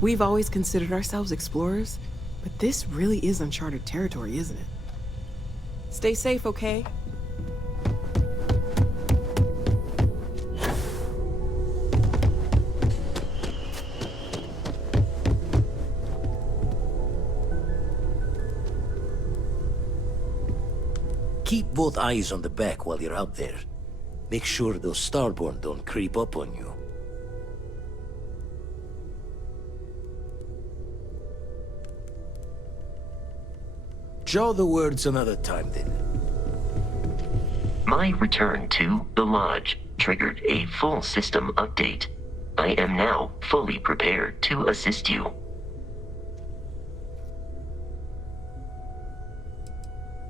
We've always considered ourselves explorers, but this really is uncharted territory, isn't it? Stay safe, okay? Keep both eyes on the back while you're out there. Make sure those Starborn don't creep up on you. Jaw the words another time, then. My return to the Lodge triggered a full system update. I am now fully prepared to assist you.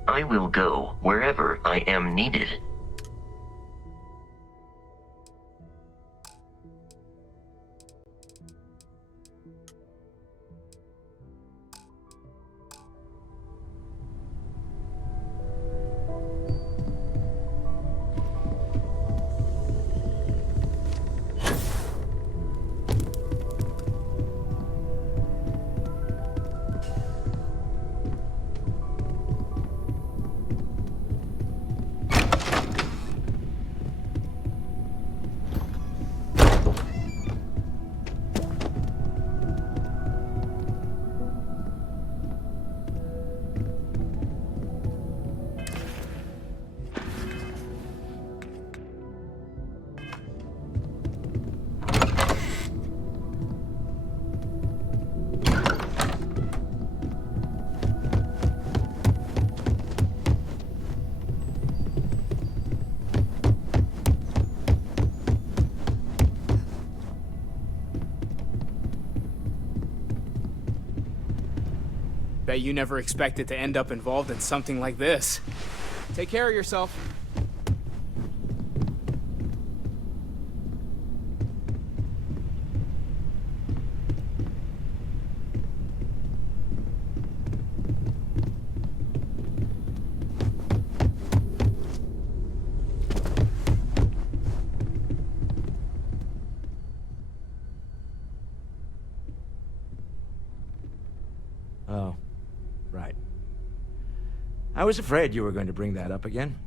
I will go wherever I am needed. Bet you never expected to end up involved in something like this. Take care of yourself. Oh. Right. I was afraid you were going to bring that up again.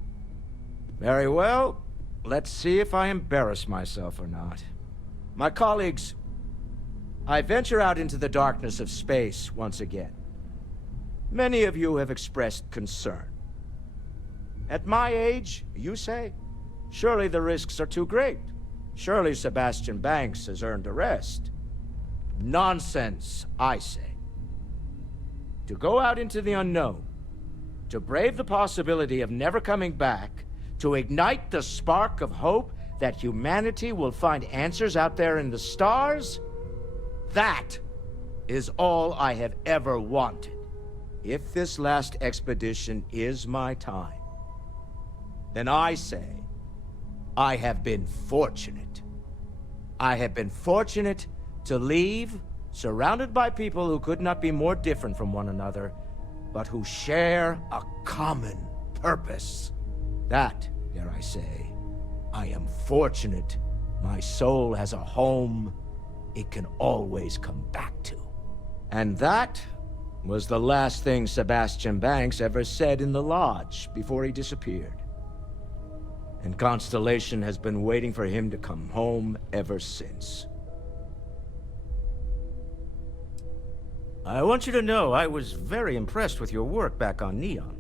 Very well. Let's see if I embarrass myself or not. My colleagues, I venture out into the darkness of space once again. Many of you have expressed concern. At my age, you say, surely the risks are too great. Surely Sebastian Banks has earned a rest. Nonsense, I say. To go out into the unknown, to brave the possibility of never coming back, to ignite the spark of hope that humanity will find answers out there in the stars, that is all I have ever wanted. If this last expedition is my time, then I say, I have been fortunate. I have been fortunate to leave surrounded by people who could not be more different from one another, but who share a common purpose. That, dare I say, I am fortunate my soul has a home it can always come back to. And that was the last thing Sebastian Banks ever said in the Lodge before he disappeared. And Constellation has been waiting for him to come home ever since. I want you to know I was very impressed with your work back on Neon.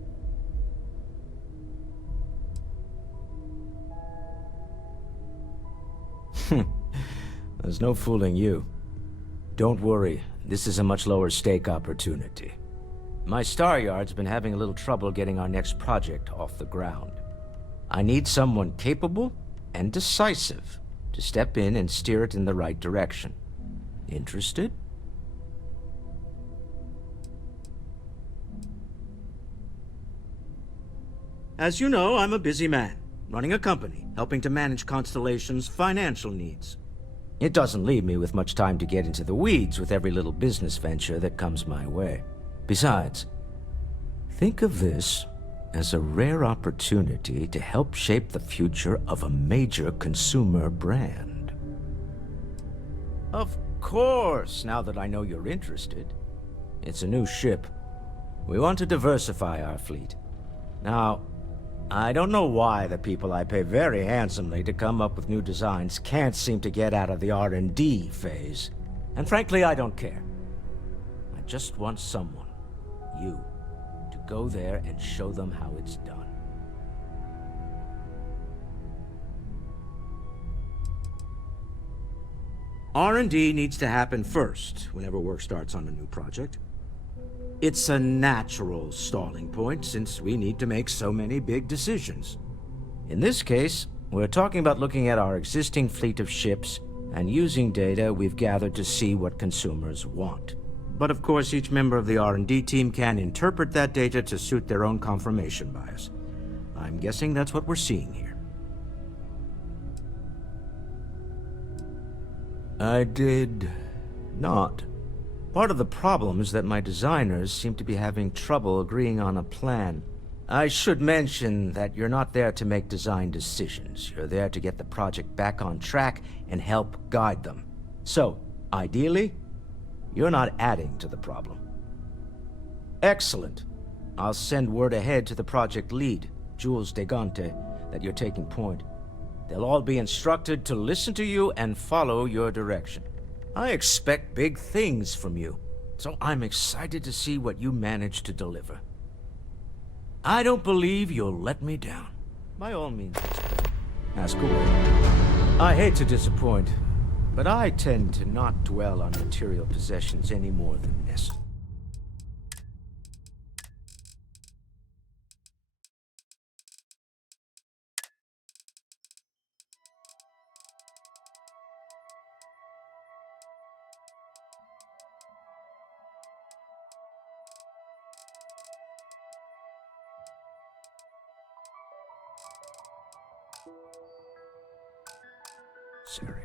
There's no fooling you. Don't worry, this is a much lower stake opportunity. My Star Yard's been having a little trouble getting our next project off the ground. I need someone capable and decisive to step in and steer it in the right direction. Interested? As you know, I'm a busy man, running a company, helping to manage Constellation's financial needs. It doesn't leave me with much time to get into the weeds with every little business venture that comes my way. Besides, think of this as a rare opportunity to help shape the future of a major consumer brand. Of course, now that I know you're interested. It's a new ship. We want to diversify our fleet. Now, I don't know why the people I pay very handsomely to come up with new designs can't seem to get out of the R&D phase. And frankly, I don't care. I just want someone, you, to go there and show them how it's done. R&D needs to happen first whenever work starts on a new project. It's a natural stalling point since we need to make so many big decisions. In this case, we're talking about looking at our existing fleet of ships and using data we've gathered to see what consumers want. But of course, each member of the R&D team can interpret that data to suit their own confirmation bias. I'm guessing that's what we're seeing here. I did not. Part of the problem is that my designers seem to be having trouble agreeing on a plan. I should mention that you're not there to make design decisions. You're there to get the project back on track and help guide them. So, ideally, you're not adding to the problem. Excellent. I'll send word ahead to the project lead, Jules Degante, that you're taking point. They'll all be instructed to listen to you and follow your direction. I expect big things from you, so I'm excited to see what you manage to deliver. I don't believe you'll let me down. By all means, ask away. I hate to disappoint, but I tend to not dwell on material possessions any more than this. Sorry.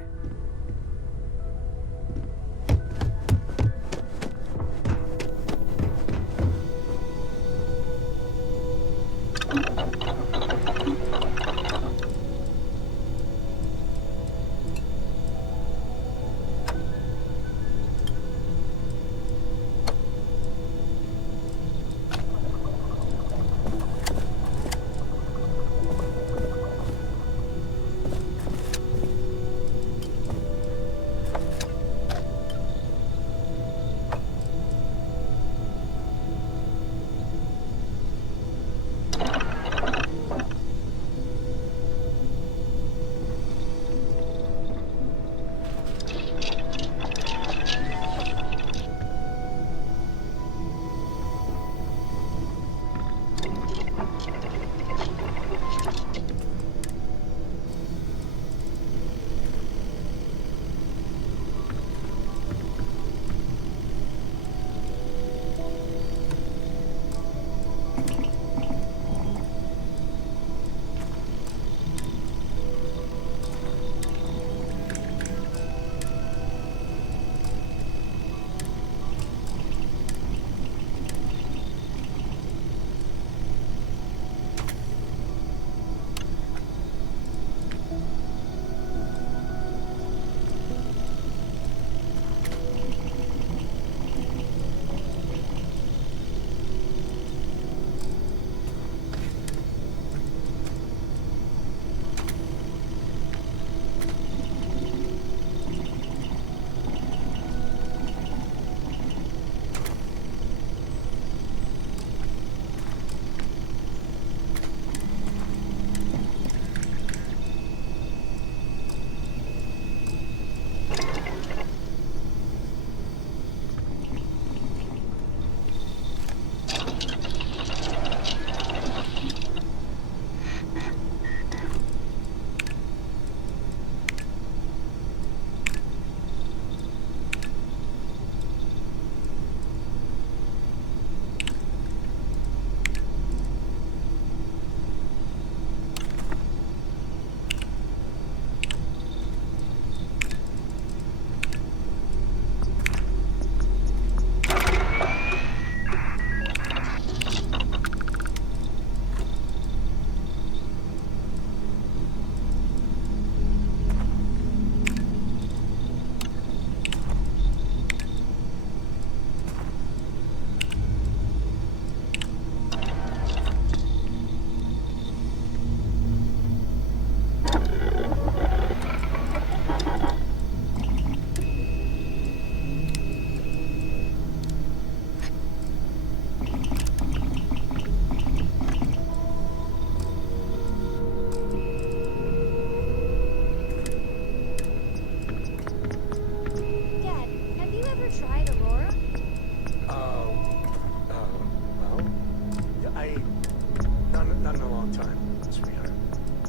Not in a long time, sweetheart.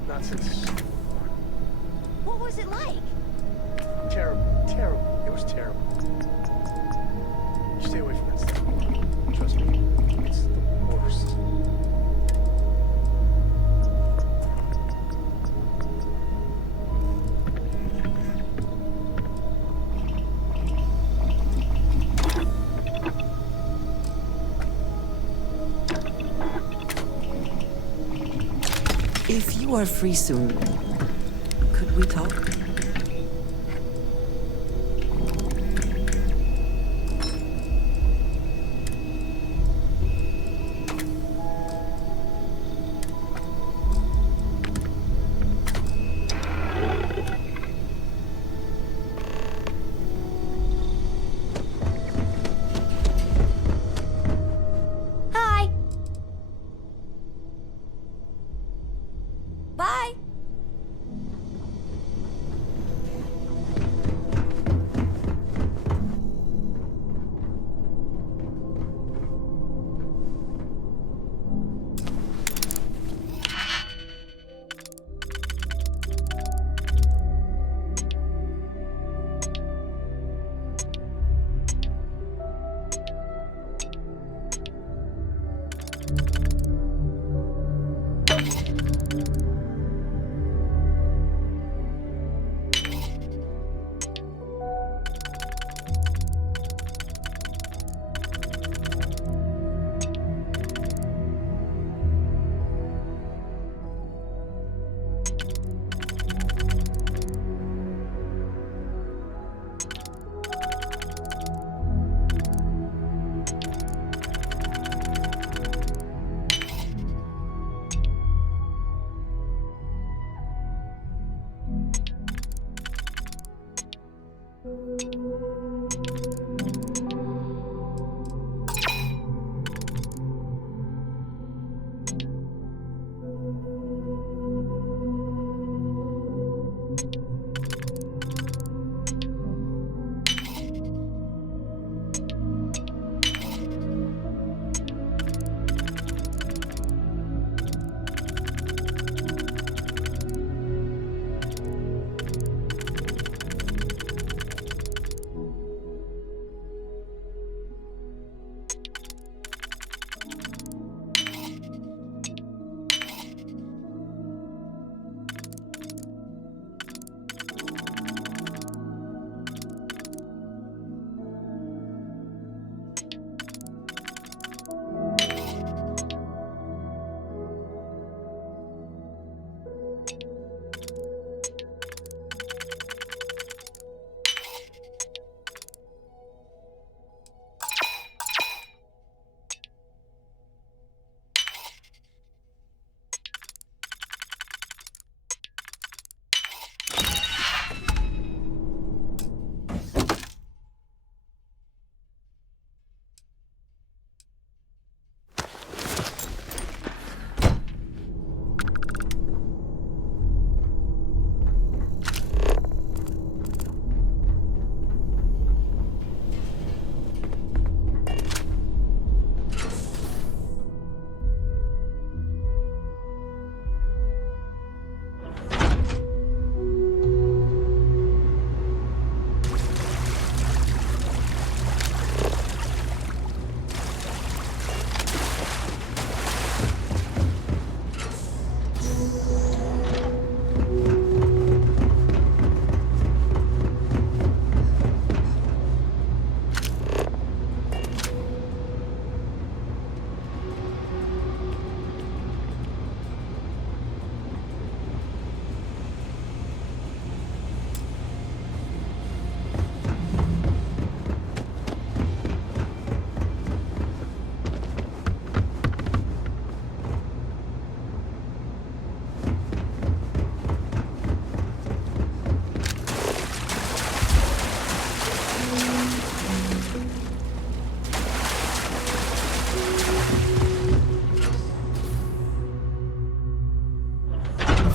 Not since... What was it like? Terrible. Terrible. It was terrible. Stay away from that stuff. Trust me. It's the worst. If you are free soon, could we talk? Hi. Bye.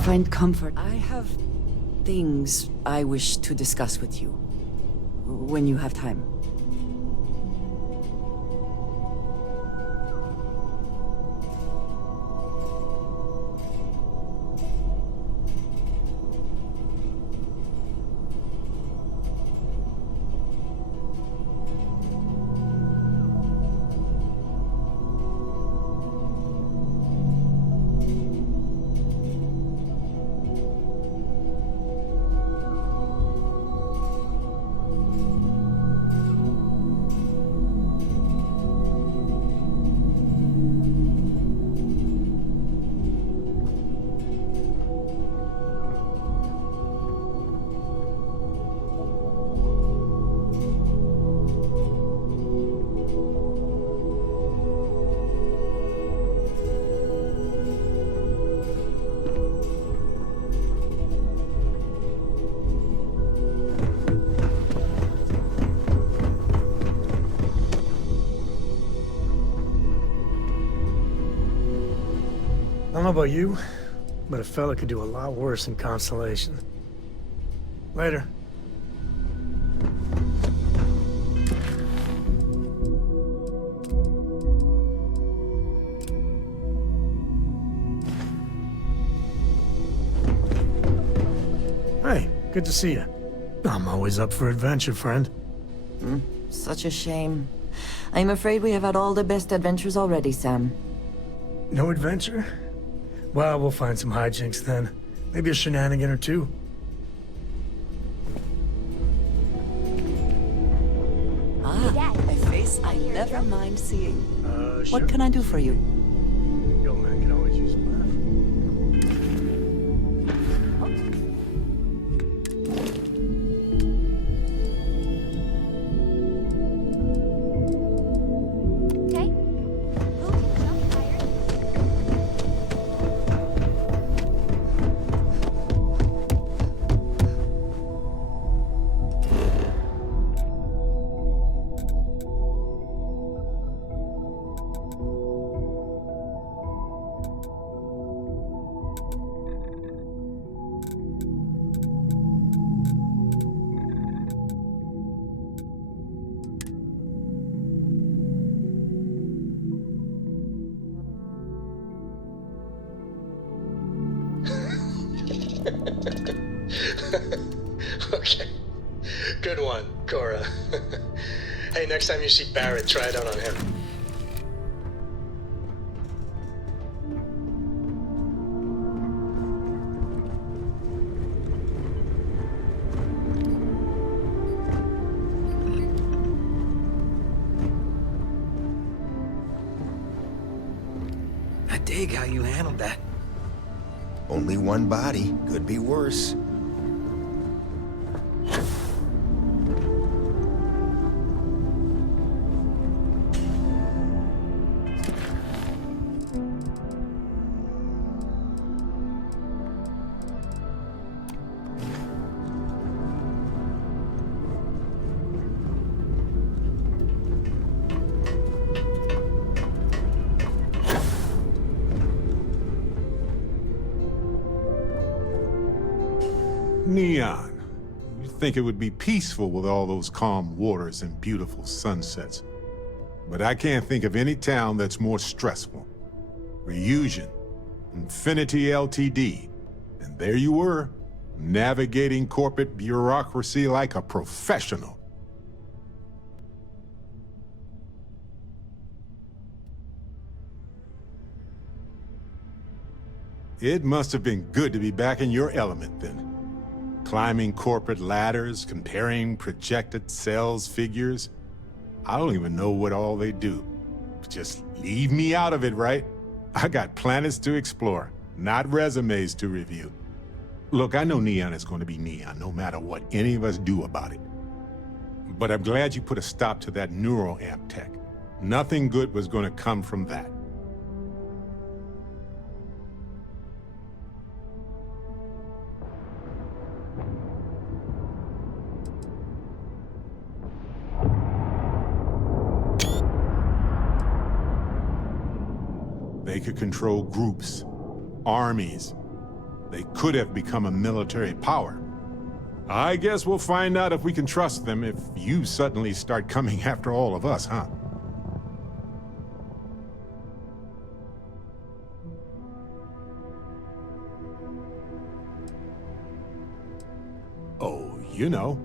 Find comfort. I have things I wish to discuss with you when you have time. don't know about you, but a fella could do a lot worse in Constellation. Later. Hey, good to see you. I'm always up for adventure, friend. Such a shame. I'm afraid we have had all the best adventures already, Sam. No adventure? Well, we'll find some hijinks then. Maybe a shenanigan or two. A face I never mind seeing. Sure. What can I do for you? Yo, man, can always use a laugh. Okay. Who can jump higher? Okay. Good one, Cora. Hey, next time you see Barrett, try it out on him. I dig how you handled that. Only one body. Could be worse. Neon. You'd think it would be peaceful with all those calm waters and beautiful sunsets. But I can't think of any town that's more stressful. Reusion, Infinity Ltd. And there you were, navigating corporate bureaucracy like a professional. It must have been good to be back in your element then. Climbing corporate ladders, comparing projected sales figures. I don't even know what all they do. Just leave me out of it, right? I got planets to explore, not resumes to review. Look, I know Neon is going to be Neon, no matter what any of us do about it. But I'm glad you put a stop to that neuroamp tech. Nothing good was going to come from that. They could control groups, armies. They could have become a military power. I guess we'll find out if we can trust them if you suddenly start coming after all of us, huh? Oh, you know,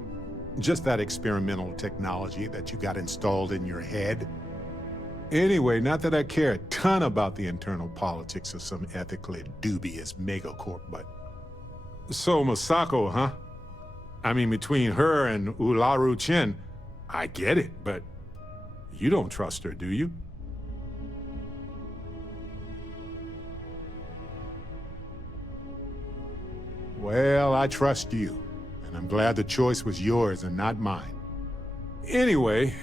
just that experimental technology that you got installed in your head. Anyway, not that I care a ton about the internal politics of some ethically dubious megacorp, but... So, Masako, huh? I mean, between her and Ularu Chen, I get it, but you don't trust her, do you? Well, I trust you, and I'm glad the choice was yours and not mine. Anyway,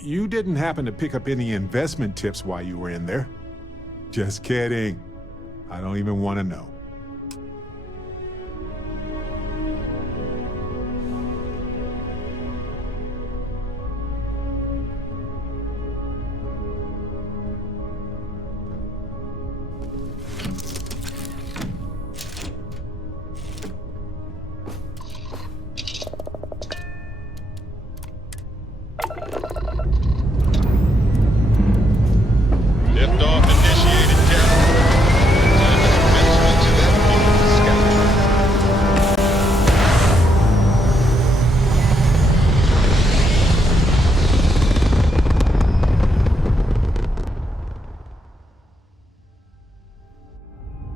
you didn't happen to pick up any investment tips while you were in there? Just kidding. I don't even want to know.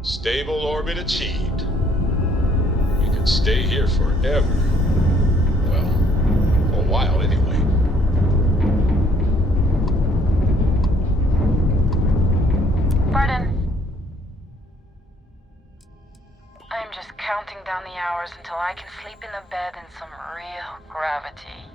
Stable orbit achieved. We could stay here forever. Well, for a while anyway. Pardon. I'm just counting down the hours until I can sleep in a bed in some real gravity.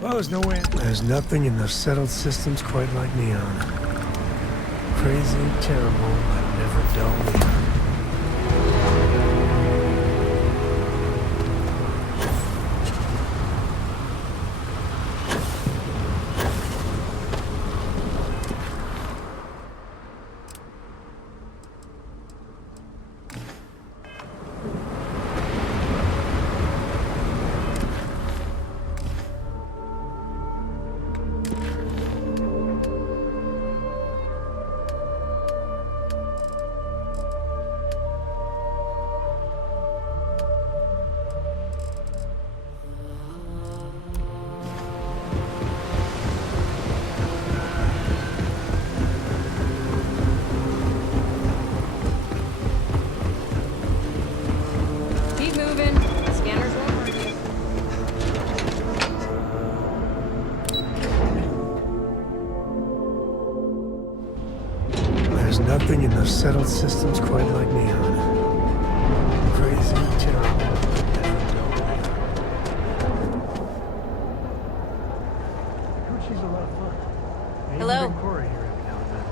Well, there's nothing in the settled systems quite like Neon. Crazy, terrible, but never dull Neon. Nothing in the settled systems quite like Neon. Crazy, terrible, never dull Neon. She's a lot of fun. Hello. Corey here every now and then.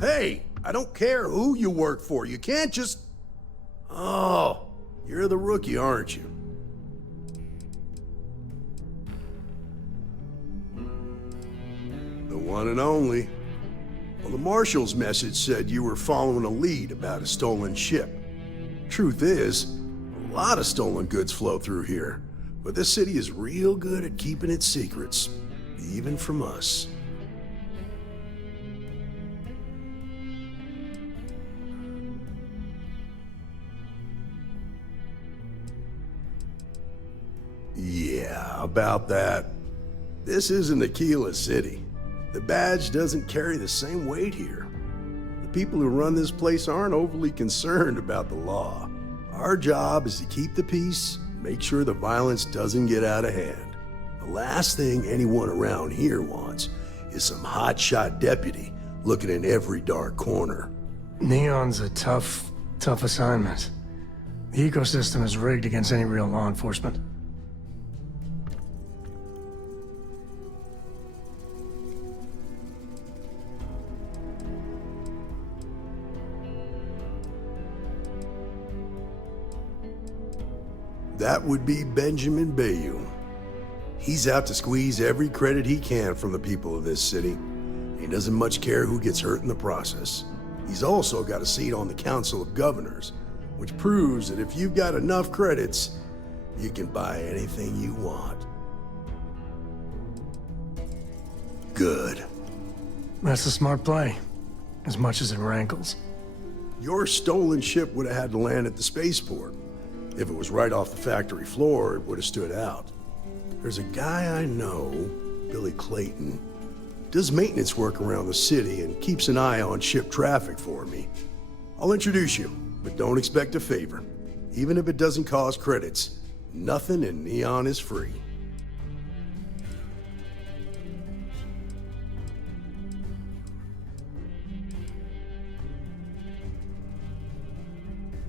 Hey! I don't care who you work for. You can't just... Oh, you're the rookie, aren't you? The one and only. Well, the Marshal's message said you were following a lead about a stolen ship. Truth is, a lot of stolen goods flow through here, but this city is real good at keeping its secrets, even from us. Yeah, about that. This isn't Aquila City. The badge doesn't carry the same weight here. The people who run this place aren't overly concerned about the law. Our job is to keep the peace, make sure the violence doesn't get out of hand. The last thing anyone around here wants is some hotshot deputy looking in every dark corner. Neon's a tough assignment. The ecosystem is rigged against any real law enforcement. That would be Benjamin Bayou. He's out to squeeze every credit he can from the people of this city. He doesn't much care who gets hurt in the process. He's also got a seat on the Council of Governors, which proves that if you've got enough credits, you can buy anything you want. Good. That's a smart play, as much as it rankles. Your stolen ship would have had to land at the spaceport. If it was right off the factory floor, it would have stood out. There's a guy I know, Billy Clayton. does maintenance work around the city and keeps an eye on ship traffic for me. I'll introduce you, but don't expect a favor. Even if it doesn't cost credits, nothing in Neon is free.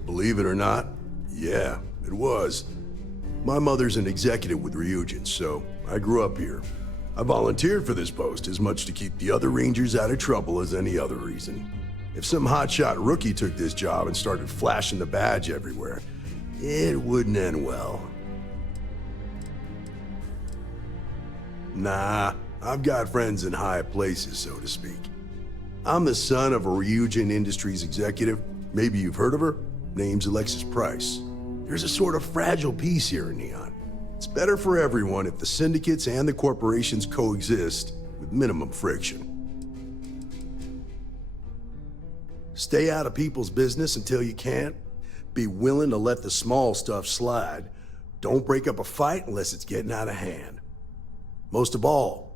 Believe it or not, yeah, it was. My mother's an executive with Ryujin, so I grew up here. I volunteered for this post as much to keep the other Rangers out of trouble as any other reason. If some hotshot rookie took this job and started flashing the badge everywhere, it wouldn't end well. Nah, I've got friends in high places, so to speak. I'm the son of a Ryujin Industries executive. Maybe you've heard of her? Name's Alexis Price. There's a sort of fragile peace here in Neon. It's better for everyone if the syndicates and the corporations coexist with minimum friction. Stay out of people's business until you can't. Be willing to let the small stuff slide. Don't break up a fight unless it's getting out of hand. Most of all,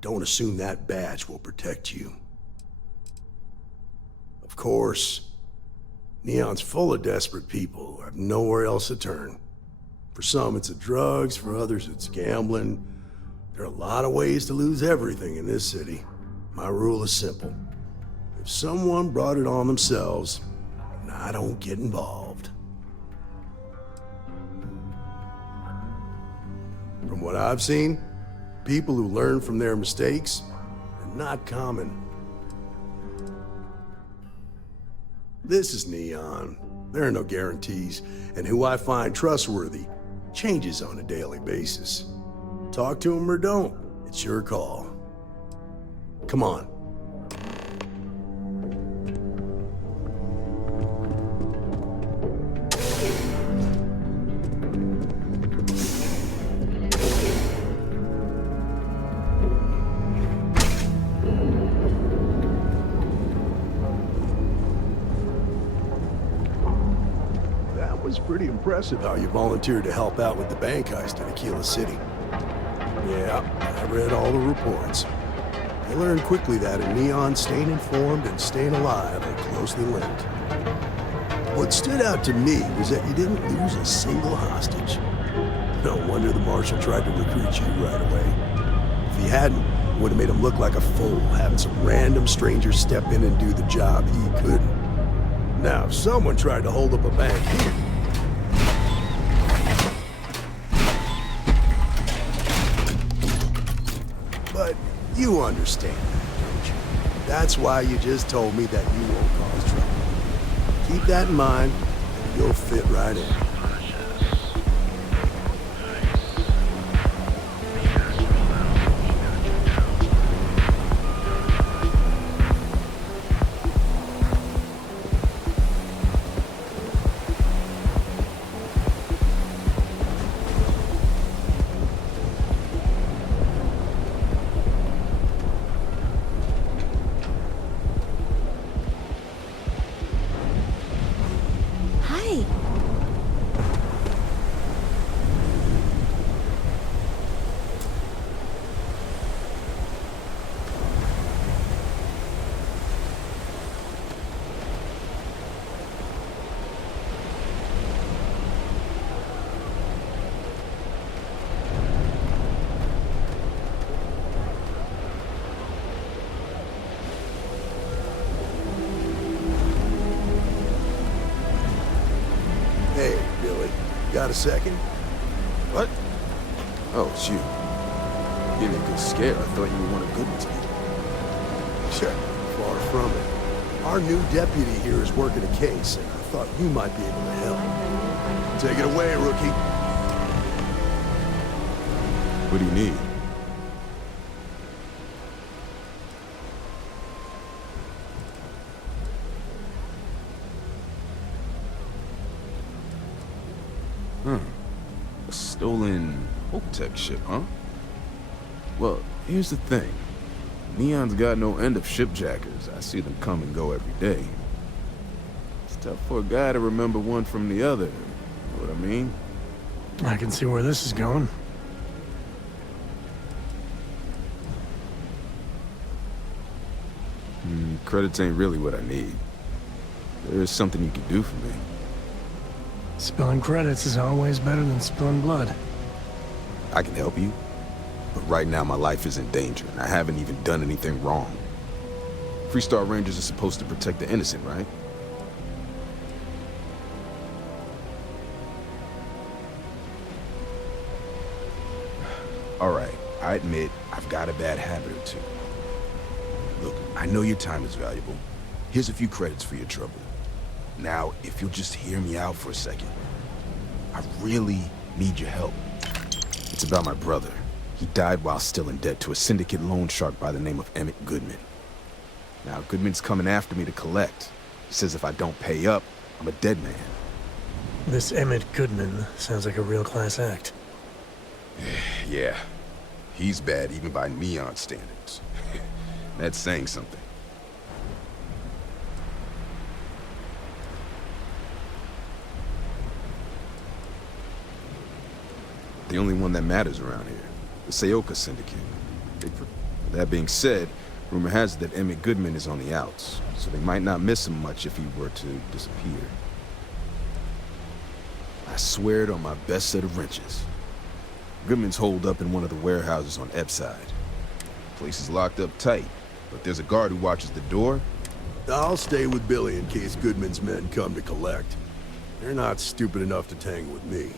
don't assume that badge will protect you. Of course, Neon's full of desperate people who have nowhere else to turn. For some, it's the drugs. For others, it's gambling. There are a lot of ways to lose everything in this city. My rule is simple. If someone brought it on themselves, I don't get involved. From what I've seen, people who learn from their mistakes are not common. This is Neon. There are no guarantees, and who I find trustworthy changes on a daily basis. Talk to them or don't. It's your call. Come on. Pretty impressive how you volunteered to help out with the bank heist in Aquila City. Yeah, I read all the reports. I learned quickly that in Neon, staying informed and staying alive are closely linked. What stood out to me was that you didn't lose a single hostage. No wonder the Marshal tried to recruit you right away. If he hadn't, it would have made him look like a fool, having some random stranger step in and do the job he couldn't. Now, if someone tried to hold up a bank here, you understand that, don't you? That's why you just told me that you won't cause trouble. Keep that in mind, and you'll fit right in. Got a second? What? Oh, it's you. Getting a good scare. I thought you were one of Goodman's people. Sure, far from it. Our new deputy here is working a case, and I thought you might be able to help. Take it away, rookie. What do you need? A stolen Hope-Tech ship, huh? Well, here's the thing. Neon's got no end of shipjackers. I see them come and go every day. It's tough for a guy to remember one from the other. You know what I mean? I can see where this is going. Credits ain't really what I need. There is something you can do for me. Spilling credits is always better than spilling blood. I can help you, but right now my life is in danger, and I haven't even done anything wrong. Freestar Rangers are supposed to protect the innocent, right? Alright, I admit I've got a bad habit or two. Look, I know your time is valuable. Here's a few credits for your trouble. Now, if you'll just hear me out for a second. I really need your help. It's about my brother. He died while still in debt to a syndicate loan shark by the name of Emmett Goodman. Now, Goodman's coming after me to collect. He says if I don't pay up, I'm a dead man. This Emmett Goodman sounds like a real class act. Yeah, he's bad even by neon standards. That's saying something. The only one that matters around here, the Seoka Syndicate. That being said, rumor has it that Emmett Goodman is on the outs, so they might not miss him much if he were to disappear. I swear it on my best set of wrenches. Goodman's holed up in one of the warehouses on Epside. Place is locked up tight, but there's a guard who watches the door. I'll stay with Billy in case Goodman's men come to collect. They're not stupid enough to tangle with me.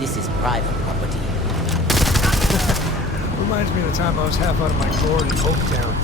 This is private property. Reminds me of the time I was half out of my gourd in Oaktown.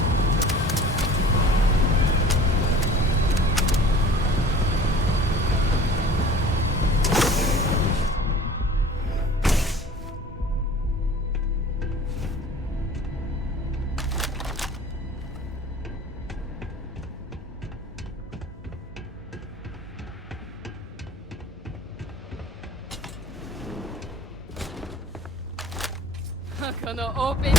Gonna open.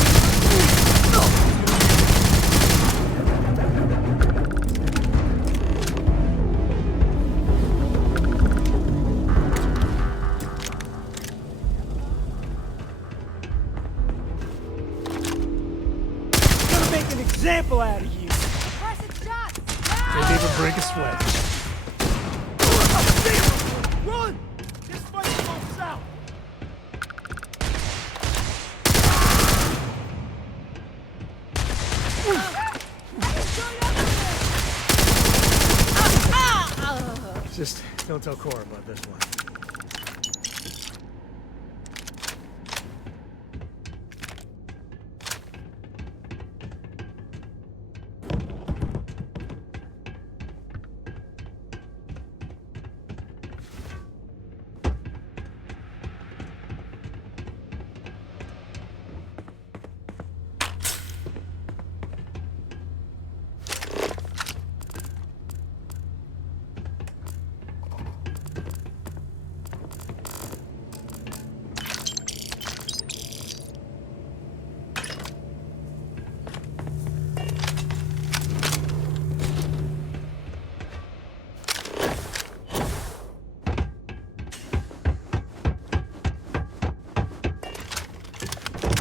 Gonna make an example out of you. Didn't even break a sweat. Run! This fight's going south. Just don't tell Cora about this one.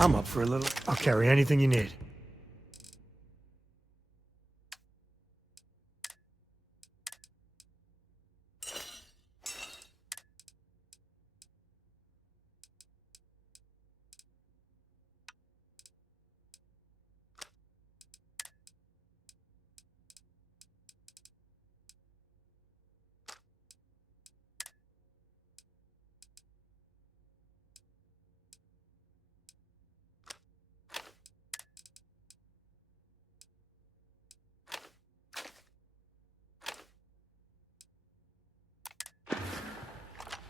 I'm up for a little. I'll carry anything you need.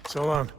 So long.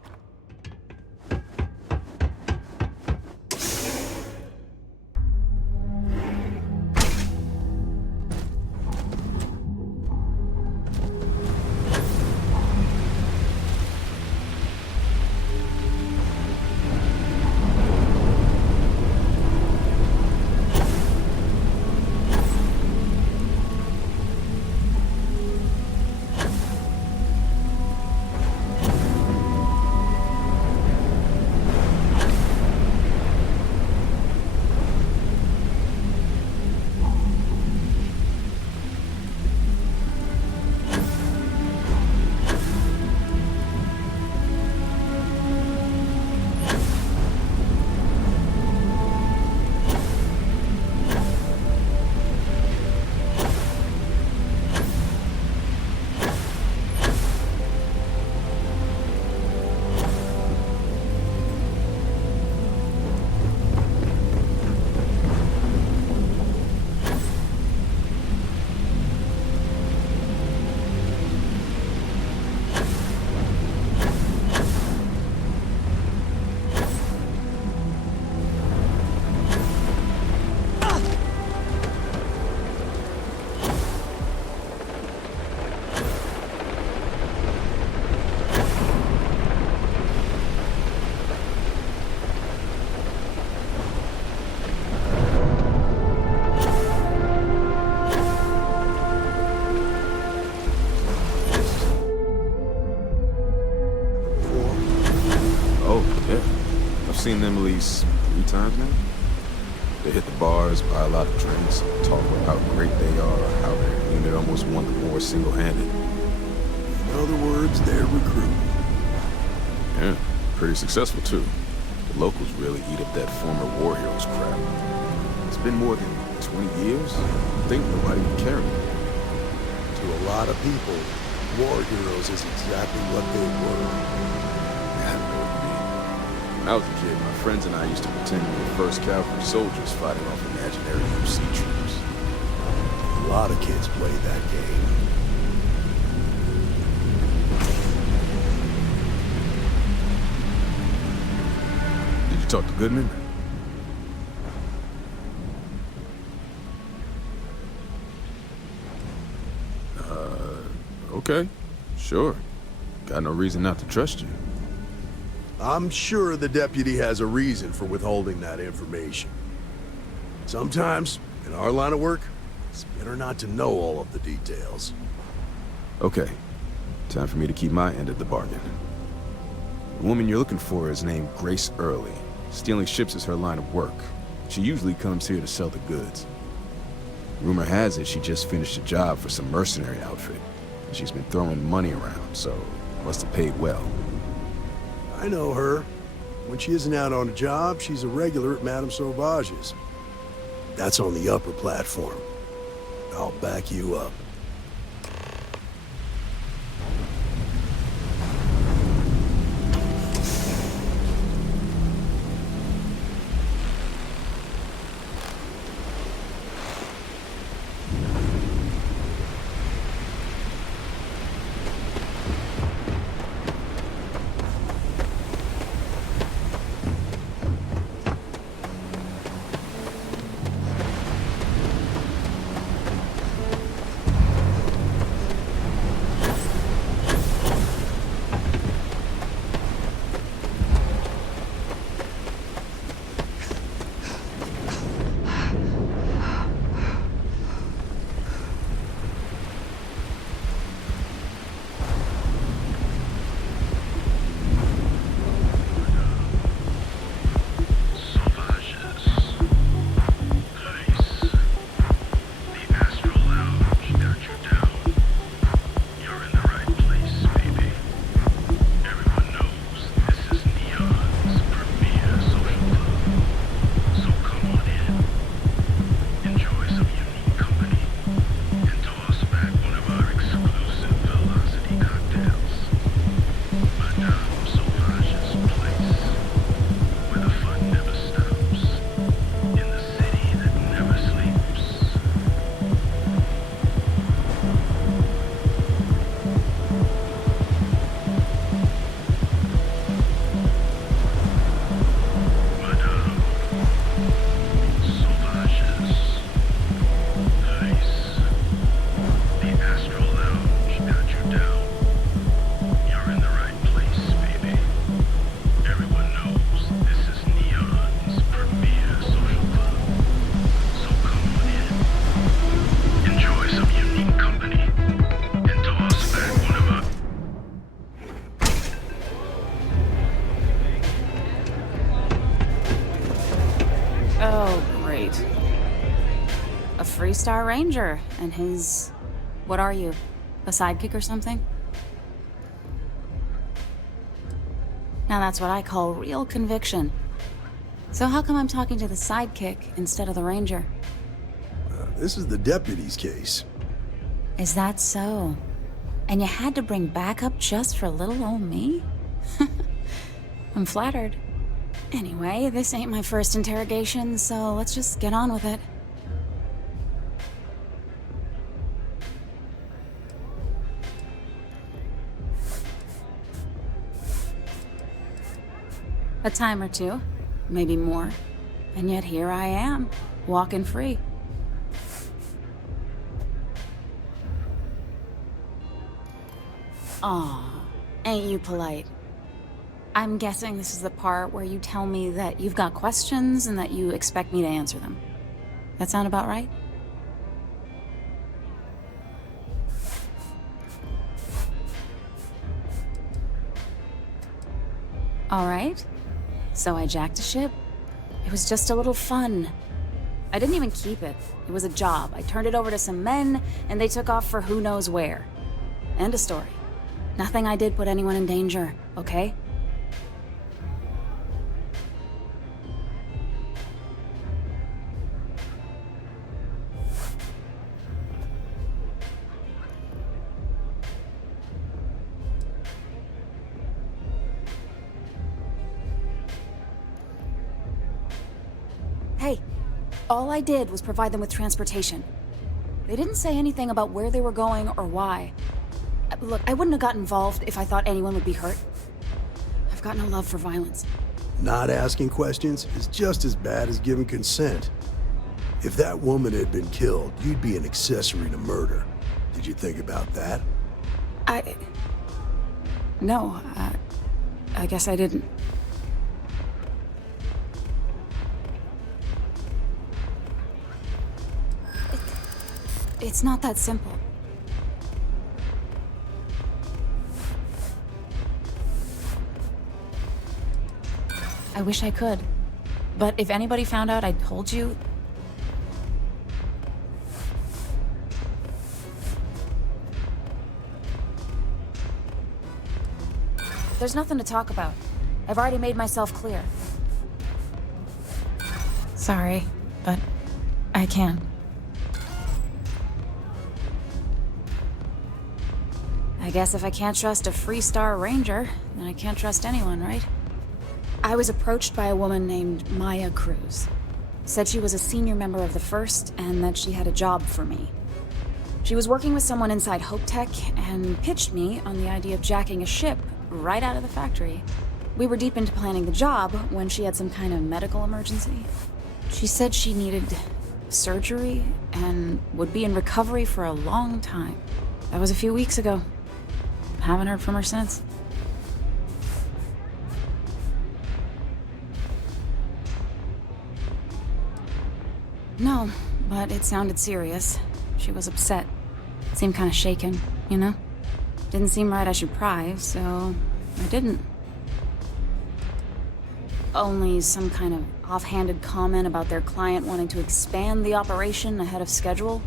Seen them at least 3 times now. They hit the bars, buy a lot of drinks, talk about how great they are, how their unit almost won the war single-handed. In other words, they're recruiting. Yeah, pretty successful too. The locals really eat up that former war heroes crap. It's been more than 20 years. I think nobody would care anymore. To a lot of people, war heroes is exactly what they were. When I was a kid, my friends and I used to pretend we were 1st Cavalry soldiers fighting off imaginary UC troops. A lot of kids play that game. Did you talk to Goodman? Okay. Sure. Got no reason not to trust you. I'm sure the deputy has a reason for withholding that information. Sometimes, in our line of work, it's better not to know all of the details. Okay. Time for me to keep my end of the bargain. The woman you're looking for is named Grace Early. Stealing ships is her line of work. She usually comes here to sell the goods. Rumor has it she just finished a job for some mercenary outfit. She's been throwing money around, so must have paid well. I know her. When she isn't out on a job, she's a regular at Madame Sauvage's. That's on the upper platform. I'll back you up. 3-star ranger, and his... What are you? A sidekick or something? Now that's what I call real conviction. So how come I'm talking to the sidekick instead of the ranger? This is the deputy's case. Is that so? And you had to bring backup just for little old me? I'm flattered. Anyway, this ain't my first interrogation, so let's just get on with it. A time or two, maybe more. And yet here I am, walking free. Aw, ain't you polite? I'm guessing this is the part where you tell me that you've got questions and that you expect me to answer them. That sound about right? All right. So I jacked a ship. It was just a little fun. I didn't even keep it. It was a job. I turned it over to some men, and they took off for who knows where. End of story. Nothing I did put anyone in danger, okay? Hey, all I did was provide them with transportation. They didn't say anything about where they were going or why. Look, I wouldn't have got involved if I thought anyone would be hurt. I've got no love for violence. Not asking questions is just as bad as giving consent. If that woman had been killed, you'd be an accessory to murder. Did you think about that? No, I guess I didn't. It's not that simple. I wish I could. But if anybody found out I told you... There's nothing to talk about. I've already made myself clear. Sorry, but I can't. I guess if I can't trust a 3-star ranger, then I can't trust anyone, right? I was approached by a woman named Maya Cruz. Said she was a senior member of the First and that she had a job for me. She was working with someone inside Hope Tech and pitched me on the idea of jacking a ship right out of the factory. We were deep into planning the job when she had some kind of medical emergency. She said she needed surgery and would be in recovery for a long time. That was a few weeks ago. Haven't heard from her since. No, but it sounded serious. She was upset. Seemed kind of shaken, you know? Didn't seem right I should pry, so I didn't. Only some kind of offhanded comment about their client wanting to expand the operation ahead of schedule.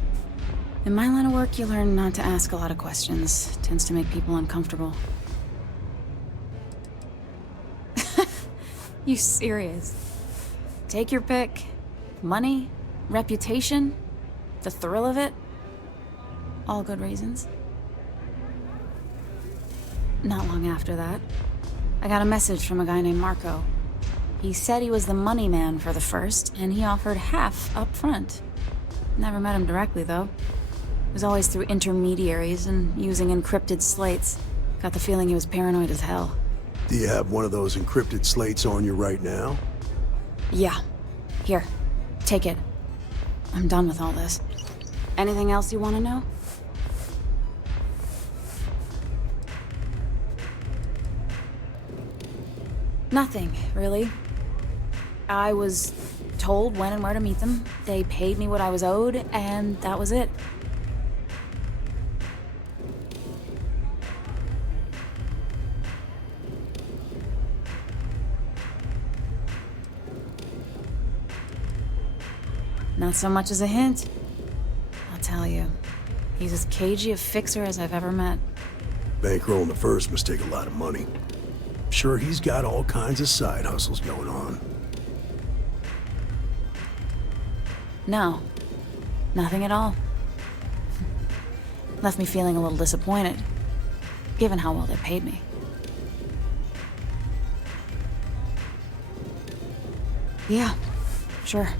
In my line of work, you learn not to ask a lot of questions. Tends to make people uncomfortable. You serious? Take your pick. Money, reputation, the thrill of it. All good reasons. Not long after that, I got a message from a guy named Marco. He said he was the money man for the First, and he offered half up front. Never met him directly, though. It was always through intermediaries and using encrypted slates. Got the feeling he was paranoid as hell. Do you have one of those encrypted slates on you right now? Yeah. Here. Take it. I'm done with all this. Anything else you want to know? Nothing, really. I was told when and where to meet them. They paid me what I was owed, and that was it. Not so much as a hint. He's as cagey a fixer as I've ever met. Bankrolling the first must take a lot of money. Sure, he's got all kinds of side hustles going on. No. Nothing at all. Left me feeling a little disappointed, given how well they paid me. Yeah, sure.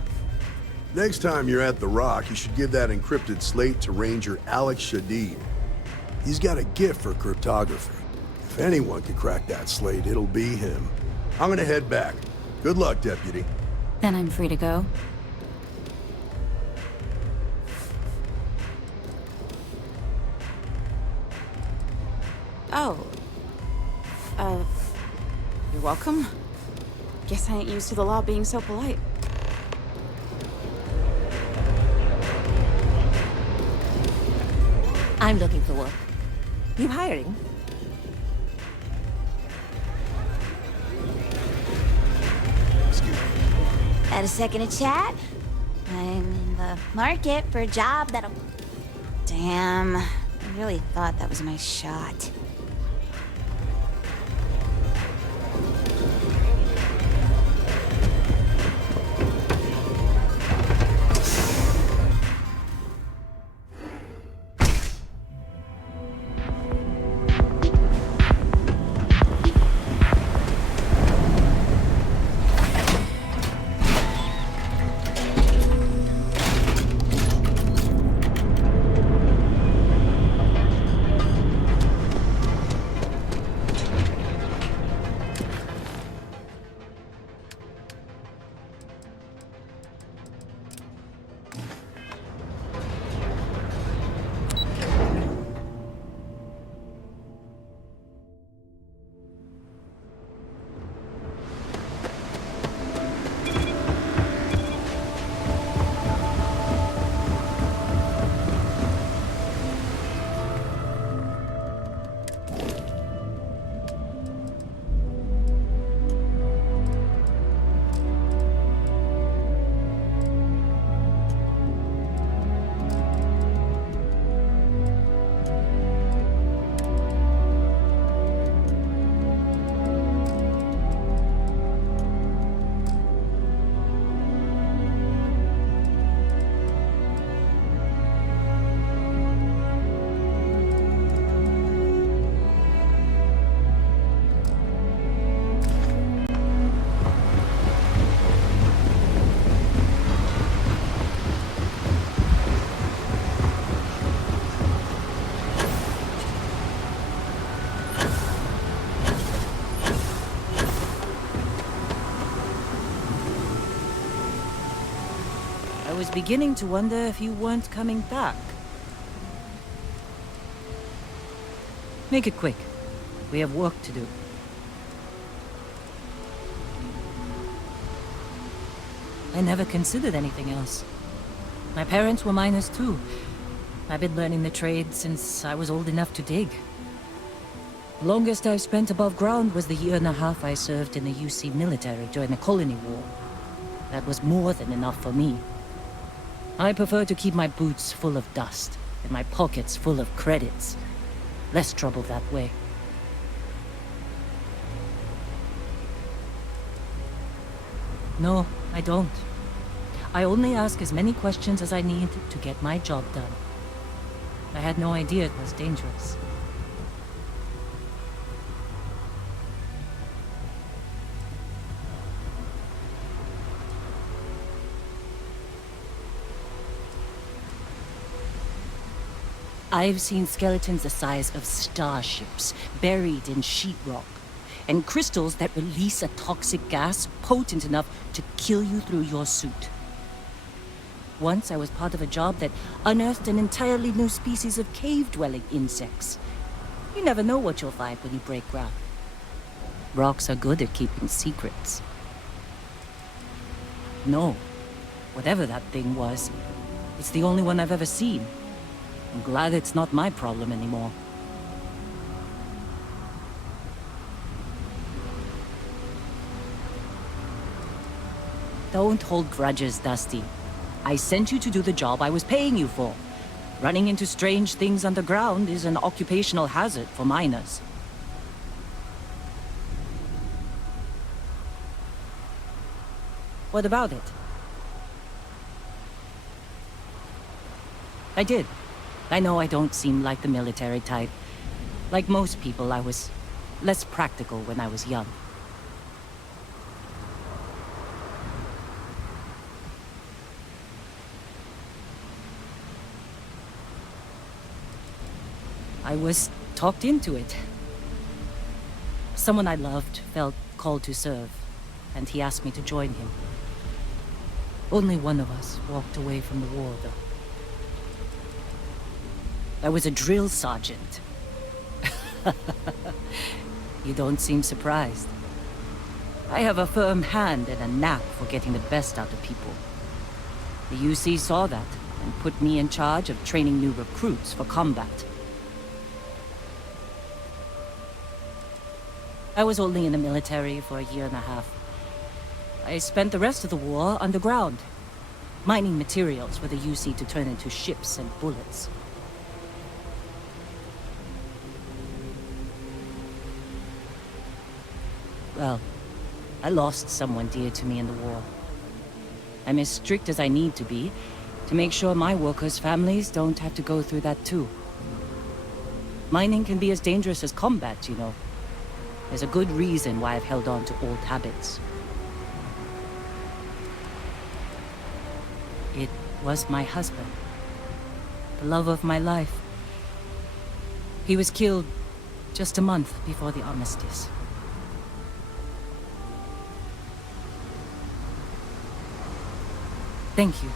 Next time you're at the Rock, you should give that encrypted slate to Ranger Alex Shadid. He's got a gift for cryptography. If anyone can crack that slate, it'll be him. I'm gonna head back. Good luck, Deputy. Then I'm free to go. Oh. You're welcome. Guess I ain't used to the law being so polite. I'm looking for work. You hiring? Had a second to chat? I'm in the market for a job that'll... Damn. I really thought that was my shot. I was beginning to wonder if you weren't coming back. Make it quick. We have work to do. I never considered anything else. My parents were miners too. I've been learning the trade since I was old enough to dig. Longest I've spent above ground was the year and a half I served in the UC military during the Colony War. That was more than enough for me. I prefer to keep my boots full of dust and my pockets full of credits. Less trouble that way. No, I don't. I only ask as many questions as I need to get my job done. I had no idea it was dangerous. I've seen skeletons the size of starships buried in sheetrock, and crystals that release a toxic gas potent enough to kill you through your suit. Once I was part of a job that unearthed an entirely new species of cave-dwelling insects. You never know what you'll find when you break ground. Rocks are good at keeping secrets. No, whatever that thing was, it's the only one I've ever seen. I'm glad it's not my problem anymore. Don't hold grudges, Dusty. I sent you to do the job I was paying you for. Running into strange things underground is an occupational hazard for miners. What about it? I did. I know I don't seem like the military type. Like most people, I was less practical when I was young. I was talked into it. Someone I loved felt called to serve, and he asked me to join him. Only one of us walked away from the war, though. I was a drill sergeant. You don't seem surprised. I have a firm hand and a knack for getting the best out of people. The UC saw that and put me in charge of training new recruits for combat. I was only in the military for a year and a half. I spent the rest of the war underground, mining materials for the UC to turn into ships and bullets. Well, I lost someone dear to me in the war. I'm as strict as I need to be to make sure my workers' families don't have to go through that too. Mining can be as dangerous as combat, you know. There's a good reason why I've held on to old habits. It was my husband, the love of my life. He was killed just a month before the armistice. Thank you.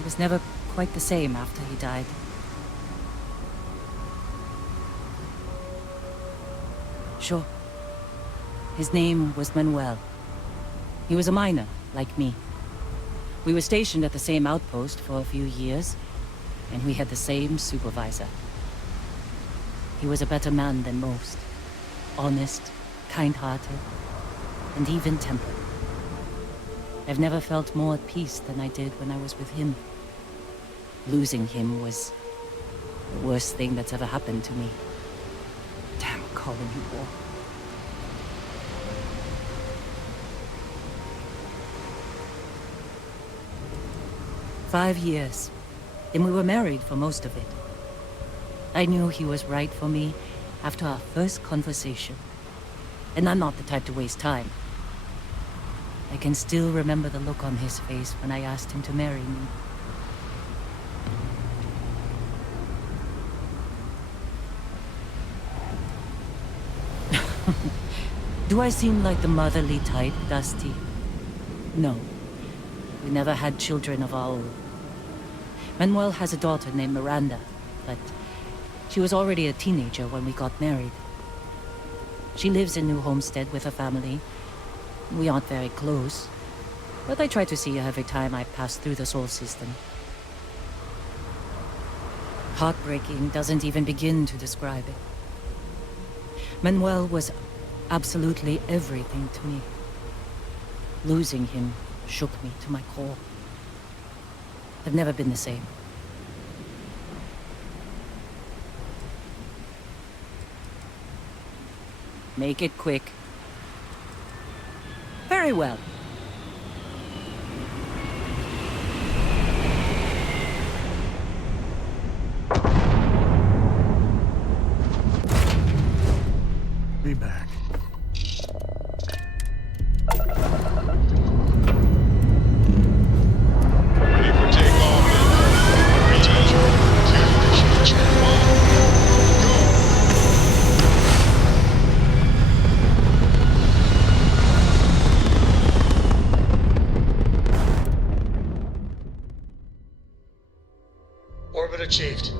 It was never quite the same after he died. Sure. His name was Manuel. He was a miner, like me. We were stationed at the same outpost for a few years, and we had the same supervisor. He was a better man than most. Honest, kind-hearted, and even-tempered. I've never felt more at peace than I did when I was with him. Losing him was the worst thing that's ever happened to me. Damn colony war. "5 years. Then we were married for most of it. I knew he was right for me after our first conversation. And I'm not the type to waste time. I can still remember the look on his face when I asked him to marry me. Do I seem like the motherly type, Dusty? No. We never had children of our own. Manuel has a daughter named Miranda, but she was already a teenager when we got married. She lives in New Homestead with her family. We aren't very close, but I try to see her every time I pass through the Sol system. Heartbreaking doesn't even begin to describe it. Manuel was absolutely everything to me. Losing him shook me to my core. I've never been the same. Make it quick. Very well. Be back. Ready for takeoff. 3, 2, 1, go! Orbit achieved.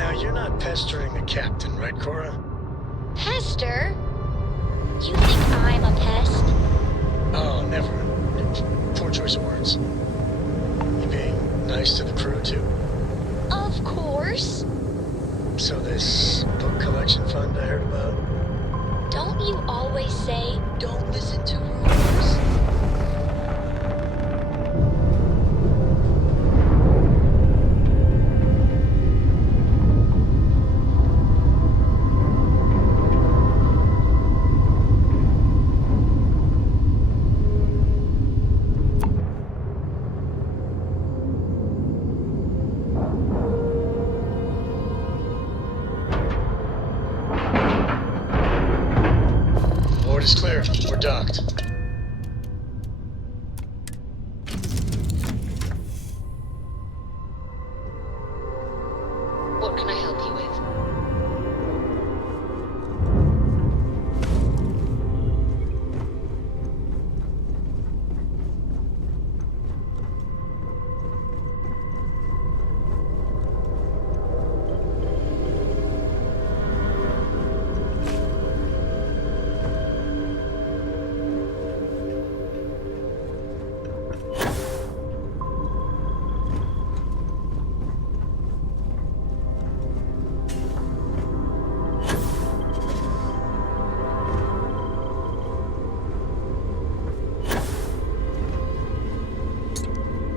Now, you're not pestering the captain, right, Cora? Pester? You think I'm a pest? Oh, never. Poor choice of words. You being nice to the crew, too? Of course. So this book collection fund I heard about? Don't you always say, don't listen to rumors? Board is clear. We're docked. What can I help you with?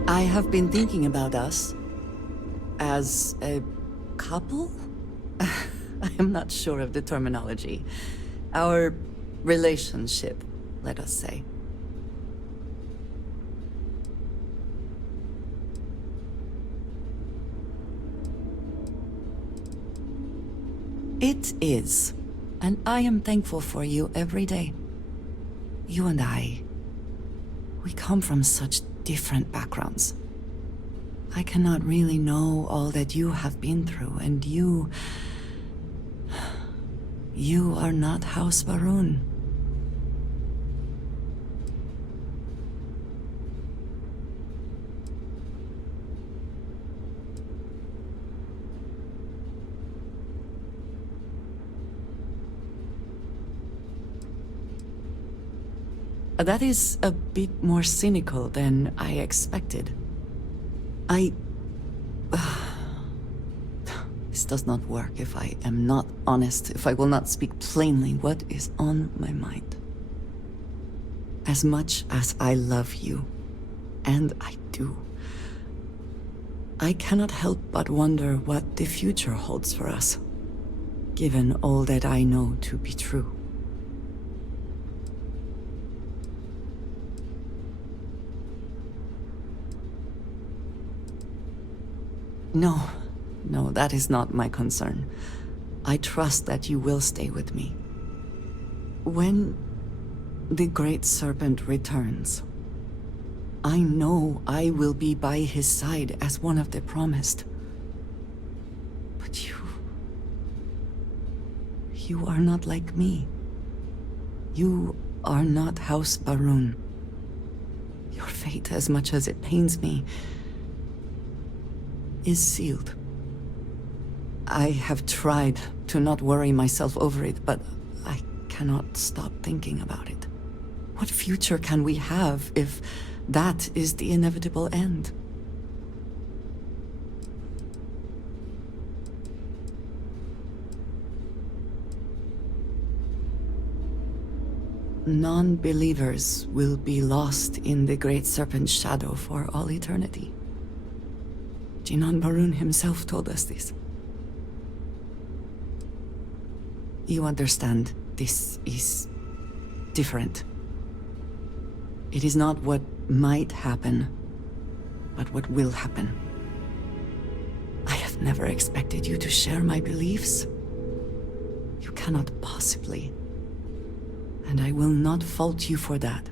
I have been thinking about us as a couple? I am not sure of the terminology. Our relationship, let us say. It is, and I am thankful for you every day. You and I, we come from such different backgrounds. I cannot really know all that you have been through, and you are not House Baroon. That is a bit more cynical than I expected. This does not work if I am not honest, if I will not speak plainly what is on my mind. As much as I love you, and I do, I cannot help but wonder what the future holds for us, given all that I know to be true. No, that is not my concern. I trust that you will stay with me. When the Great Serpent returns, I know I will be by his side as one of the promised. But you are not like me. You are not House Baroon. Your fate, as much as it pains me, is sealed. I have tried to not worry myself over it, but I cannot stop thinking about it. What future can we have if that is the inevitable end? Non-believers will be lost in the Great Serpent's shadow for all eternity. Jinan Baroon himself told us this. You understand, this is different. It is not what might happen, but what will happen. I have never expected you to share my beliefs. You cannot possibly. And I will not fault you for that.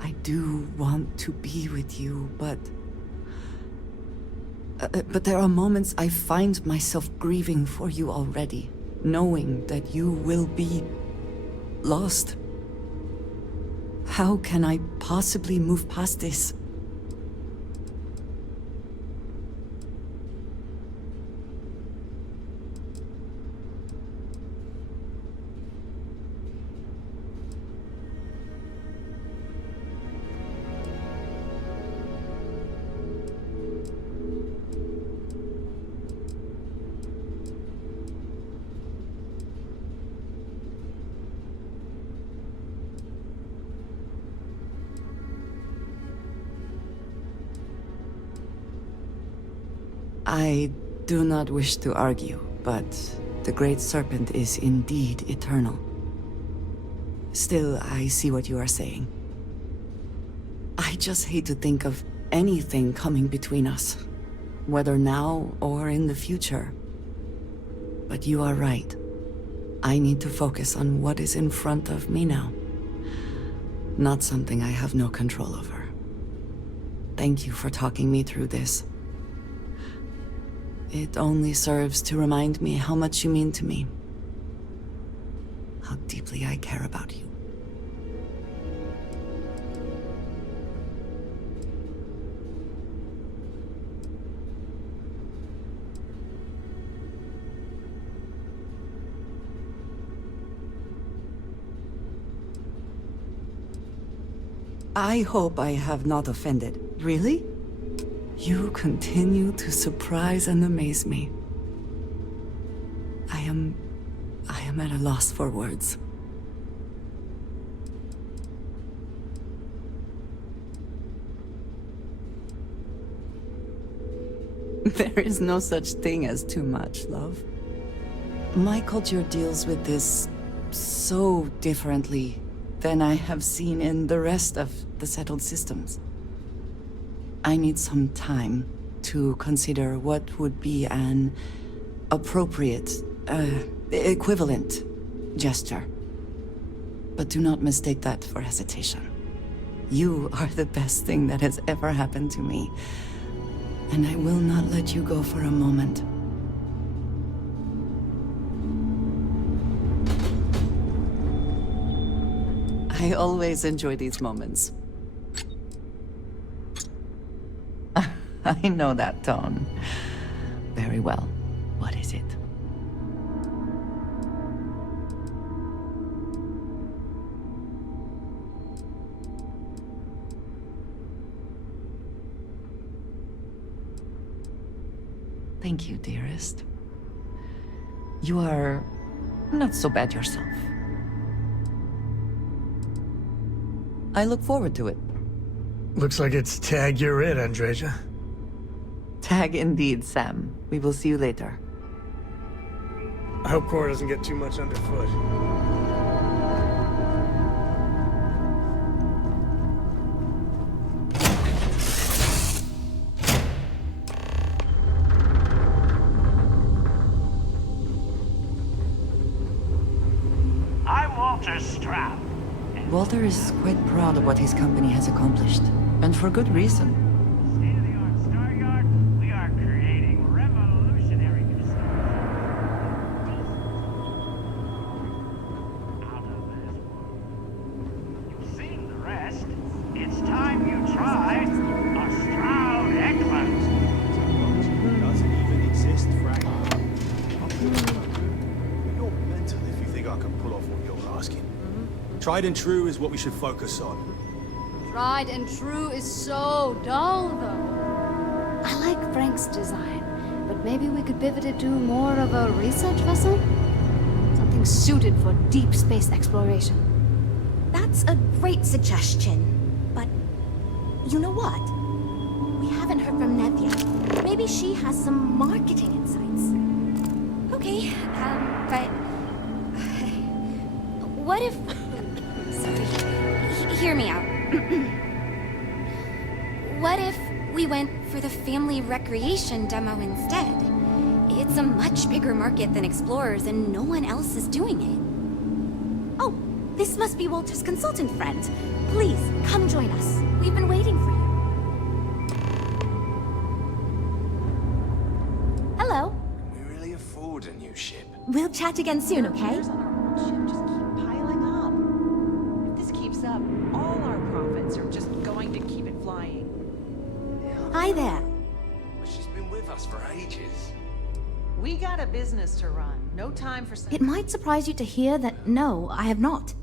I do want to be with you, but there are moments I find myself grieving for you already, knowing that you will be lost. How can I possibly move past this? I do not wish to argue, but the Great Serpent is indeed eternal. Still, I see what you are saying. I just hate to think of anything coming between us, whether now or in the future. But you are right. I need to focus on what is in front of me now. Not something I have no control over. Thank you for talking me through this. It only serves to remind me how much you mean to me. How deeply I care about you. I hope I have not offended. Really? You continue to surprise and amaze me. I am at a loss for words. There is no such thing as too much, love. My culture deals with this so differently than I have seen in the rest of the settled systems. I need some time to consider what would be an appropriate, equivalent gesture. But do not mistake that for hesitation. You are the best thing that has ever happened to me, and I will not let you go for a moment. I always enjoy these moments. I know that tone. Very well. What is it? Thank you, dearest. You are not so bad yourself. I look forward to it. Looks like it's tag you're it, Andreja. Tag indeed, Sam. We will see you later. I hope Cora doesn't get too much underfoot. I'm Walter Stroud. Walter is quite proud of what his company has accomplished, and for good reason. State-of-the-art Star Yard, we are creating revolutionary new stars. Out of this world. You've seen the rest. It's time you try a Stroud Eklund. Doesn't even exist, Frank. You're mental if you think I can pull off what you're asking. Tried and true is what we should focus on. Tried and true is so dull, though. I like Frank's design, but maybe we could pivot it to more of a research vessel? Something suited for deep space exploration. That's a great suggestion. But you know what? We haven't heard from Nev yet. Maybe she has some marketing insights. Okay, but what if... Sorry. Hear me out. What if we went for the family recreation demo instead? It's a much bigger market than Explorers, and no one else is doing it. Oh, this must be Walter's consultant friend. Please, come join us. We've been waiting for you. Hello. Can we really afford a new ship? We'll chat again soon, okay? All our profits are just going to keep it flying. Hi there. But she's been with us for ages. We got a business to run. No time for... It might surprise you to hear that no, I have not.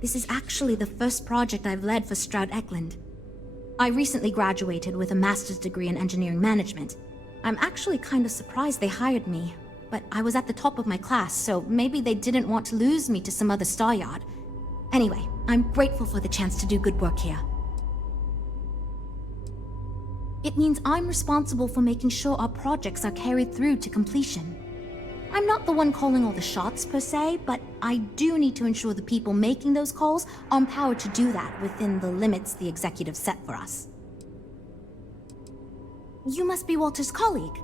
This is actually the first project I've led for Stroud Eklund. I recently graduated with a master's degree in engineering management. I'm actually kind of surprised they hired me, but I was at the top of my class, so maybe they didn't want to lose me to some other star yard. Anyway, I'm grateful for the chance to do good work here. It means I'm responsible for making sure our projects are carried through to completion. I'm not the one calling all the shots per se, but I do need to ensure the people making those calls are empowered to do that within the limits the executive set for us. You must be Walter's colleague.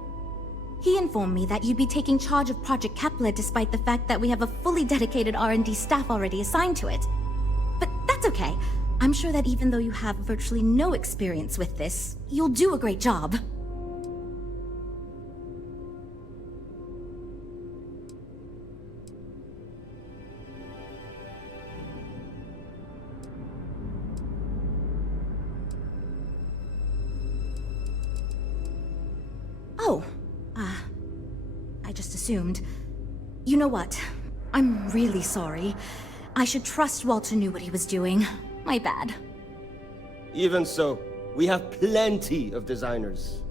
He informed me that you'd be taking charge of Project Kepler despite the fact that we have a fully dedicated R&D staff already assigned to it. But that's okay. I'm sure that even though you have virtually no experience with this, you'll do a great job. Oh, I just assumed. You know what? I'm really sorry. I should trust Walter knew what he was doing. My bad. Even so, we have plenty of designers.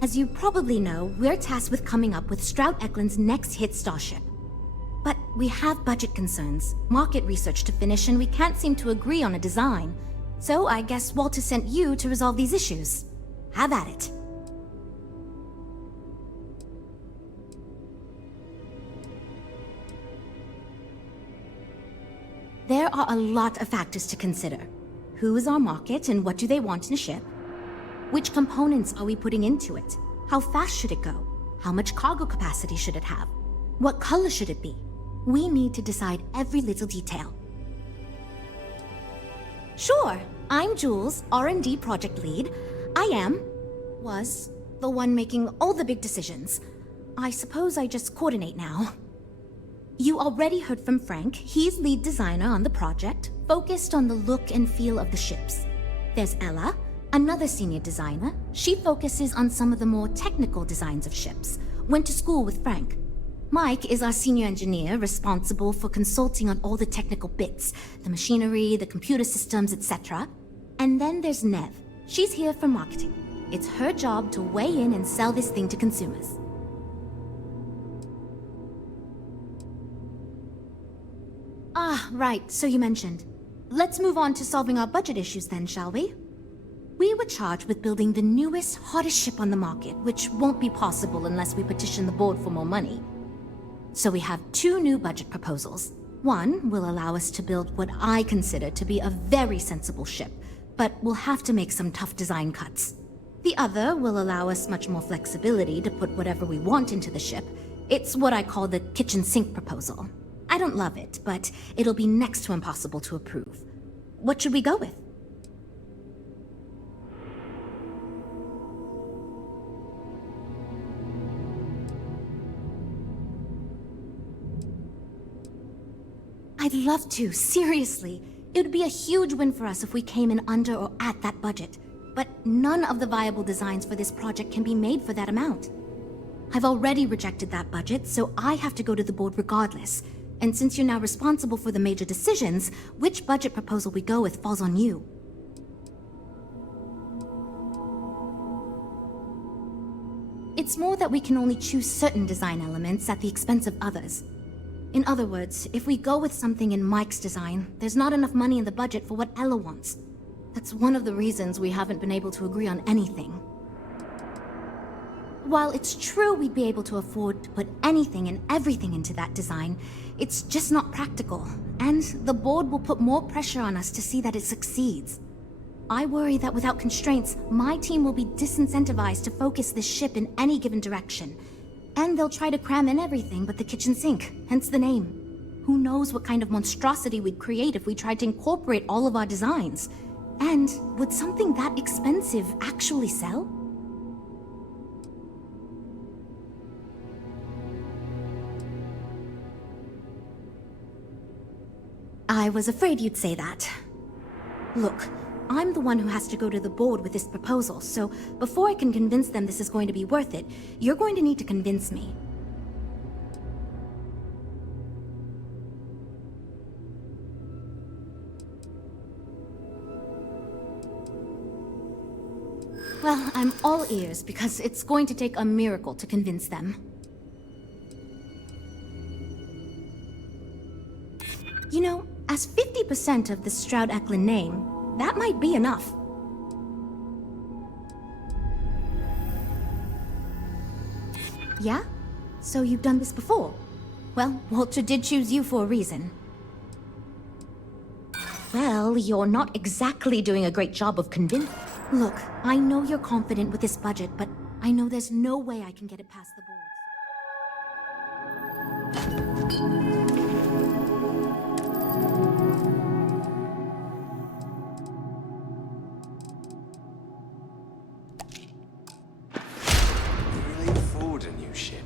As you probably know, we're tasked with coming up with Stroud Eklund's next hit starship. But we have budget concerns, market research to finish, and we can't seem to agree on a design. So I guess Walter sent you to resolve these issues. Have at it. There are a lot of factors to consider. Who is our market and what do they want in a ship? Which components are we putting into it? How fast should it go? How much cargo capacity should it have? What color should it be? We need to decide every little detail. Sure, I'm Jules, R&D project lead. was the one making all the big decisions. I suppose I just coordinate now. You already heard from Frank. He's lead designer on the project, focused on the look and feel of the ships. There's Ella, another senior designer. She focuses on some of the more technical designs of ships. Went to school with Frank. Mike is our senior engineer, responsible for consulting on all the technical bits, the machinery, the computer systems, etc. And then there's Nev. She's here for marketing. It's her job to weigh in and sell this thing to consumers. Ah, right, so you mentioned. Let's move on to solving our budget issues then, shall we? We were charged with building the newest, hottest ship on the market, which won't be possible unless we petition the board for more money. So we have two new budget proposals. One will allow us to build what I consider to be a very sensible ship, but we'll have to make some tough design cuts. The other will allow us much more flexibility to put whatever we want into the ship. It's what I call the kitchen sink proposal. I don't love it, but it'll be next to impossible to approve. What should we go with? I'd love to, seriously. It would be a huge win for us if we came in under or at that budget. But none of the viable designs for this project can be made for that amount. I've already rejected that budget, so I have to go to the board regardless. And since you're now responsible for the major decisions, which budget proposal we go with falls on you. It's more that we can only choose certain design elements at the expense of others. In other words, if we go with something in Mike's design, there's not enough money in the budget for what Ella wants. That's one of the reasons we haven't been able to agree on anything. While it's true we'd be able to afford to put anything and everything into that design, it's just not practical, and the board will put more pressure on us to see that it succeeds. I worry that without constraints, my team will be disincentivized to focus this ship in any given direction. And they'll try to cram in everything but the kitchen sink, hence the name. Who knows what kind of monstrosity we'd create if we tried to incorporate all of our designs? And would something that expensive actually sell? I was afraid you'd say that. Look, I'm the one who has to go to the board with this proposal, so before I can convince them this is going to be worth it, you're going to need to convince me. Well, I'm all ears because it's going to take a miracle to convince them. You know, as 50% of the Stroud Eklund name, that might be enough. Yeah? So you've done this before? Well, Walter did choose you for a reason. Well, you're not exactly doing a great job of convincing. Look, I know you're confident with this budget, but I know there's no way I can get it past the board. Really afford a new ship?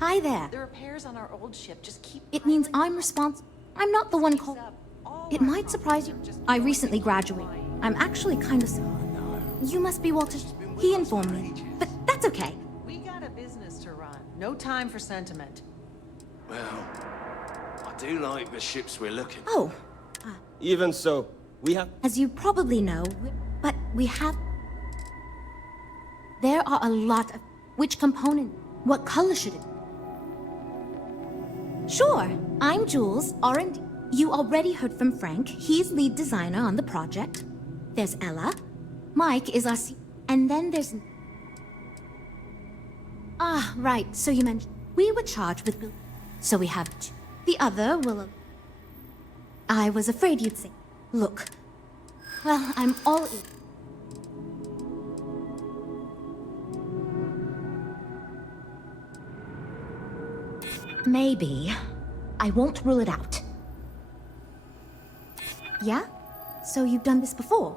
Hi there. The repairs on our old ship just keep... It means I'm responsible. I'm not the one called. It might surprise you. I recently graduated. I'm actually kind of. You must be Walter. He informed me. But that's okay. We got a business to run. No time for sentiment. Well, I do like the ships we're looking at. Oh. Even so, we have... As you probably know, but we have... There are a lot of... Which component? What color should it be? Sure. I'm Jules, R&D. You already heard from Frank. He's lead designer on the project. There's Ella. Mike is our and then there's... Ah, right. So you mentioned... We were charged with... So we have... The other will... I was afraid you'd say... Look. Well, I'm all in. Maybe. I won't rule it out. Yeah? So you've done this before?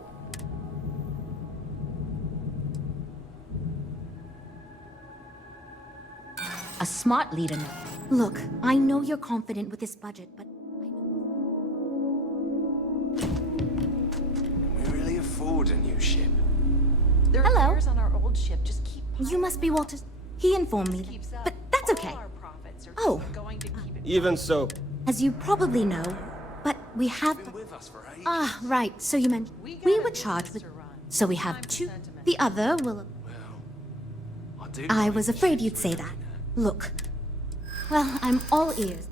A smart leader. Look, I know you're confident with this budget, but We really afford a new ship? The Hello. repairs on our old ship just keep... you must be Walter. He informed me. But that's okay. Oh. Even so, As you probably know, but we have... Ah, right. So you mentioned... We were charged with... So we have two... The other will... I was afraid you'd say that. Look. Well, I'm all ears.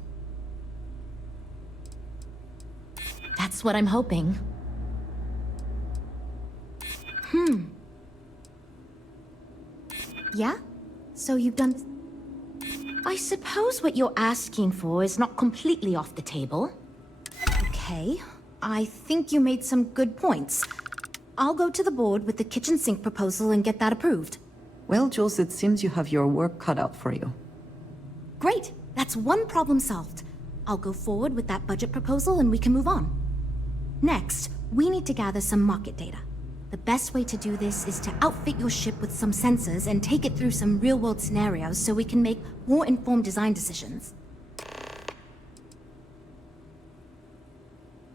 That's what I'm hoping. Yeah? So you've done... I suppose what you're asking for is not completely off the table. Okay. I think you made some good points. I'll go to the board with the kitchen sink proposal and get that approved. Well, Jules, it seems you have your work cut out for you. Great. That's one problem solved. I'll go forward with that budget proposal and we can move on. Next, we need to gather some market data. The best way to do this is to outfit your ship with some sensors and take it through some real-world scenarios so we can make more informed design decisions.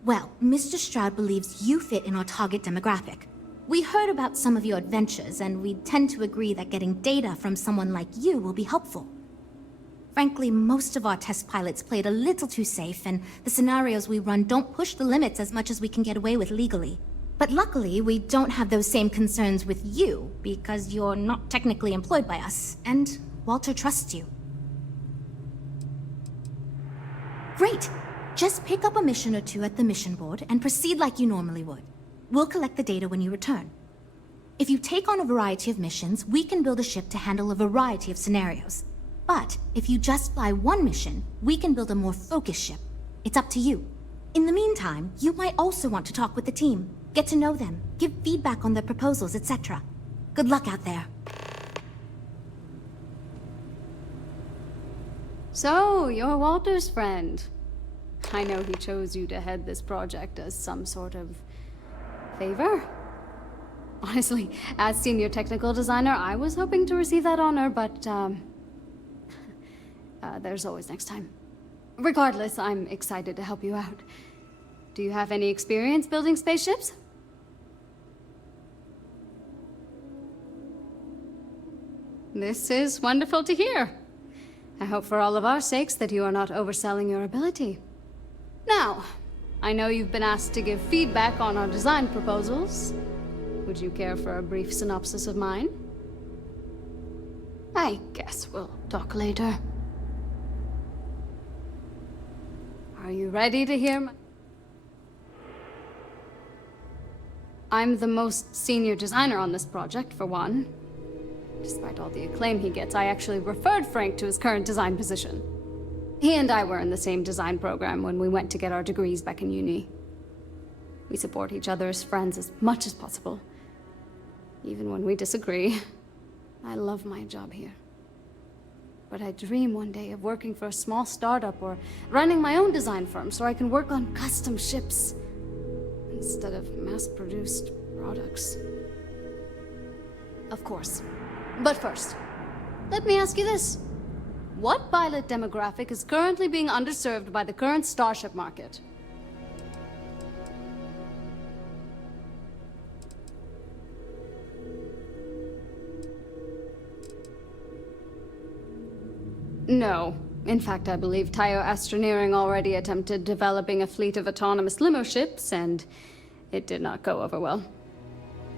Well, Mr. Stroud believes you fit in our target demographic. We heard about some of your adventures, and we tend to agree that getting data from someone like you will be helpful. Frankly, most of our test pilots played a little too safe, and the scenarios we run don't push the limits as much as we can get away with legally. But luckily, we don't have those same concerns with you, because you're not technically employed by us, and Walter trusts you. Great! Just pick up a mission or two at the mission board and proceed like you normally would. We'll collect the data when you return. If you take on a variety of missions, we can build a ship to handle a variety of scenarios. But if you just fly one mission, we can build a more focused ship. It's up to you. In the meantime, you might also want to talk with the team, get to know them, give feedback on their proposals, etc. Good luck out there. So, you're Walter's friend. I know he chose you to head this project as some sort of favor. Honestly, as senior technical designer, I was hoping to receive that honor, but, there's always next time. Regardless, I'm excited to help you out. Do you have any experience building spaceships? This is wonderful to hear. I hope for all of our sakes that you are not overselling your ability. Now, I know you've been asked to give feedback on our design proposals. Would you care for a brief synopsis of mine? I guess we'll talk later. Are you ready to hear my... I'm the most senior designer on this project, for one. Despite all the acclaim he gets, I actually referred Frank to his current design position. He and I were in the same design program when we went to get our degrees back in uni. We support each other as friends as much as possible. Even when we disagree. I love my job here. But I dream one day of working for a small startup or running my own design firm so I can work on custom ships instead of mass-produced products. Of course. But first, let me ask you this. What pilot demographic is currently being underserved by the current starship market? No. In fact, I believe Tayo Astroneering already attempted developing a fleet of autonomous limo ships, and it did not go over well.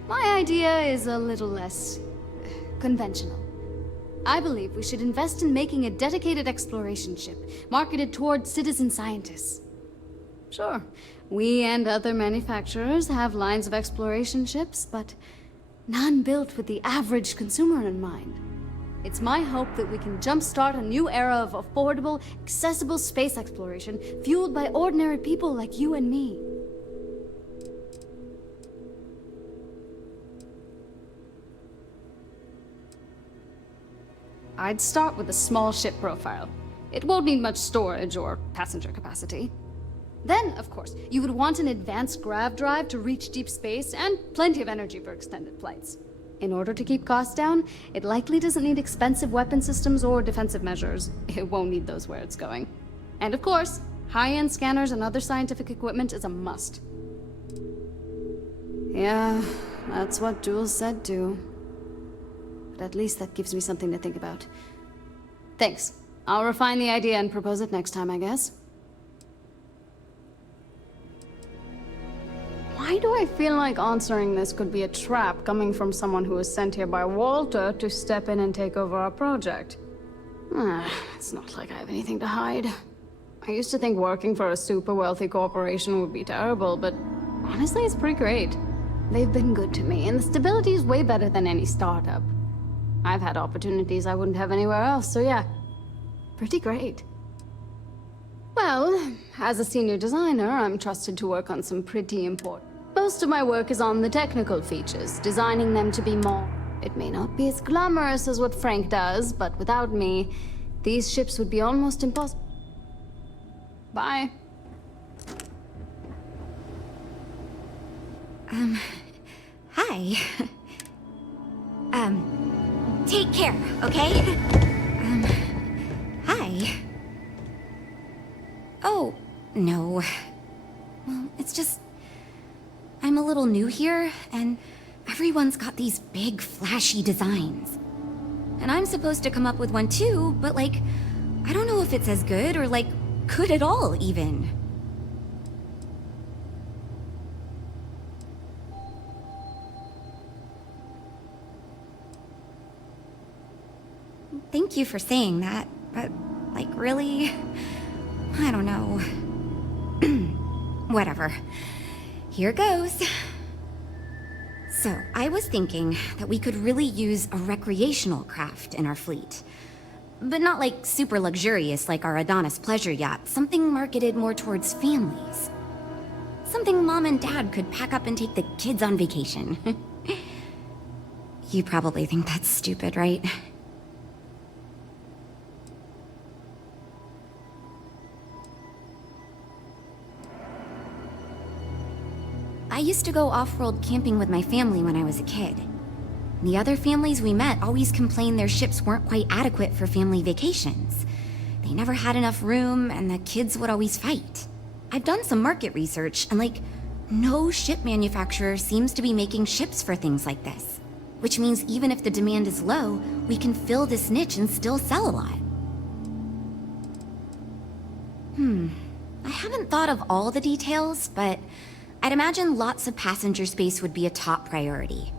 My idea is a little less conventional. I believe we should invest in making a dedicated exploration ship, marketed toward citizen scientists. Sure, we and other manufacturers have lines of exploration ships, but none built with the average consumer in mind. It's my hope that we can jumpstart a new era of affordable, accessible space exploration, fueled by ordinary people like you and me. I'd start with a small ship profile. It won't need much storage or passenger capacity. Then, of course, you would want an advanced grav drive to reach deep space and plenty of energy for extended flights. In order to keep costs down, it likely doesn't need expensive weapon systems or defensive measures. It won't need those where it's going. And of course, high-end scanners and other scientific equipment is a must. Yeah, that's what Jules said too. But at least that gives me something to think about. Thanks. I'll refine the idea and propose it next time, I guess. Why do I feel like answering this could be a trap coming from someone who was sent here by Walter to step in and take over our project? It's not like I have anything to hide. I used to think working for a super wealthy corporation would be terrible, but honestly, it's pretty great. They've been good to me, and the stability is way better than any startup. I've had opportunities I wouldn't have anywhere else, so yeah, pretty great. Well, as a senior designer, I'm trusted to work on some pretty important. Most of my work is on the technical features, designing them to be more... It may not be as glamorous as what Frank does, but without me, these ships would be almost impossible. Bye. Hi. Take care, okay? Hi. Oh, no. Well, it's just... I'm a little new here, and everyone's got these big, flashy designs. And I'm supposed to come up with one too, but like, I don't know if it's as good or like, good at all, even. Thank you for saying that, but like, really? I don't know. Whatever. Here goes. So, I was thinking that we could really use a recreational craft in our fleet. But not like super luxurious like our Adonis pleasure yacht, something marketed more towards families. Something Mom and Dad could pack up and take the kids on vacation. You probably think that's stupid, right? I used to go off-world camping with my family when I was a kid. The other families we met always complained their ships weren't quite adequate for family vacations. They never had enough room, and the kids would always fight. I've done some market research, and like, no ship manufacturer seems to be making ships for things like this. Which means even if the demand is low, we can fill this niche and still sell a lot. I haven't thought of all the details, but I'd imagine lots of passenger space would be a top priority.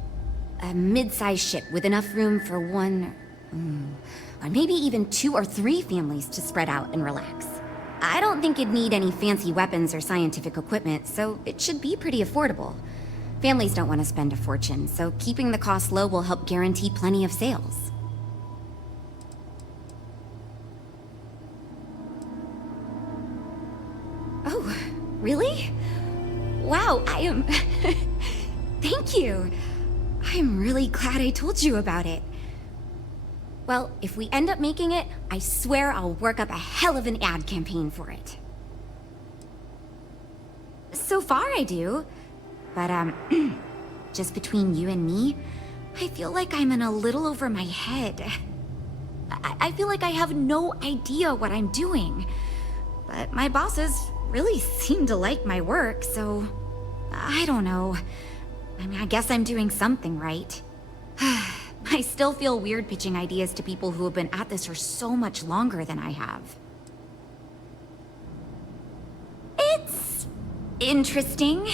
A mid-sized ship with enough room for one, or maybe even 2 or 3 families to spread out and relax. I don't think it'd need any fancy weapons or scientific equipment, so it should be pretty affordable. Families don't want to spend a fortune, so keeping the cost low will help guarantee plenty of sales. Oh, really? Wow, I am... Thank you. I'm really glad I told you about it. Well, if we end up making it, I swear I'll work up a hell of an ad campaign for it. So far I do. But, just between you and me, I feel like I'm in a little over my head. I feel like I have no idea what I'm doing. But my bosses really seem to like my work, so... I don't know. I mean, I guess I'm doing something right. I still feel weird pitching ideas to people who have been at this for so much longer than I have. It's... interesting.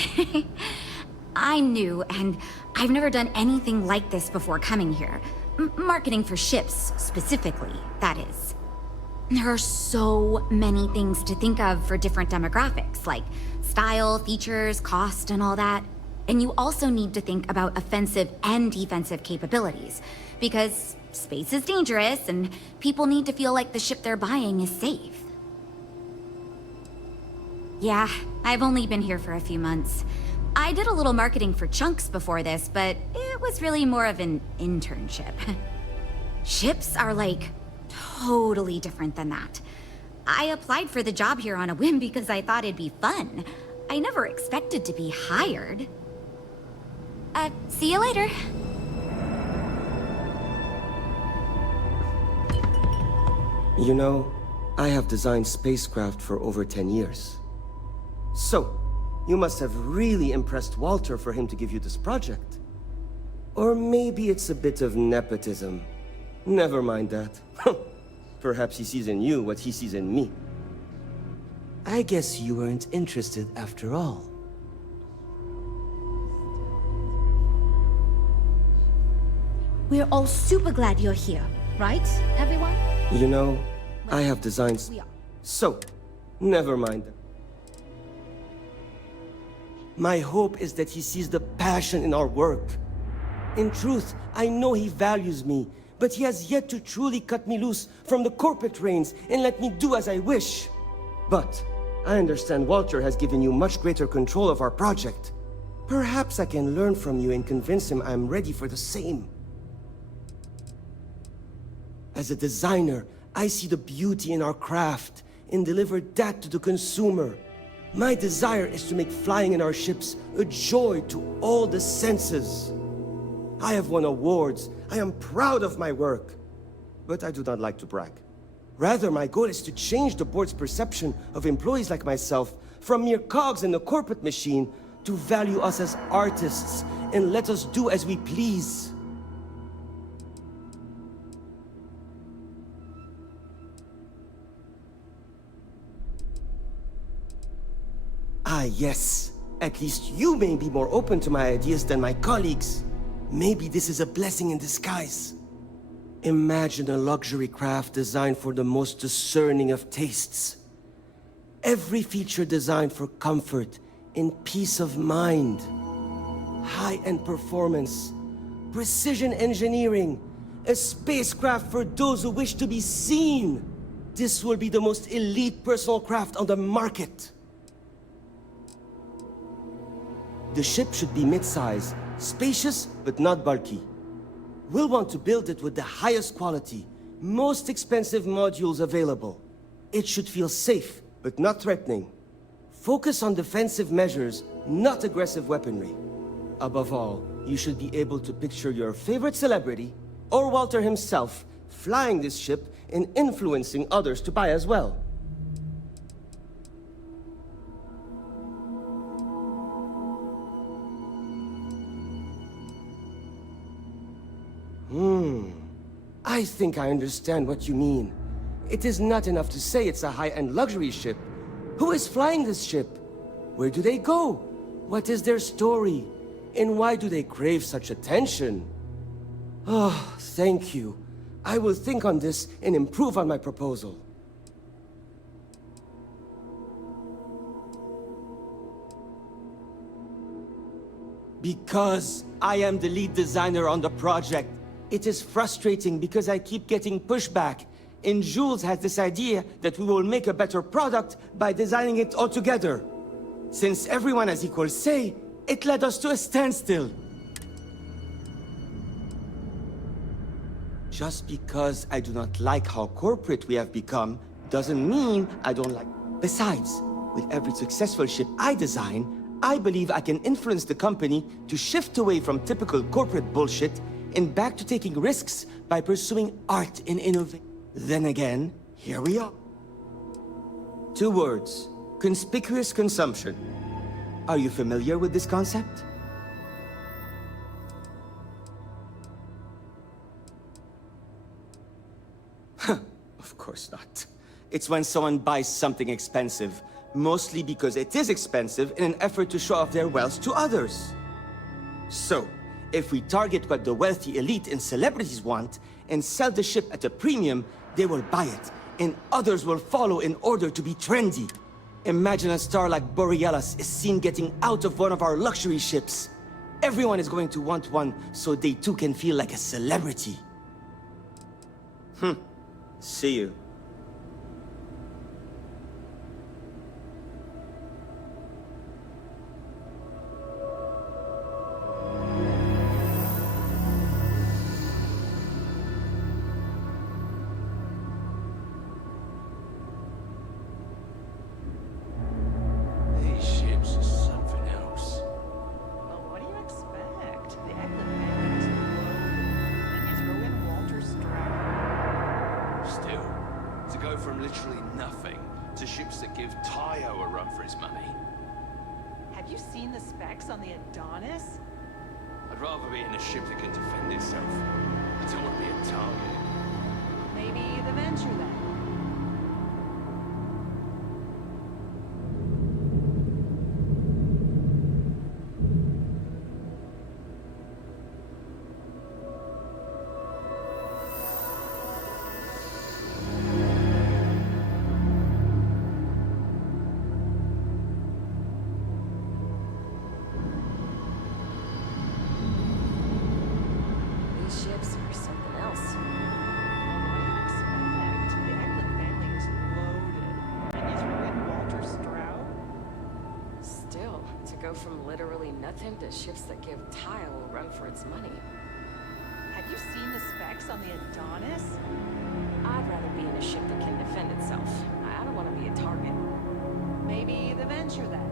I'm new, and I've never done anything like this before coming here. Marketing for ships, specifically, that is. There are so many things to think of for different demographics, like style, features, cost, and all that. And you also need to think about offensive and defensive capabilities, because space is dangerous, and people need to feel like the ship they're buying is safe. Yeah, I've only been here for a few months. I did a little marketing for Chunks before this, but it was really more of an internship. Ships are like totally different than that. I applied for the job here on a whim because I thought it'd be fun. I never expected to be hired. See you later. You know, I have designed spacecraft for over 10 years. So, you must have really impressed Walter for him to give you this project. Or maybe it's a bit of nepotism. Never mind that. Perhaps he sees in you what he sees in me. I guess you weren't interested after all. We're all super glad you're here, right, everyone? You know, I have designs. So, never mind. My hope is that he sees the passion in our work. In truth, I know he values me, but he has yet to truly cut me loose from the corporate reins and let me do as I wish. But I understand Walter has given you much greater control of our project. Perhaps I can learn from you and convince him I'm ready for the same. As a designer, I see the beauty in our craft and deliver that to the consumer. My desire is to make flying in our ships a joy to all the senses. I have won awards. I am proud of my work. But I do not like to brag. Rather, my goal is to change the board's perception of employees like myself from mere cogs in the corporate machine to value us as artists and let us do as we please. Ah, yes. At least you may be more open to my ideas than my colleagues. Maybe this is a blessing in disguise. Imagine a luxury craft designed for the most discerning of tastes. Every feature designed for comfort and peace of mind. High-end performance, precision engineering, a spacecraft for those who wish to be seen. This will be the most elite personal craft on the market. The ship should be mid-size, spacious but not bulky. We'll want to build it with the highest quality, most expensive modules available. It should feel safe, but not threatening. Focus on defensive measures, not aggressive weaponry. Above all, you should be able to picture your favorite celebrity, or Walter himself, flying this ship and influencing others to buy as well. I think I understand what you mean. It is not enough to say it's a high-end luxury ship. Who is flying this ship? Where do they go? What is their story? And why do they crave such attention? Oh, thank you. I will think on this and improve on my proposal. Because I am the lead designer on the project. It is frustrating because I keep getting pushback. And Jules has this idea that we will make a better product by designing it all together. Since everyone has equal say, it led us to a standstill. Just because I do not like how corporate we have become, doesn't mean I don't like... Besides, with every successful ship I design, I believe I can influence the company to shift away from typical corporate bullshit and back to taking risks by pursuing art and innovation. Then again, here we are. 2 words. Conspicuous consumption. Are you familiar with this concept? Of course not. It's when someone buys something expensive, mostly because it is expensive in an effort to show off their wealth to others. So, if we target what the wealthy elite and celebrities want, and sell the ship at a premium, they will buy it, and others will follow in order to be trendy. Imagine a star like Borealis is seen getting out of one of our luxury ships. Everyone is going to want one, so they too can feel like a celebrity. See you. These ships are something else. Well, what do you expect? The Eklund family's loaded. Then you throw in Walter Stroud. Still, to go from literally nothing to ships that give Tayo a run for his money. Have you seen the specs on the Adonis? I'd rather be in a ship that can defend itself. I don't want to be a target. Maybe the Venture then. These ships are something else. The Eklund family is loaded. And you throw in Walter Stroud? Still, to go from literally nothing to ships that give Tayo a run for its money. Have you seen the specs on the Adonis? I'd rather be in a ship that can defend itself. I don't want to be a target. Maybe the Venture then.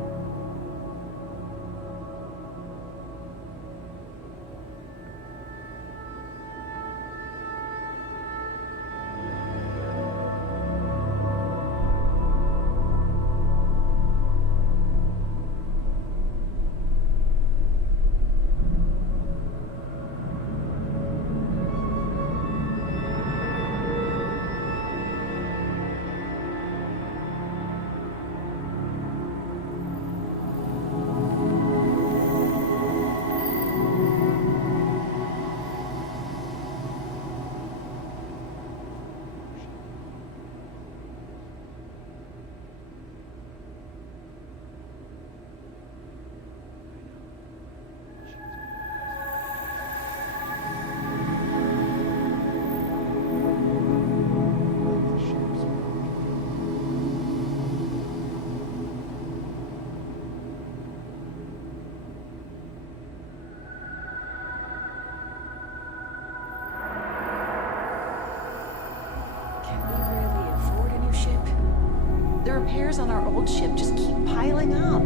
The repairs on our old ship just keep piling up.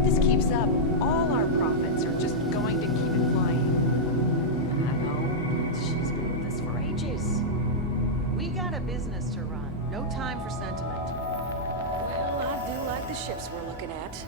If this keeps up, all our profits are just going to keep it flying. I know. She's been with us for ages. We got a business to run. No time for sentiment. Well, I do like the ships we're looking at.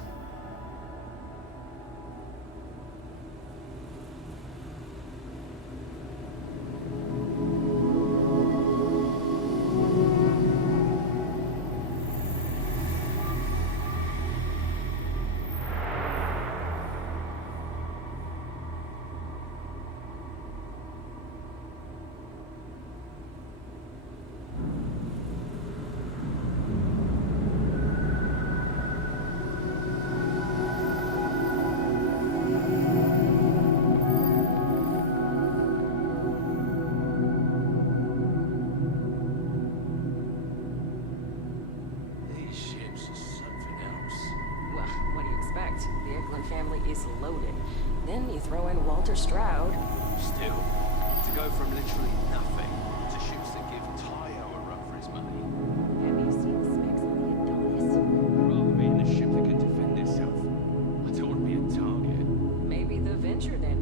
loaded. Then you throw in Walter Stroud. Still, to go from literally nothing to ships that give Tayo a run for his money. Have you seen the specs on the Adonis? I'd rather be in a ship that can defend itself. I don't want to be a target. Maybe the Venture then.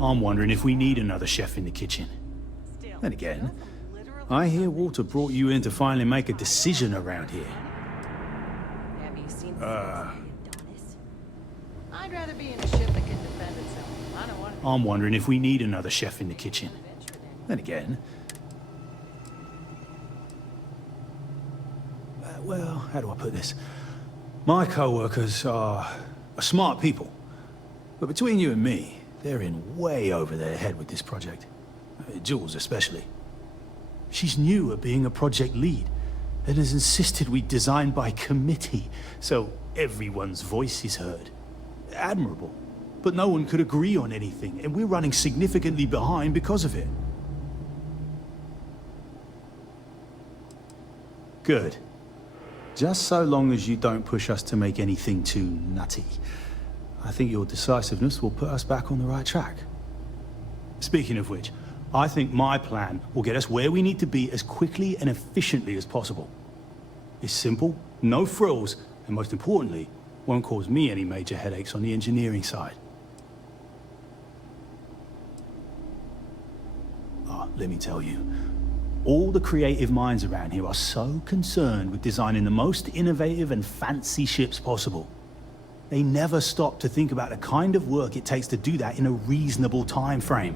I'm wondering if we need another chef in the kitchen. Then again, I hear Walter brought you in to finally make a decision around here. Have you seen the specs on the Adonis? I'd rather be in a ship that can defend itself. I don't want to. I'm wondering if we need another chef in the kitchen. Then again... well, how do I put this? My co-workers are smart people. But between you and me, they're in way over their head with this project. Jules especially. She's new at being a project lead and has insisted we design by committee, so everyone's voice is heard. Admirable. But no one could agree on anything, and we're running significantly behind because of it. Good. Just so long as you don't push us to make anything too nutty. I think your decisiveness will put us back on the right track. Speaking of which, I think my plan will get us where we need to be as quickly and efficiently as possible. It's simple, no frills, and most importantly, won't cause me any major headaches on the engineering side. Let me tell you, all the creative minds around here are so concerned with designing the most innovative and fancy ships possible. They never stop to think about the kind of work it takes to do that in a reasonable time frame.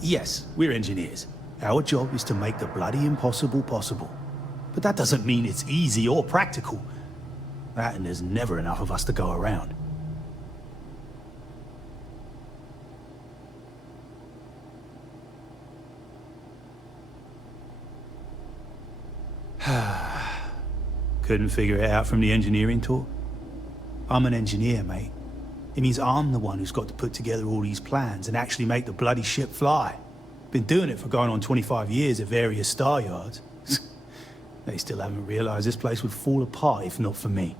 Yes, we're engineers. Our job is to make the bloody impossible possible. But that doesn't mean it's easy or practical. That and there's never enough of us to go around. Couldn't figure it out from the engineering talk? I'm an engineer, mate. It means I'm the one who's got to put together all these plans and actually make the bloody ship fly. Been doing it for going on 25 years at various star yards. They still haven't realized this place would fall apart if not for me.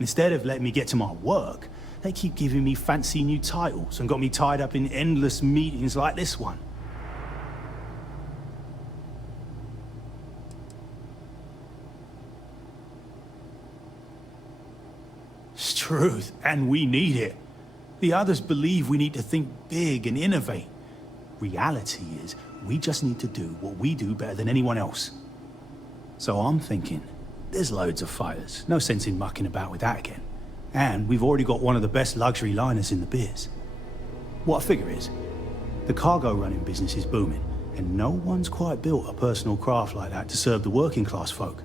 Instead of letting me get to my work, they keep giving me fancy new titles and got me tied up in endless meetings like this one. It's truth, and we need it. The others believe we need to think big and innovate. Reality is, we just need to do what we do better than anyone else. So I'm thinking, there's loads of fighters. No sense in mucking about with that again. And we've already got one of the best luxury liners in the biz. What I figure is, the cargo running business is booming, and no one's quite built a personal craft like that to serve the working class folk.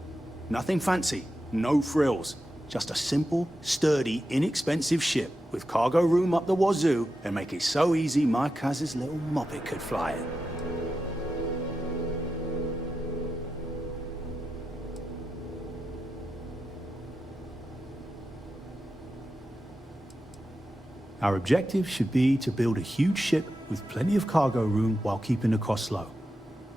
Nothing fancy, no frills. Just a simple, sturdy, inexpensive ship with cargo room up the wazoo and make it so easy my cousin's little moppet could fly it. Our objective should be to build a huge ship with plenty of cargo room while keeping the costs low.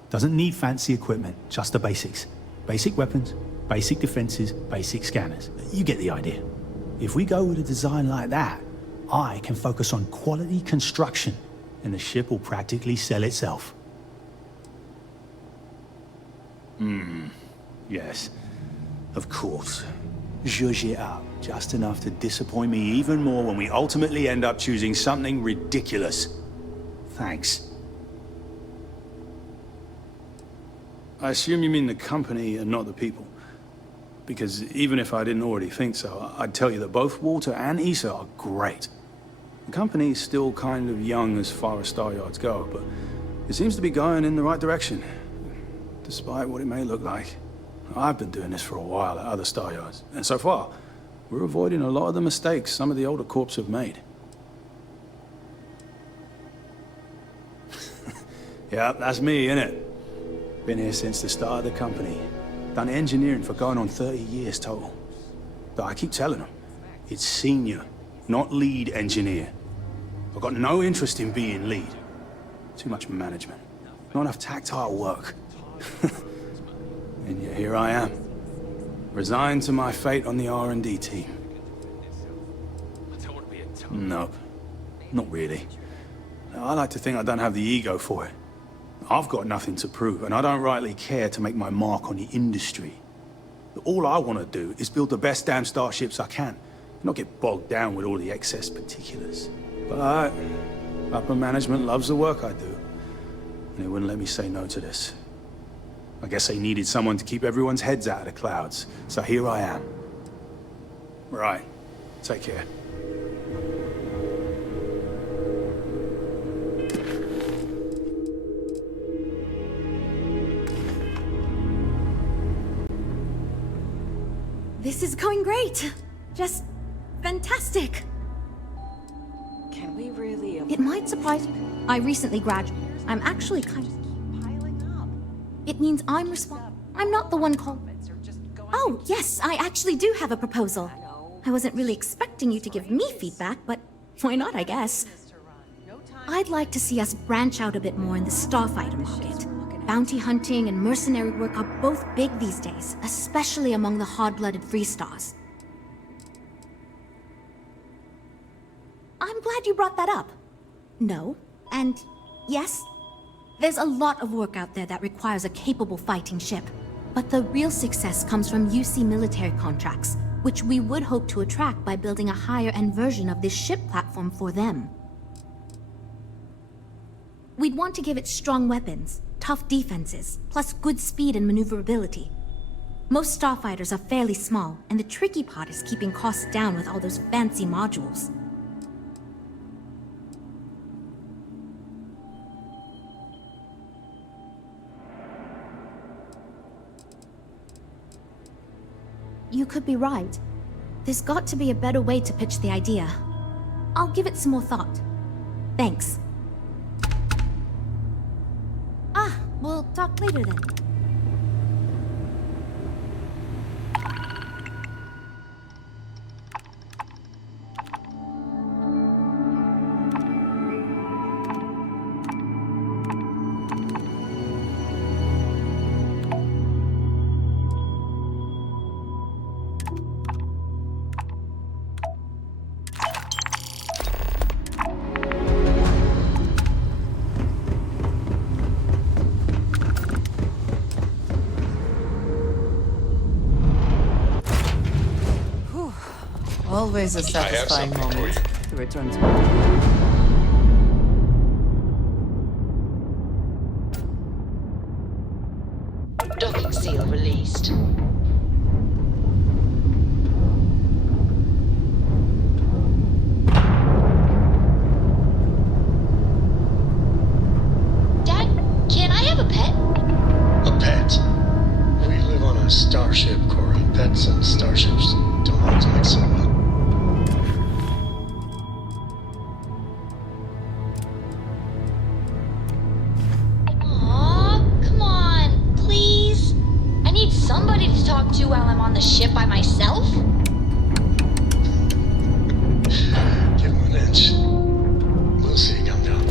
Doesn't need fancy equipment, just the basics. Basic weapons, basic defenses, basic scanners. You get the idea. If we go with a design like that, I can focus on quality construction, and the ship will practically sell itself. Yes, of course. Zhuzh it up, just enough to disappoint me even more when we ultimately end up choosing something ridiculous. Thanks. I assume you mean the company and not the people. Because even if I didn't already think so, I'd tell you that both Walter and Issa are great. The company's still kind of young as far as Star Yards go, but it seems to be going in the right direction, despite what it may look like. I've been doing this for a while at other Star Yards, and so far, we're avoiding a lot of the mistakes some of the older corps have made. Yeah, that's me, innit? Been here since the start of the company. Done engineering for going on 30 years total. But I keep telling them, it's senior, not lead engineer. I've got no interest in being lead. Too much management. Not enough tactile work. And yet here I am. Resigned to my fate on the R&D team. Nope. Not really. I like to think I don't have the ego for it. I've got nothing to prove, and I don't rightly care to make my mark on the industry. All I want to do is build the best damn starships I can, not get bogged down with all the excess particulars. But upper management loves the work I do, and they wouldn't let me say no to this. I guess they needed someone to keep everyone's heads out of the clouds, so here I am. Right. Take care. This is going great. Just fantastic. Can we really... It might surprise you. I recently graduated. I'm actually kind of... It means I'm responsible. I'm not the one called... Oh, yes, I actually do have a proposal. I wasn't really expecting you to give me feedback, but why not, I guess. I'd like to see us branch out a bit more in the starfighter market. Bounty hunting and mercenary work are both big these days, especially among the hard-blooded Freestars. I'm glad you brought that up. No, and yes, there's a lot of work out there that requires a capable fighting ship. But the real success comes from UC military contracts, which we would hope to attract by building a higher-end version of this ship platform for them. We'd want to give it strong weapons, tough defenses, plus good speed and maneuverability. Most starfighters are fairly small, and the tricky part is keeping costs down with all those fancy modules. You could be right. There's got to be a better way to pitch the idea. I'll give it some more thought. Thanks. We'll talk later then. Always a satisfying moment to return to. Docking seal released. Dad, can I have a pet? A pet? We live on a starship, Cora. Pets and starships don't always mix so well. Somebody to talk to while I'm on the ship by myself? Give him an inch. We'll see you come down.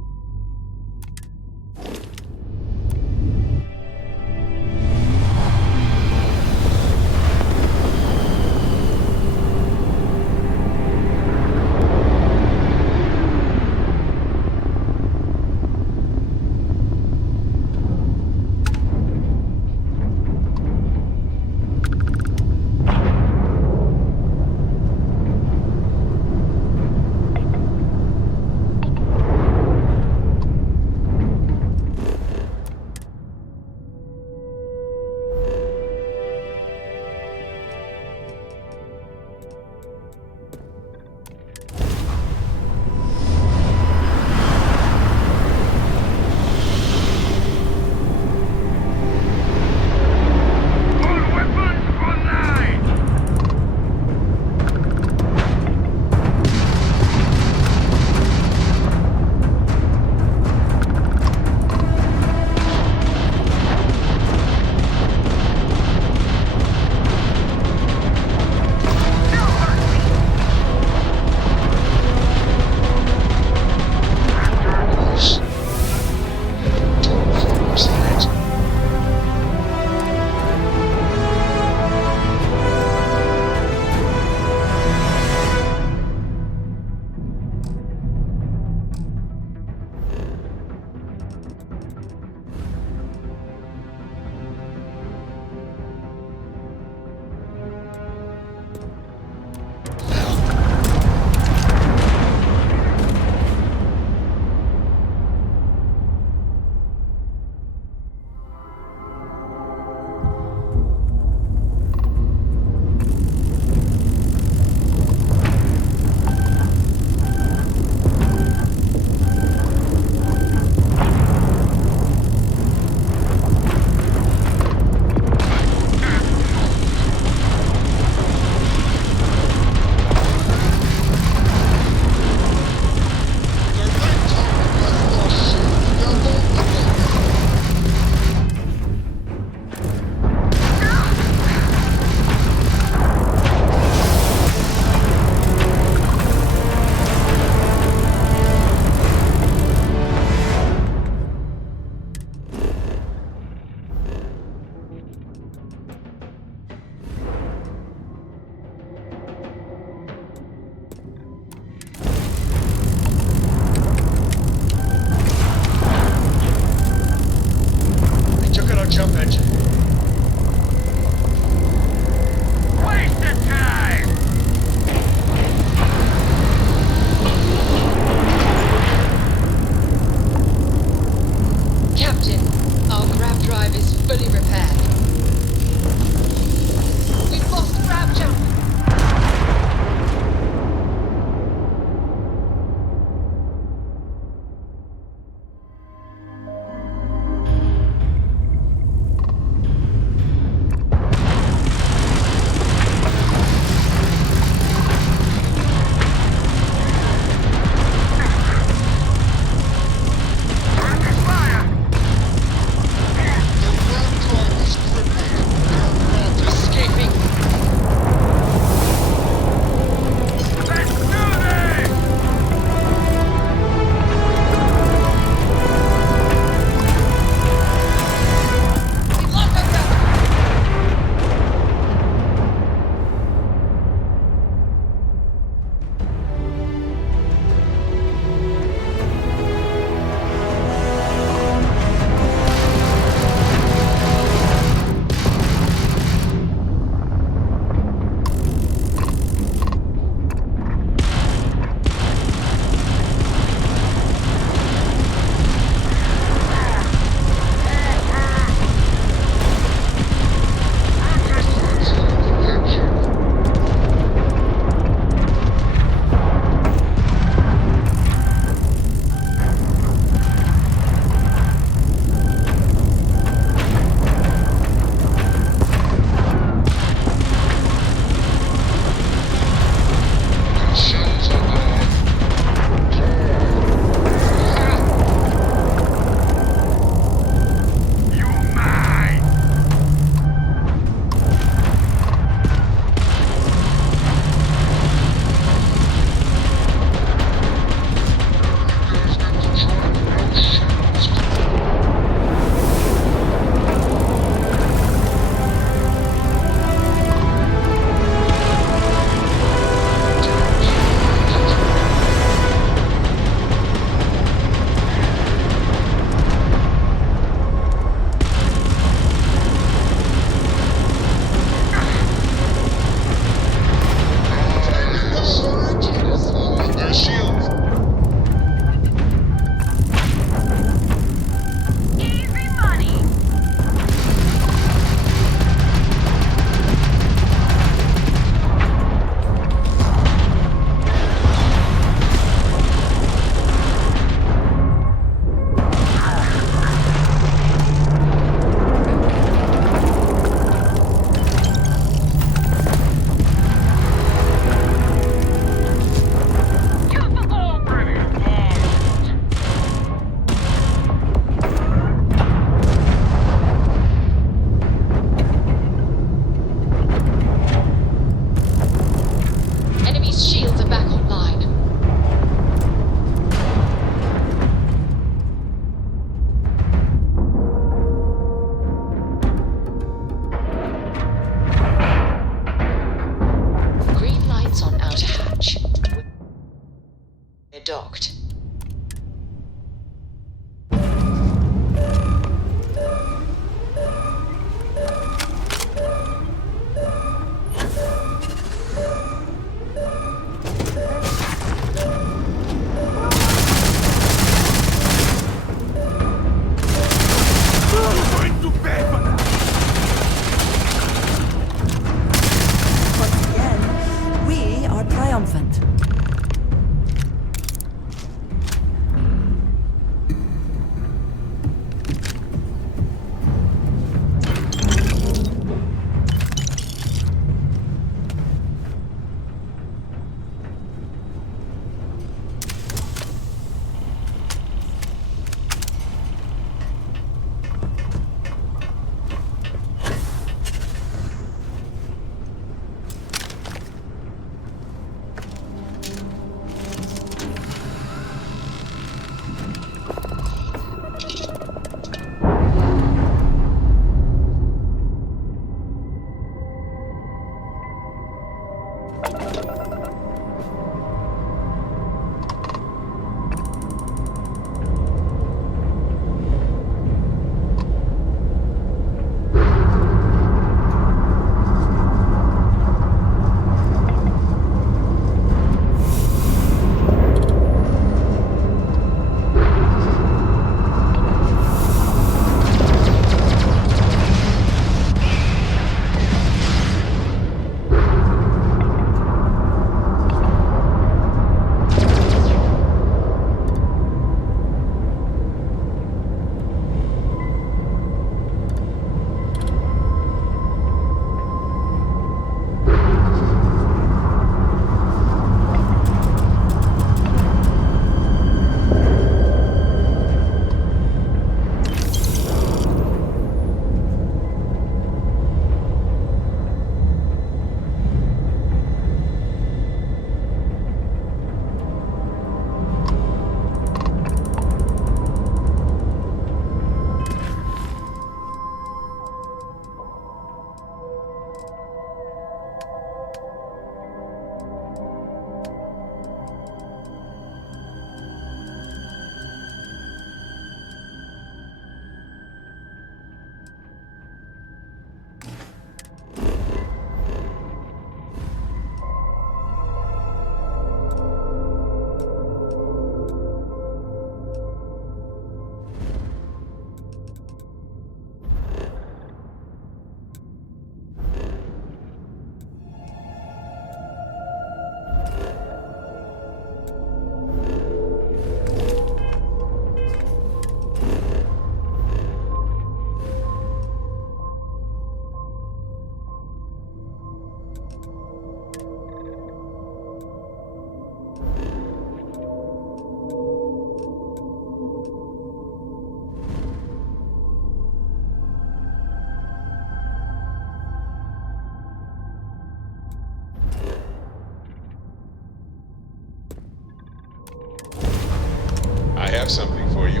have something for you.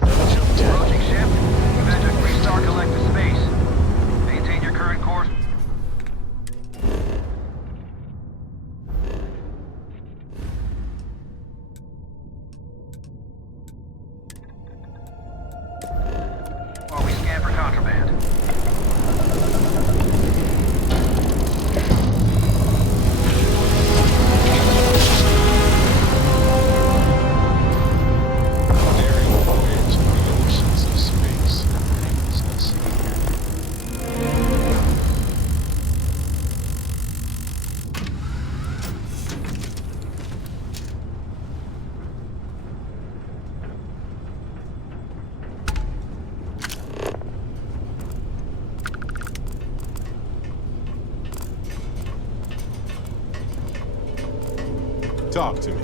Approaching ship. Magic 3-star collective space. Maintain your current course. While we scan for contraband. Daring voyage of the oceans of space brings us here. Talk to me.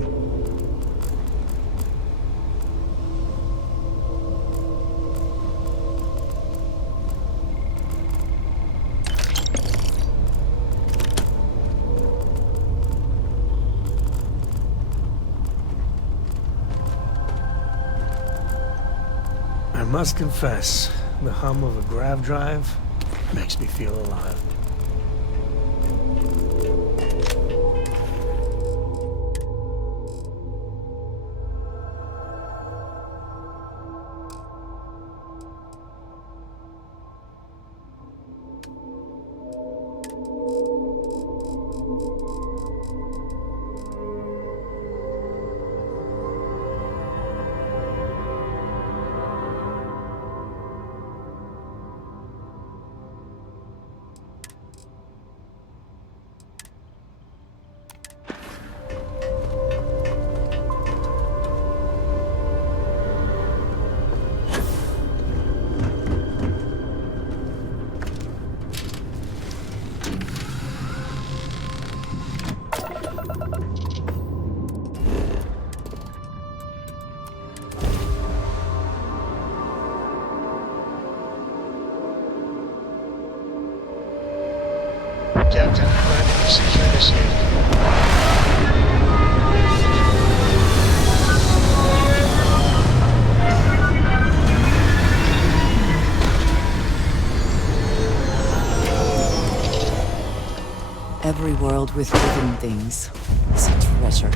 I must confess, the hum of a grav drive makes me feel alive. Captain, landing procedure initiated. Every world with living things is a treasure.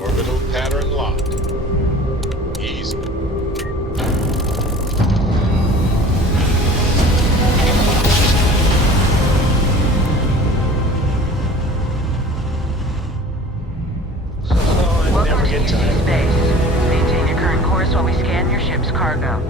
Orbital pattern locked. Easy. Oh, I never get tired. Space. Maintain your current course while we scan your ship's cargo.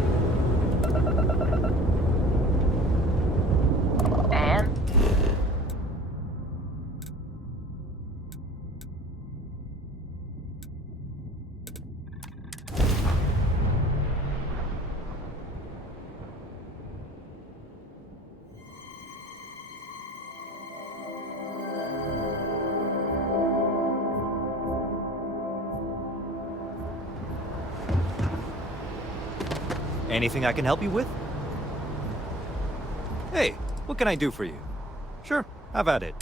Anything I can help you with? Hey, what can I do for you? Sure, have at it.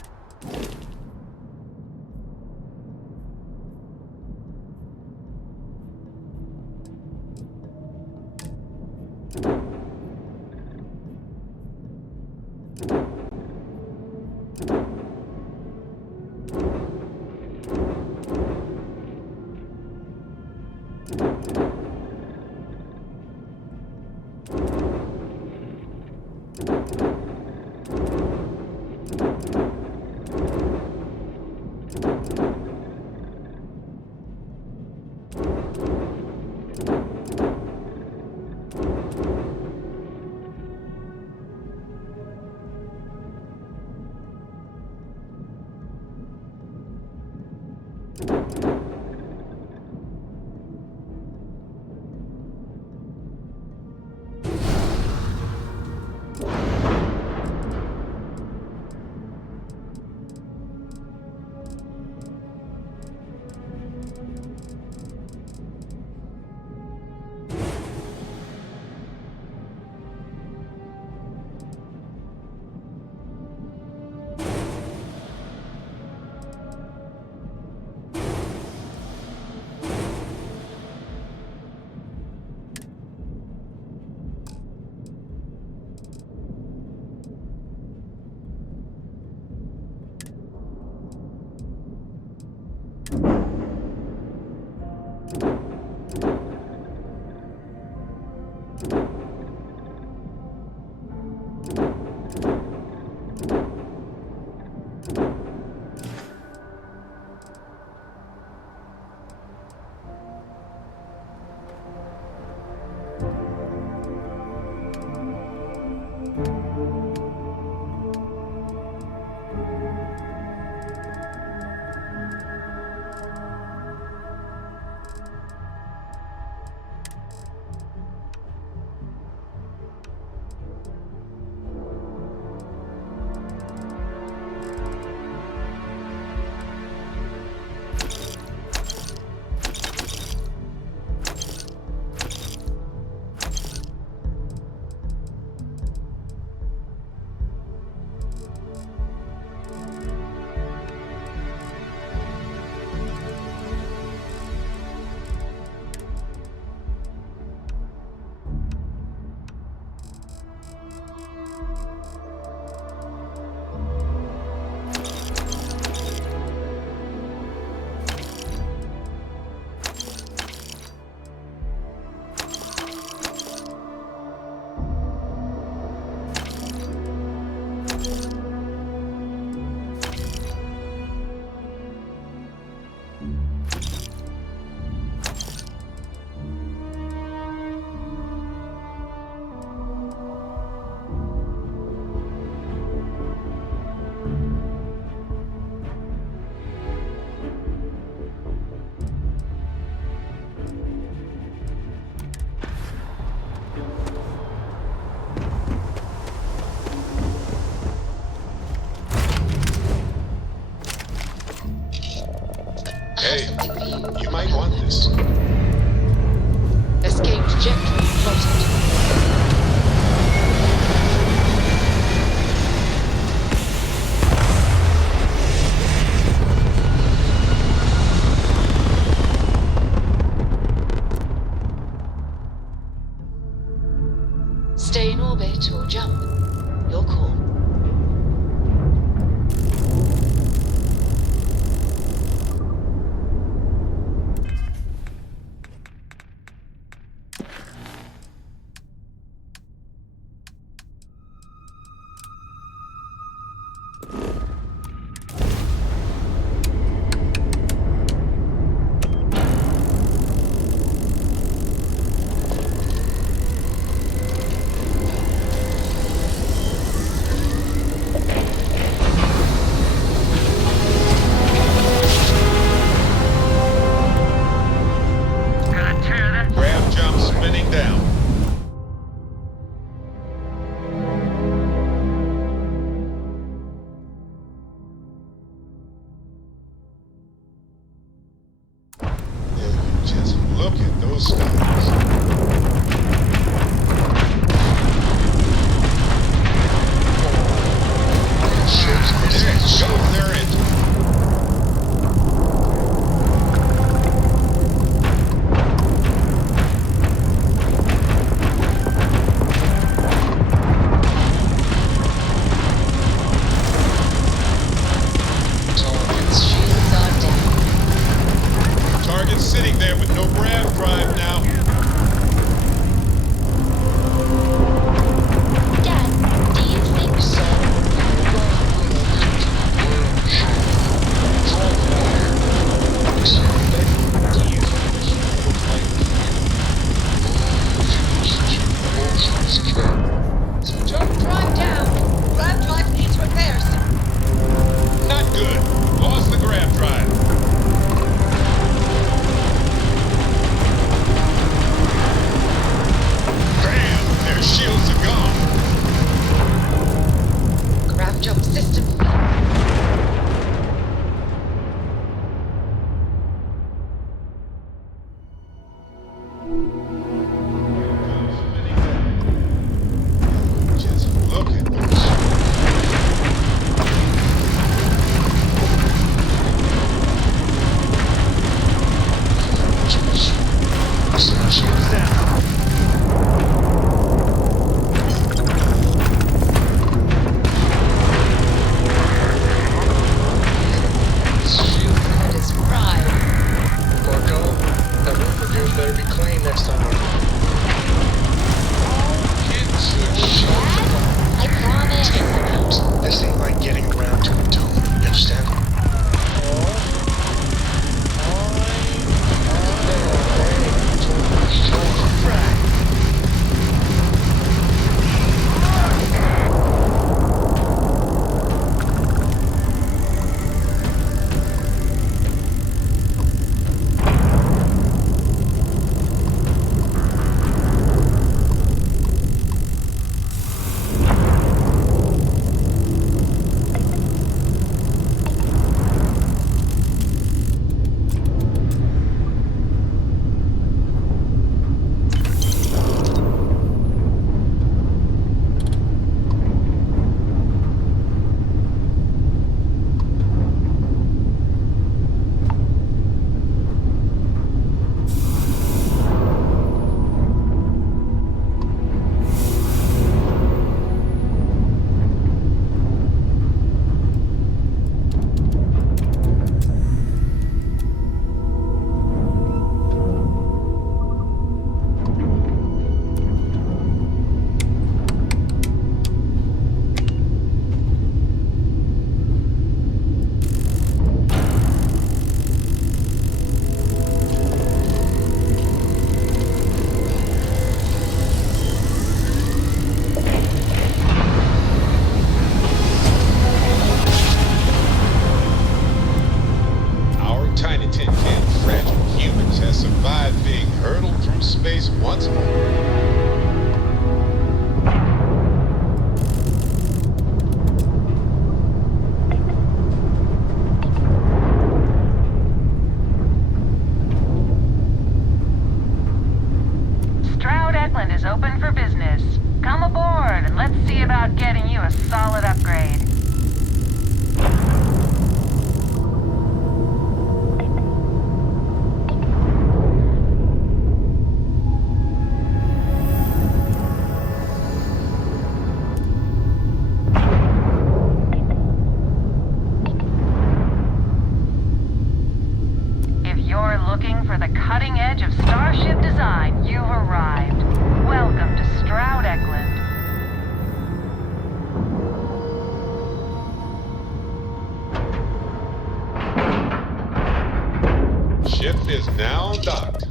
Ship is now docked.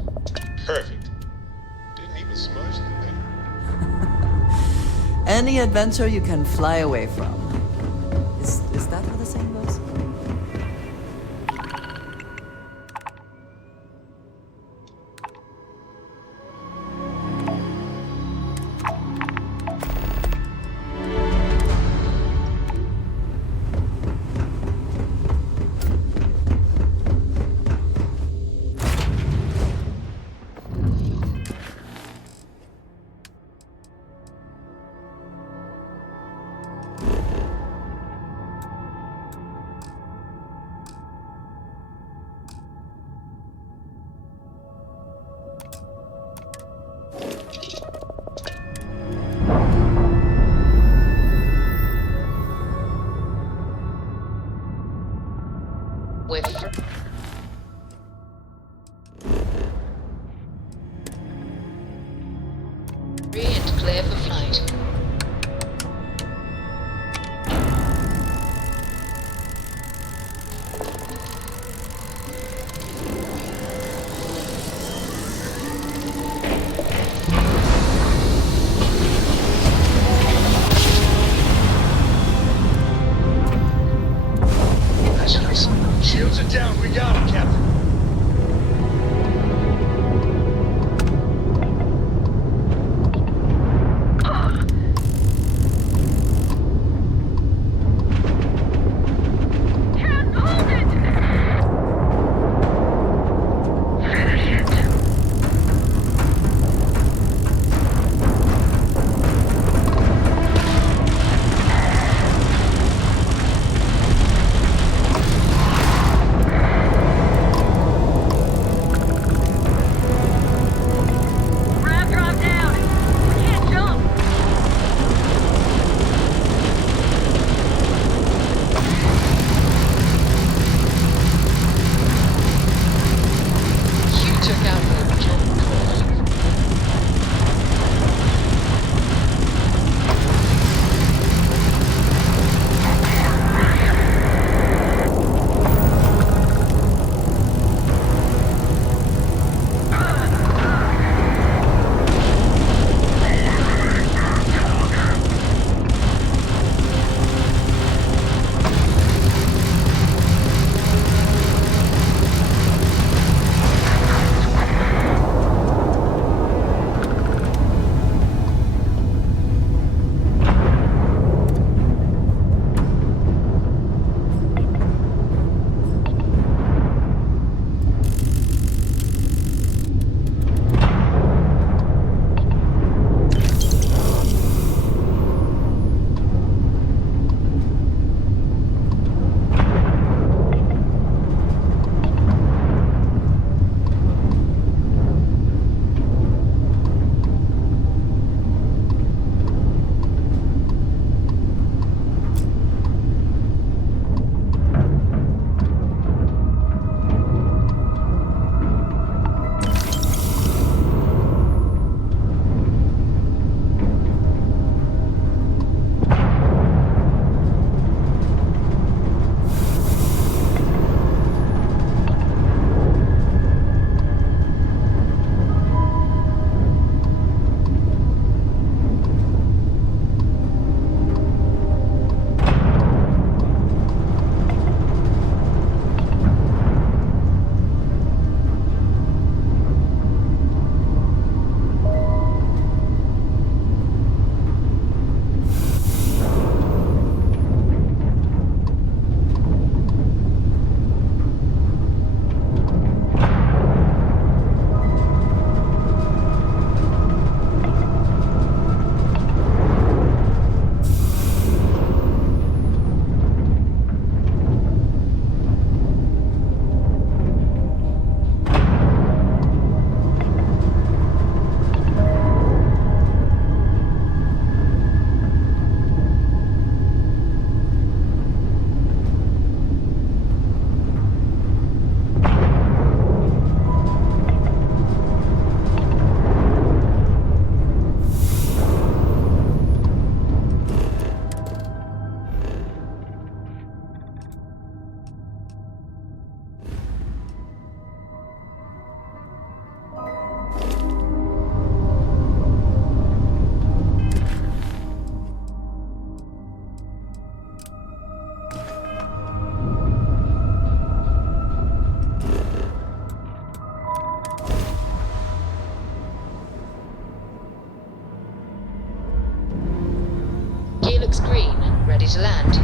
Perfect. Didn't even smudge the thing. Any adventure you can fly away from. Is that how the saying goes? With free and clear for flight. Shields are down, we got to land.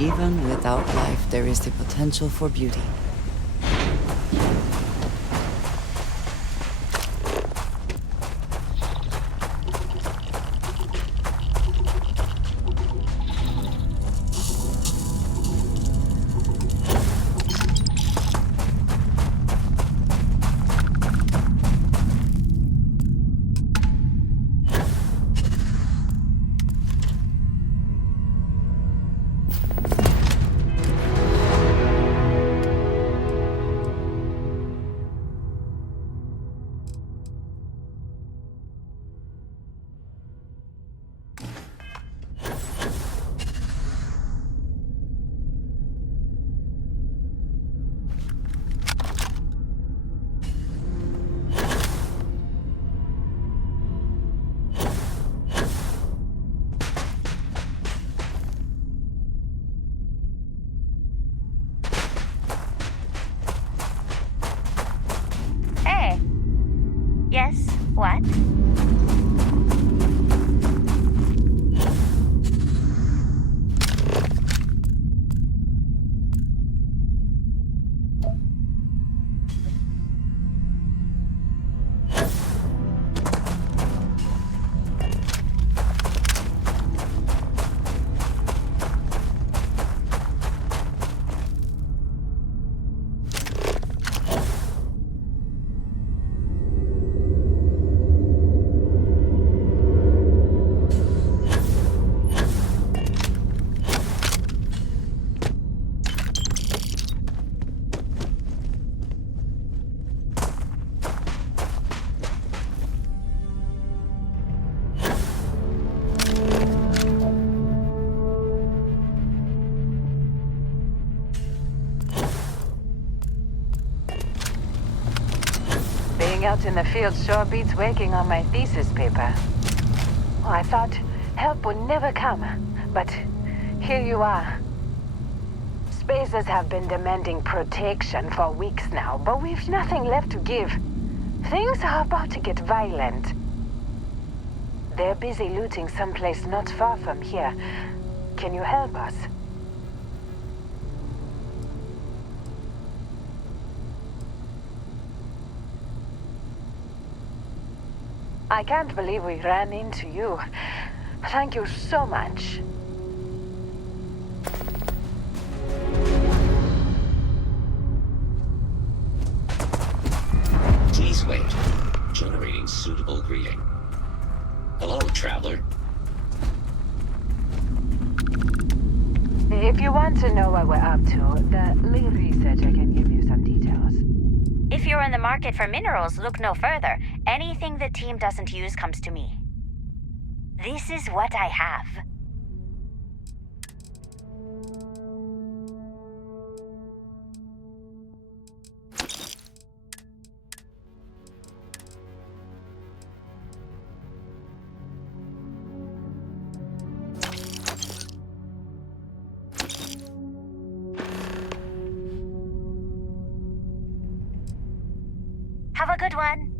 Even without life, there is the potential for beauty. Hey. Yes, what? Being out in the field sure beats working on my thesis paper. Oh, I thought help would never come, but here you are. Spacers have been demanding protection for weeks now, but we've nothing left to give. Things are about to get violent. They're busy looting someplace not far from here. Can you help us? I can't believe we ran into you. Thank you so much. Please wait. Generating suitable greeting. Hello, traveler. If you want to know what we're up to, the little research, I can give you some details. If you're in the market for minerals, look no further. Anything the team doesn't use comes to me. This is what I have. Have a good one.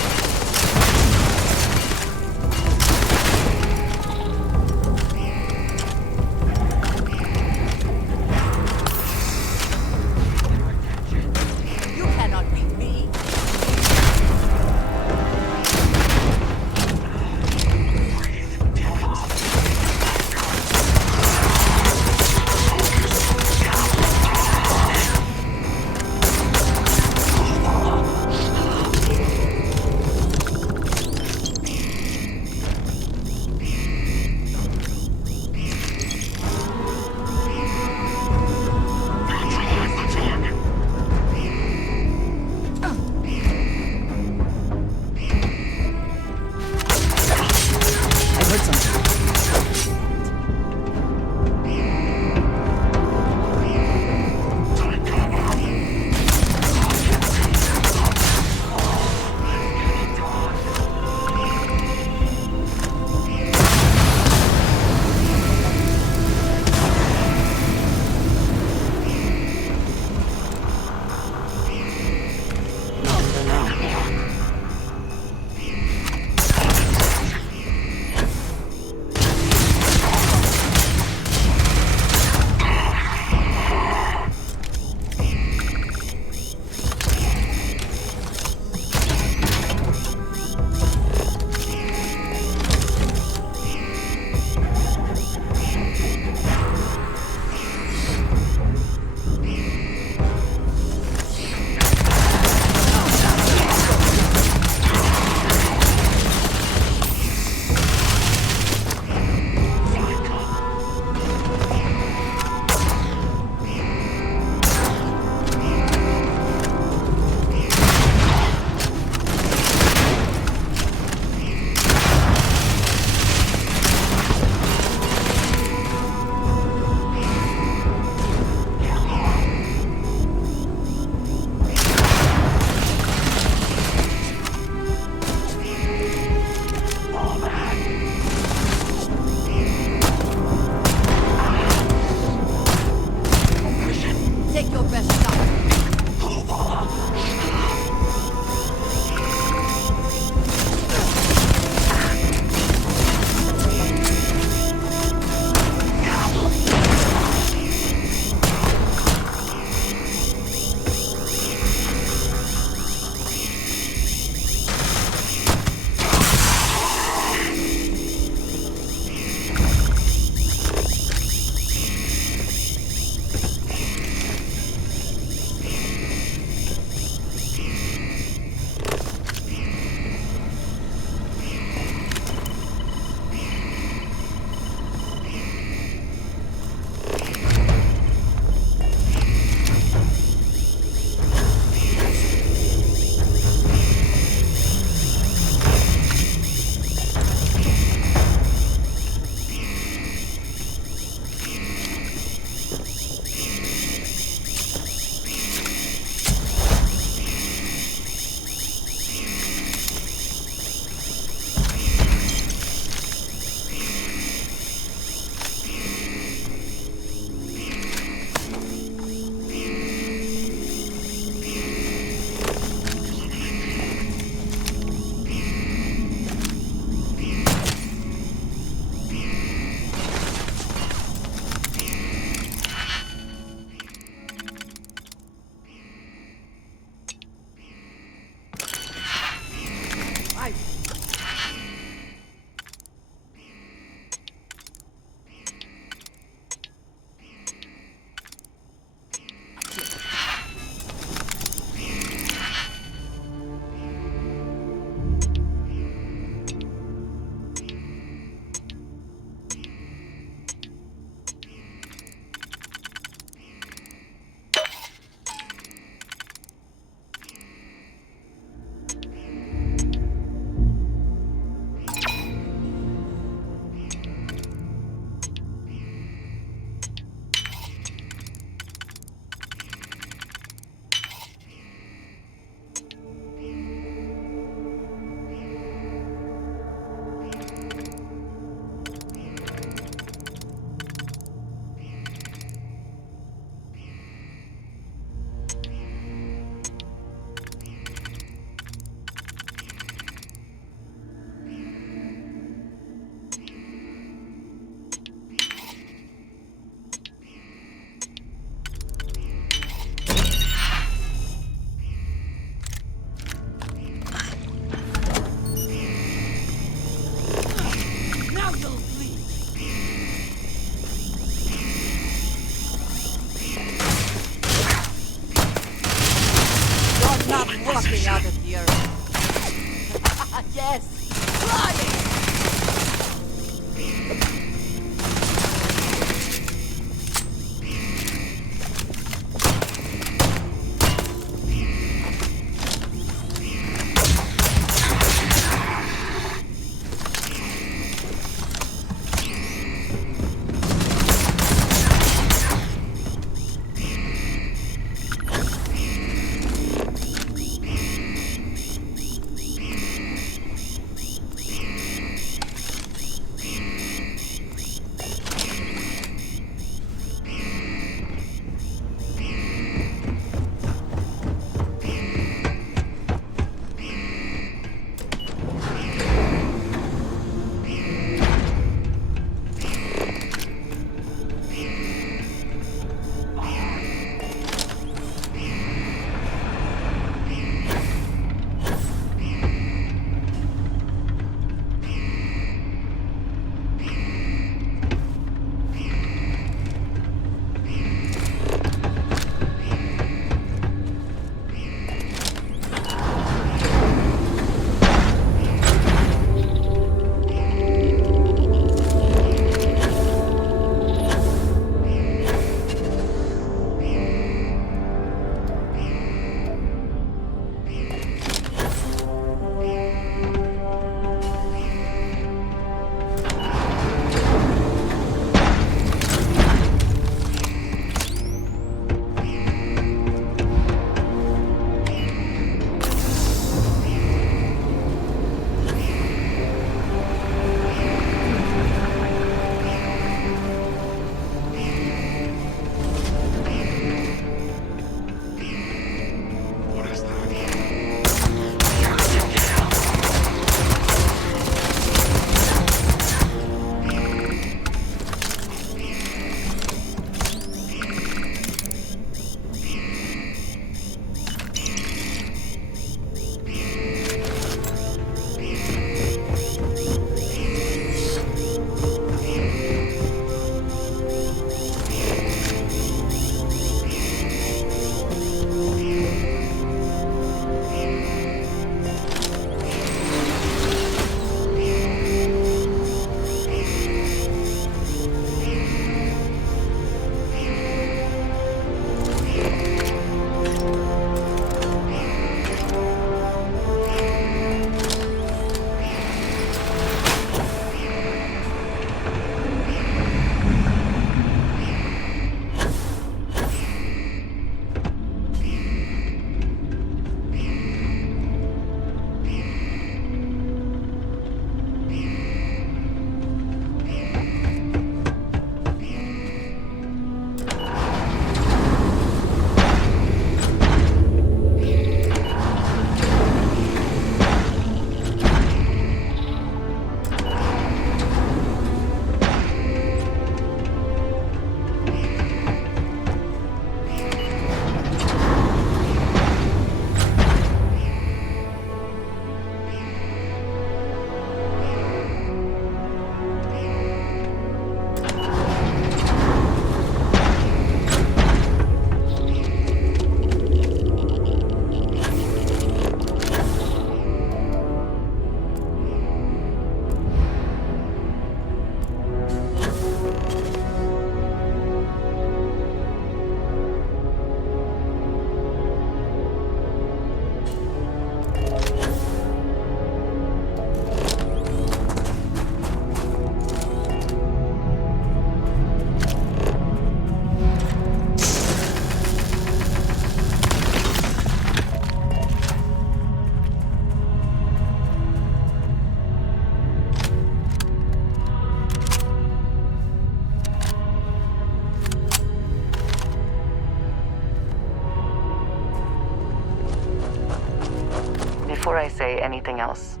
say anything else,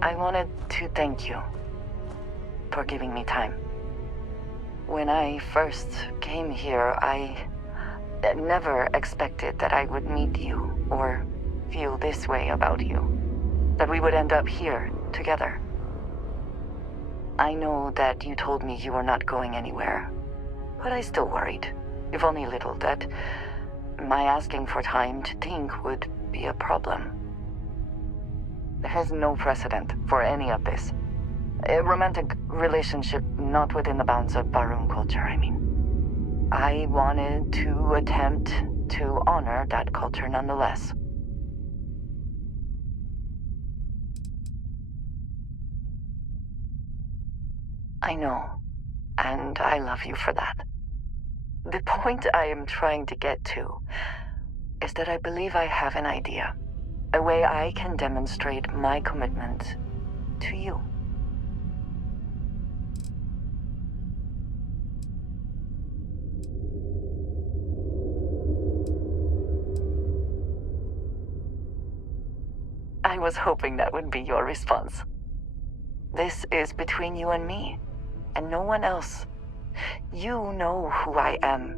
I wanted to thank you for giving me time. When I first came here, I never expected that I would meet you or feel this way about you. That we would end up here together. I know that you told me you were not going anywhere, but I still worried, if only a little, that my asking for time to think would be a problem. There is no precedent for any of this. A romantic relationship not within the bounds of Barun culture, I mean. I wanted to attempt to honor that culture nonetheless. I know, and I love you for that. The point I am trying to get to is that I believe I have an idea. A way I can demonstrate my commitment to you. I was hoping that would be your response. This is between you and me, and no one else. You know who I am.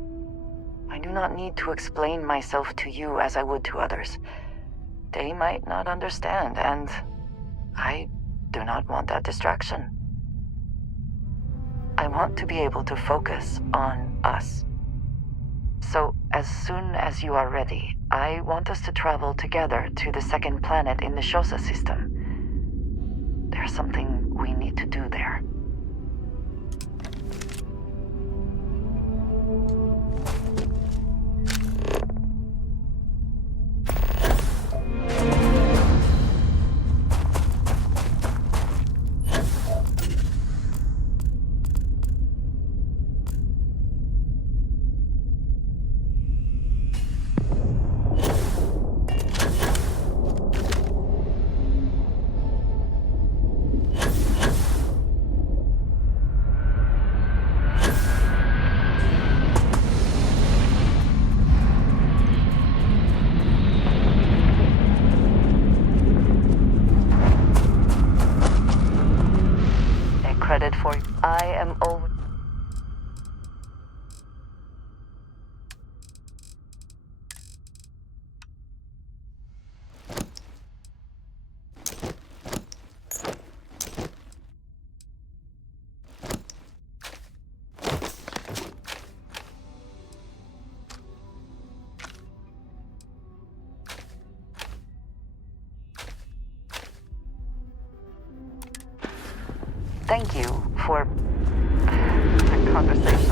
I do not need to explain myself to you as I would to others. They might not understand, and I do not want that distraction. I want to be able to focus on us. So, as soon as you are ready, I want us to travel together to the second planet in the Shosa system. There's something we need to do there. Credit for you. I am always... Thank you for the conversation.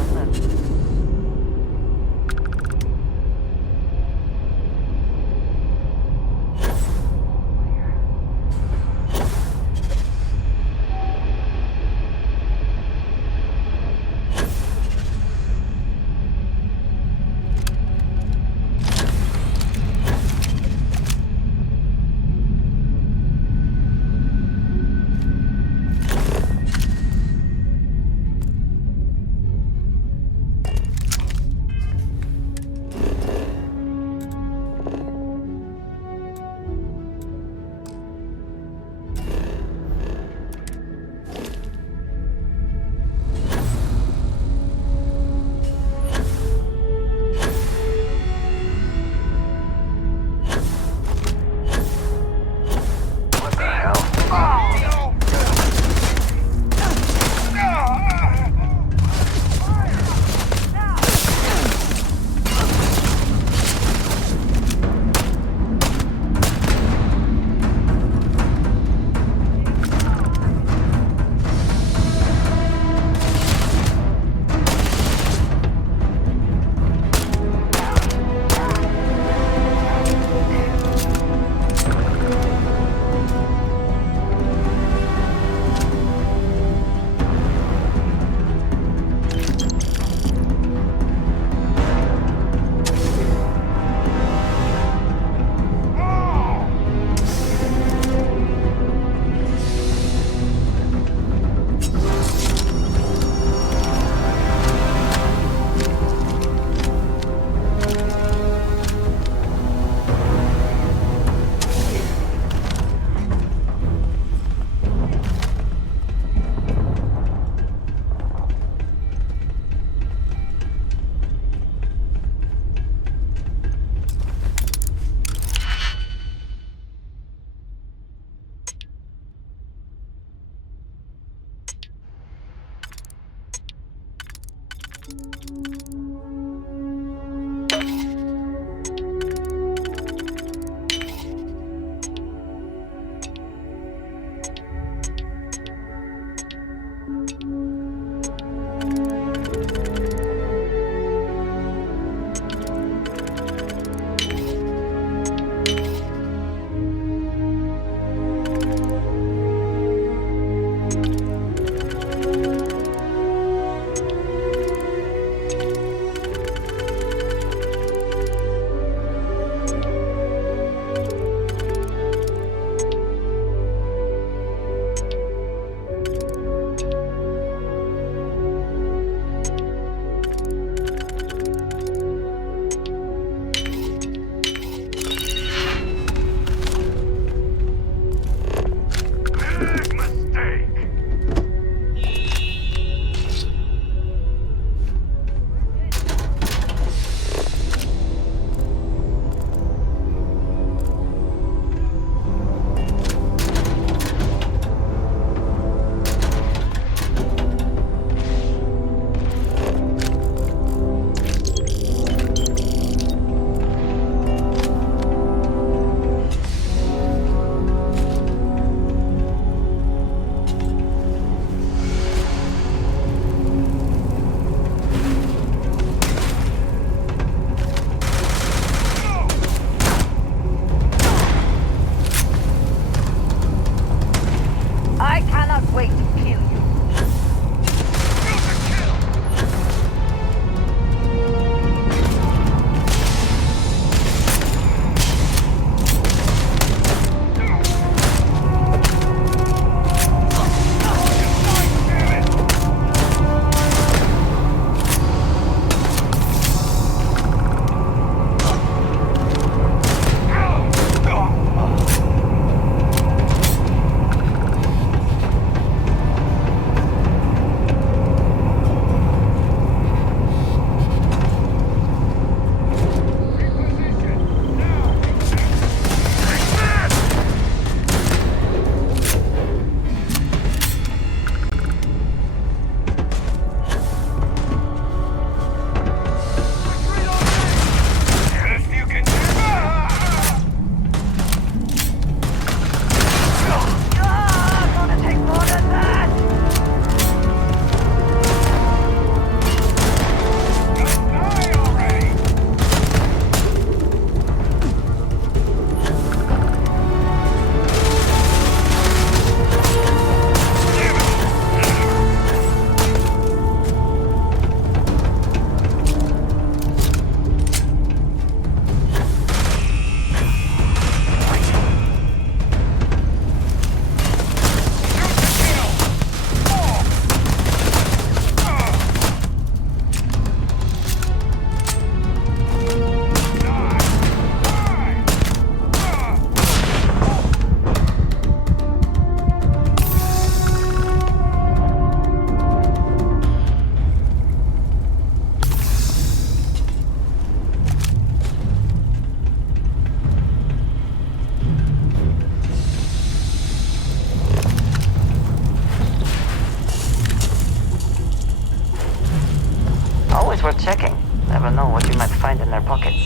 worth checking. Never know what you might find in their pockets.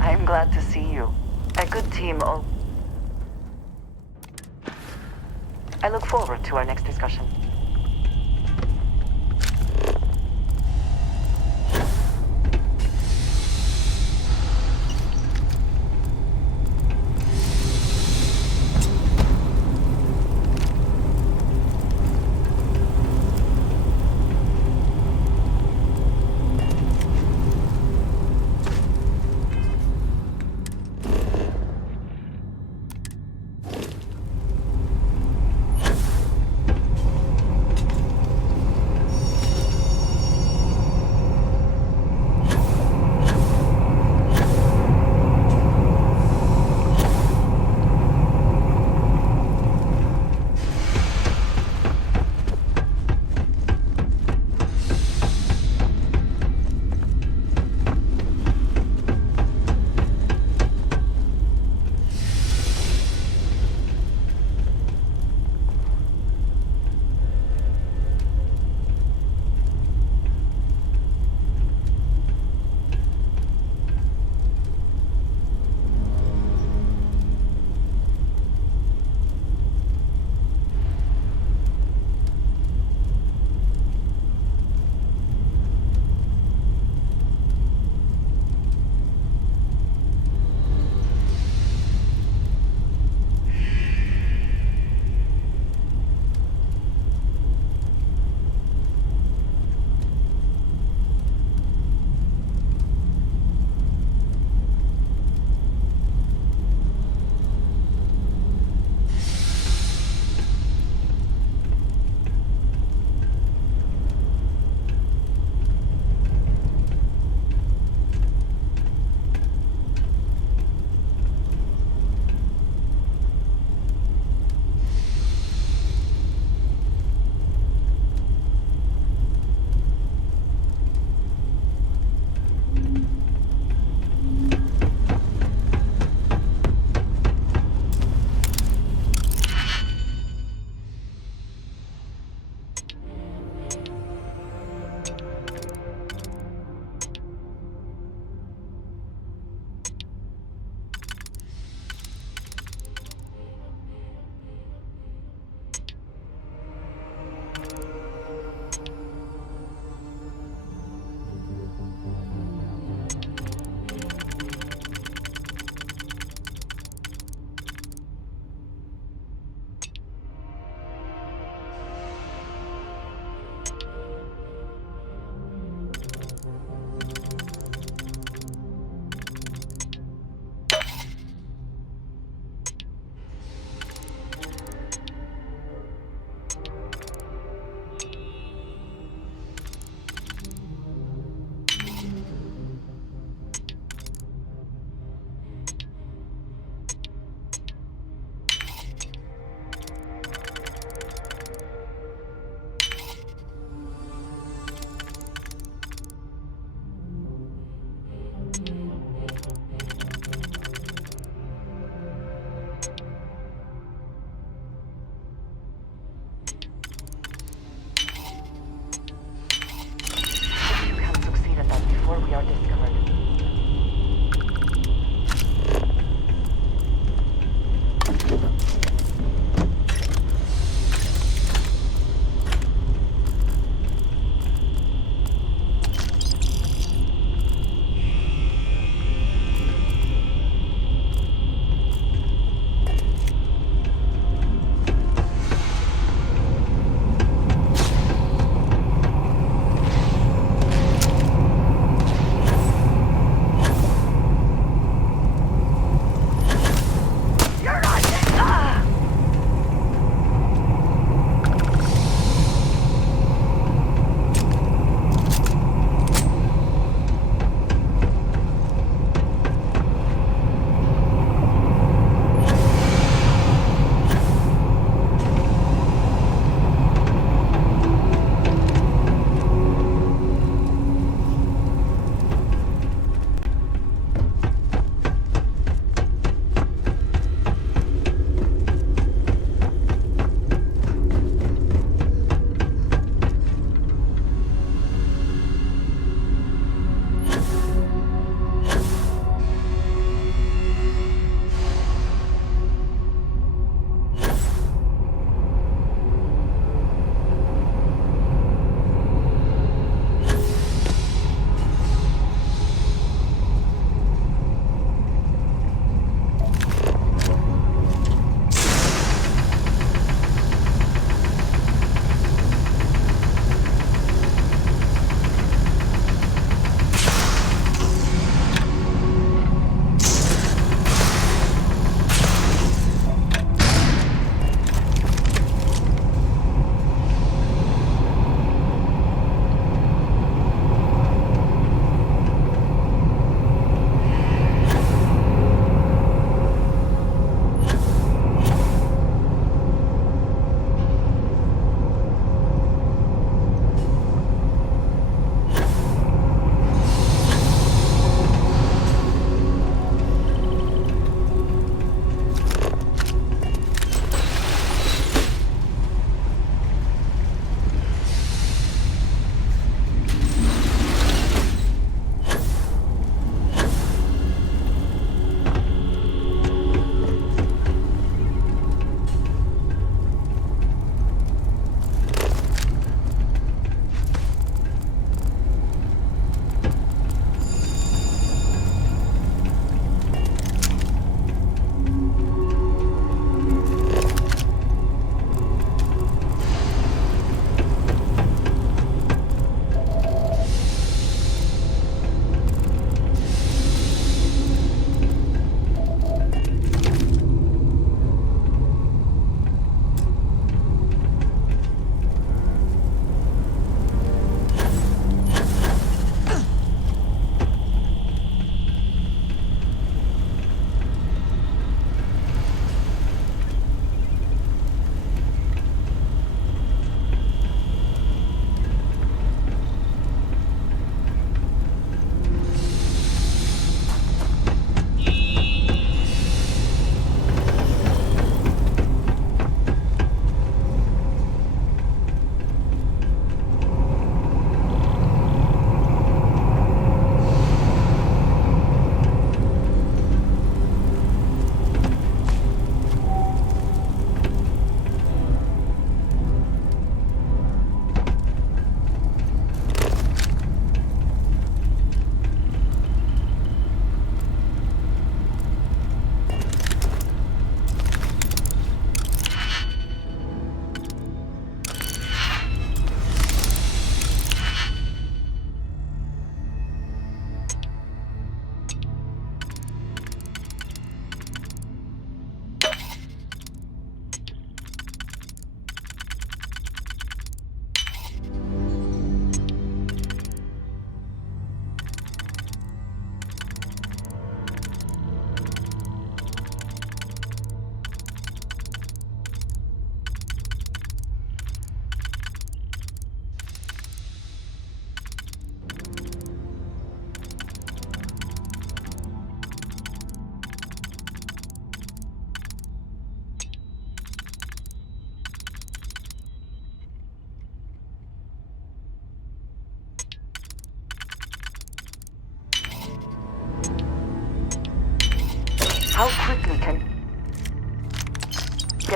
I'm glad to see you. A good team. I look forward to our next discussion.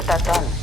get that done.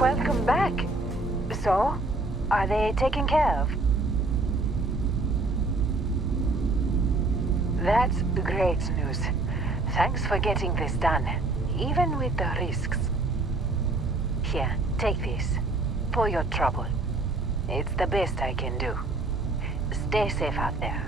Welcome back. So, are they taken care of? That's great news. Thanks for getting this done, even with the risks. Here, take this. For your trouble. It's the best I can do. Stay safe out there.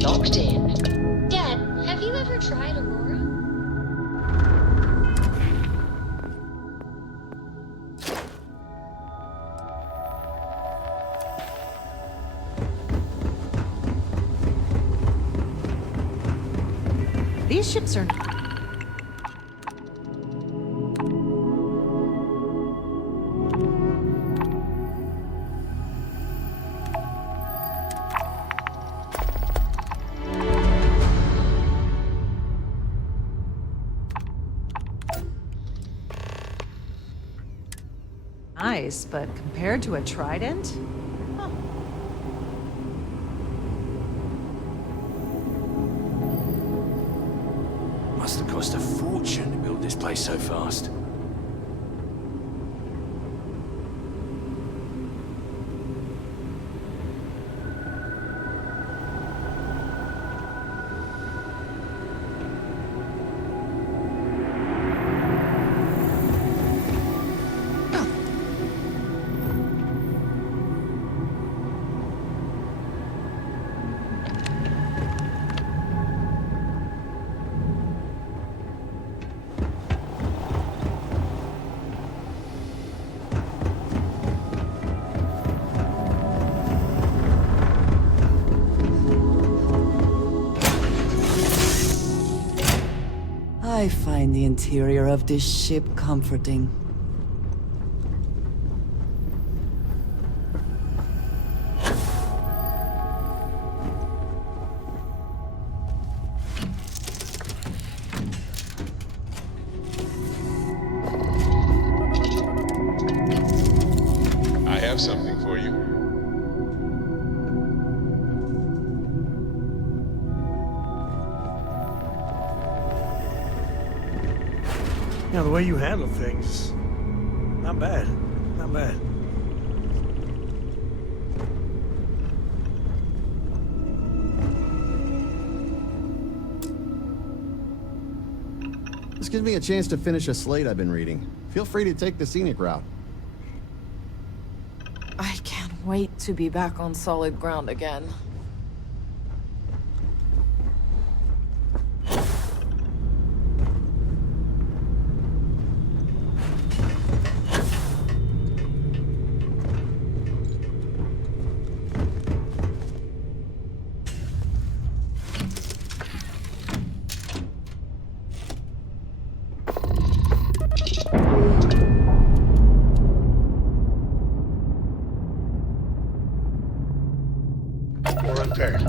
Locked in. Dad, have you ever tried Aurora? These ships are... nice, but compared to a trident? Huh. Must have cost a fortune to build this place so fast. I find the interior of this ship comforting. I have something for you. You know, the way you handle things, not bad. Not bad. This gives me a chance to finish a slate I've been reading. Feel free to take the scenic route. I can't wait to be back on solid ground again. We're unpaired.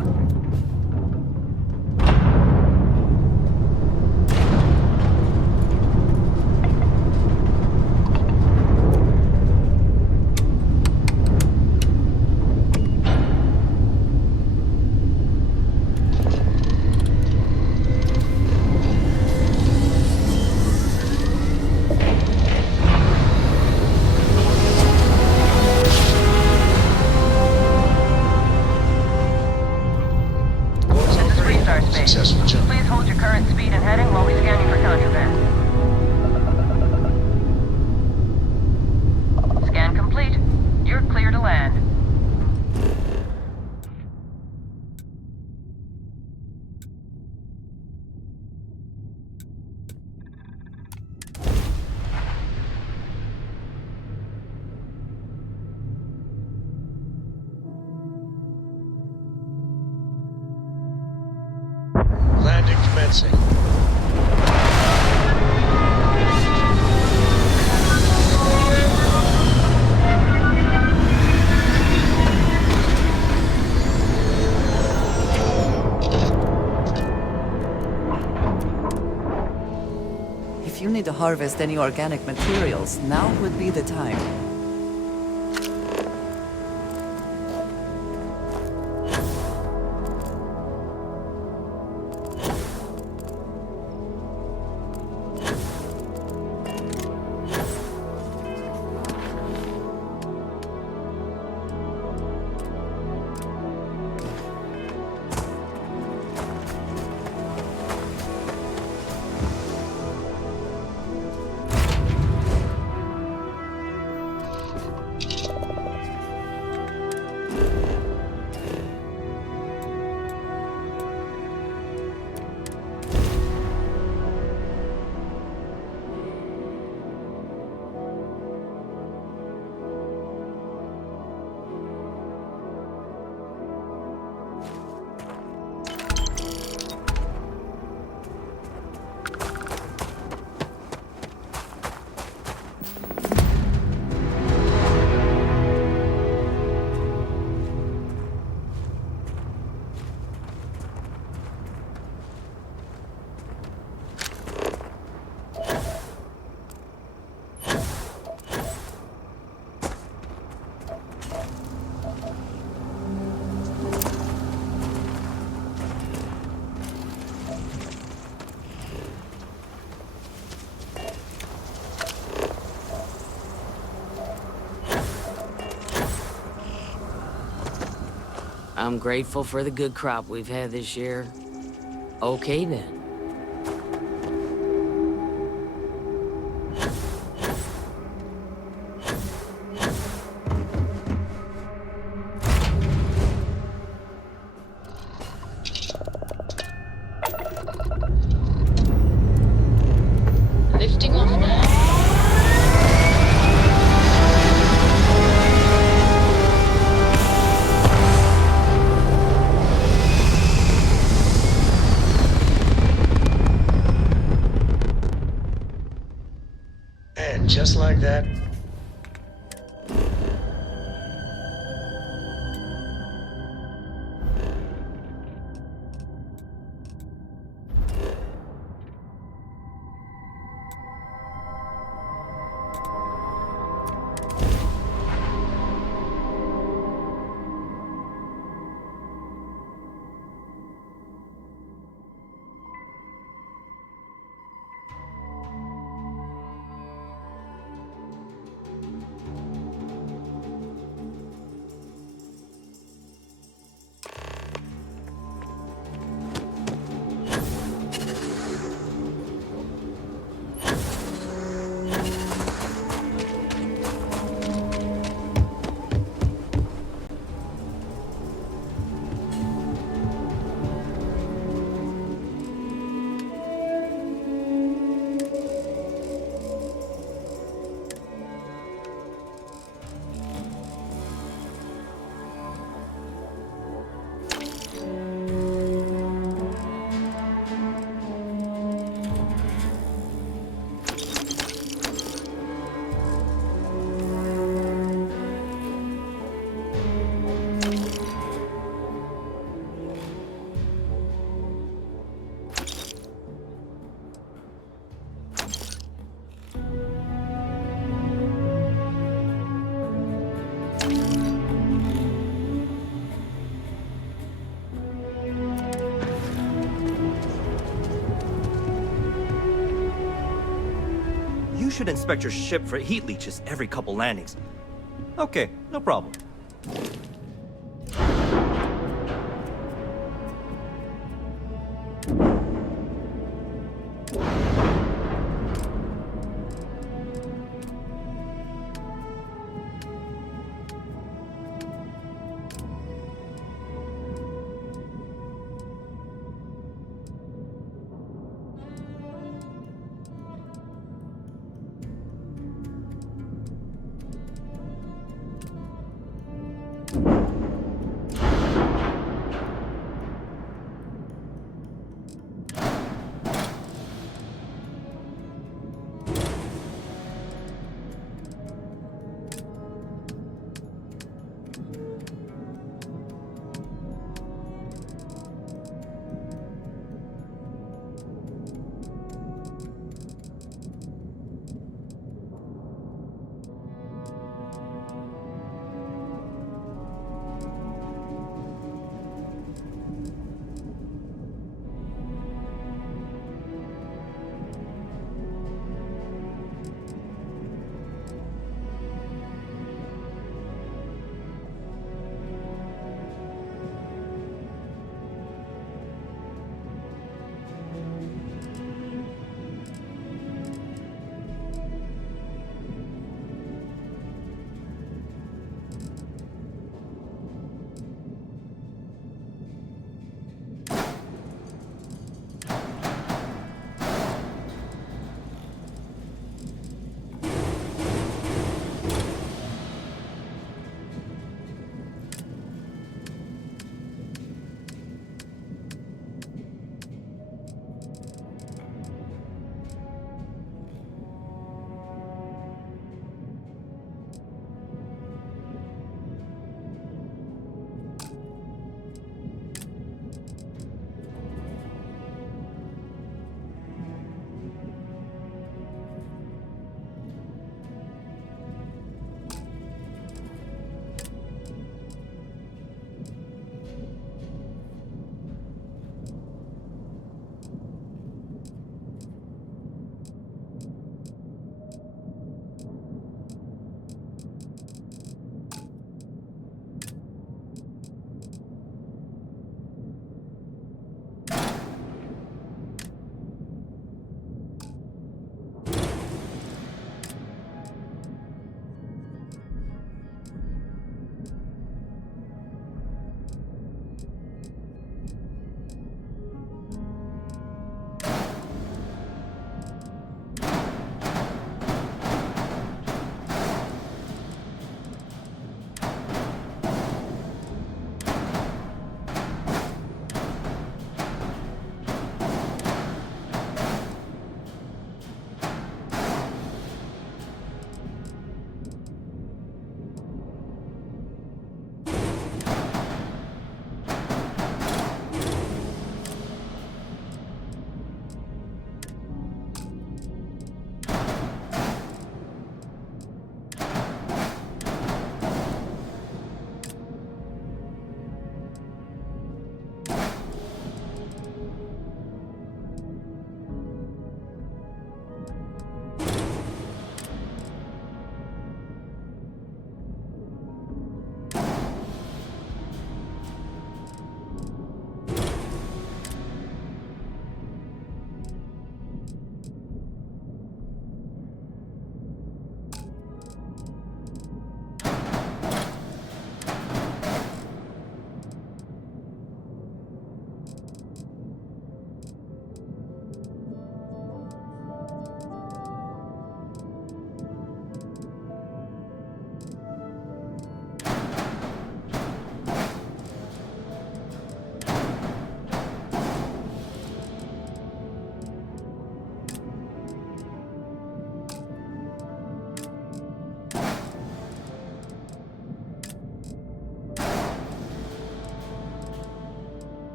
Landing commencing. If you need to harvest any organic materials, now would be the time. I'm grateful for the good crop we've had this year. Okay then. Lifting off now. And just like that, You should inspect your ship for heat leeches every couple landings. Okay, no problem.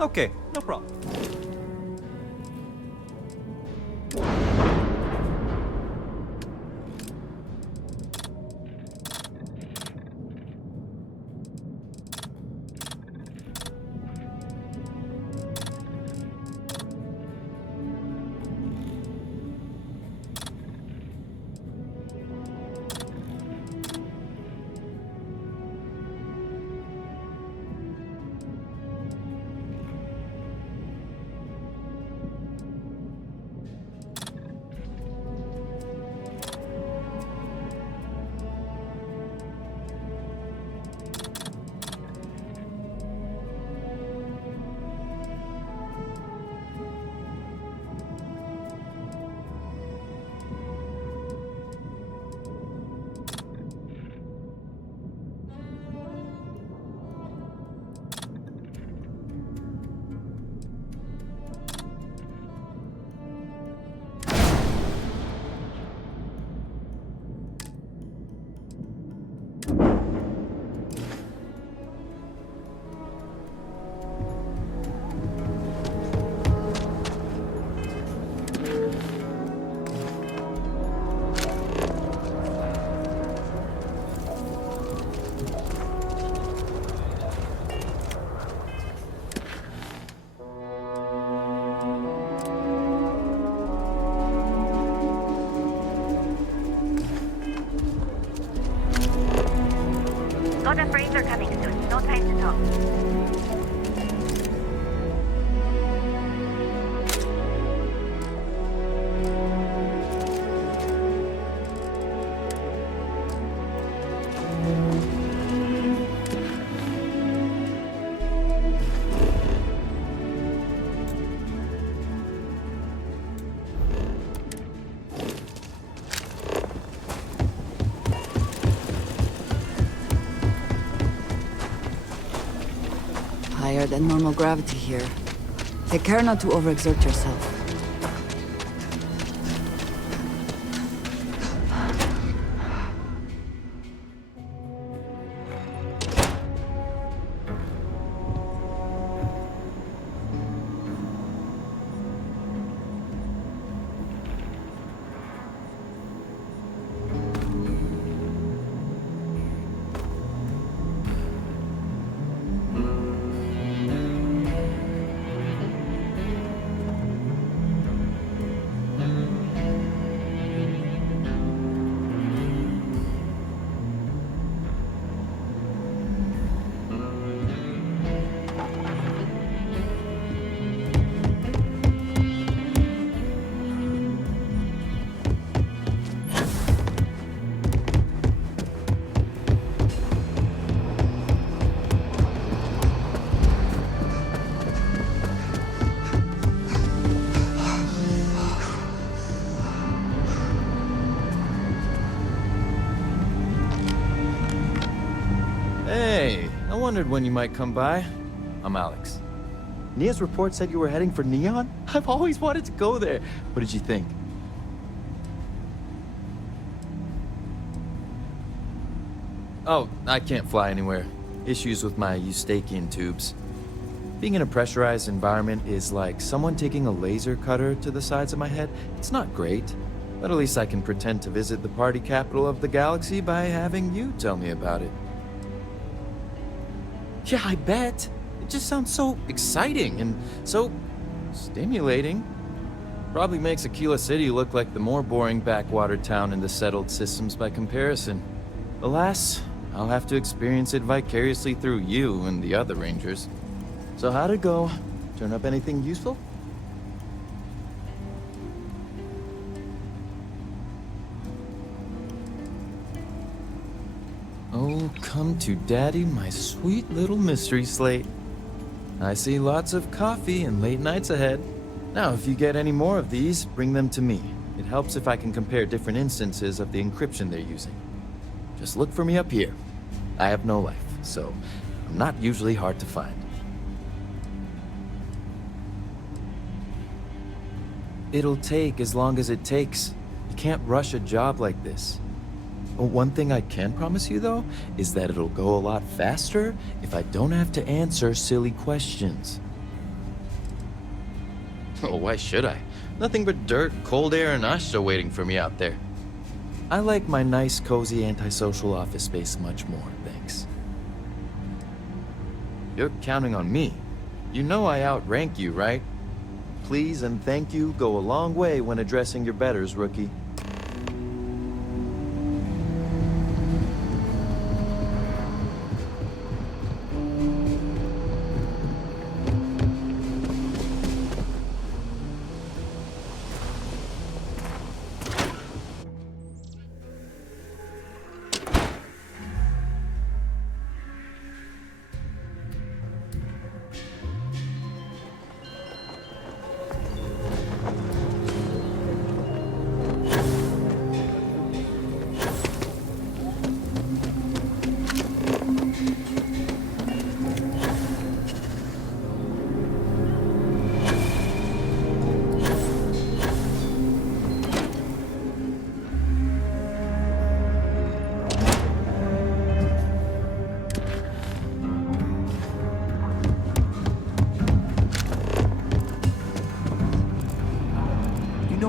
Okay, no problem. Got a freighter coming soon. No time to talk. Higher than normal gravity here. Take care not to overexert yourself. Hey, I wondered when you might come by. I'm Alex. Nia's report said you were heading for Neon? I've always wanted to go there. What did you think? Oh, I can't fly anywhere. Issues with my Eustachian tubes. Being in a pressurized environment is like someone taking a laser cutter to the sides of my head. It's not great, but at least I can pretend to visit the party capital of the galaxy by having you tell me about it. Yeah, I bet. It just sounds so exciting and so stimulating. Probably makes Aquila City look like the more boring backwater town in the settled systems by comparison. Alas, I'll have to experience it vicariously through you and the other rangers. So how'd it go? Turn up anything useful? Oh, come to daddy, my sweet little mystery slate. I see lots of coffee and late nights ahead. Now, if you get any more of these, bring them to me. It helps if I can compare different instances of the encryption they're using. Just look for me up here. I have no life, so I'm not usually hard to find. It'll take as long as it takes. You can't rush a job like this. One thing I can promise you, though, is that it'll go a lot faster if I don't have to answer silly questions. Oh, why should I? Nothing but dirt, cold air, and Ashta waiting for me out there. I like my nice, cozy, antisocial office space much more, thanks. You're counting on me. You know I outrank you, right? Please and thank you go a long way when addressing your betters, rookie.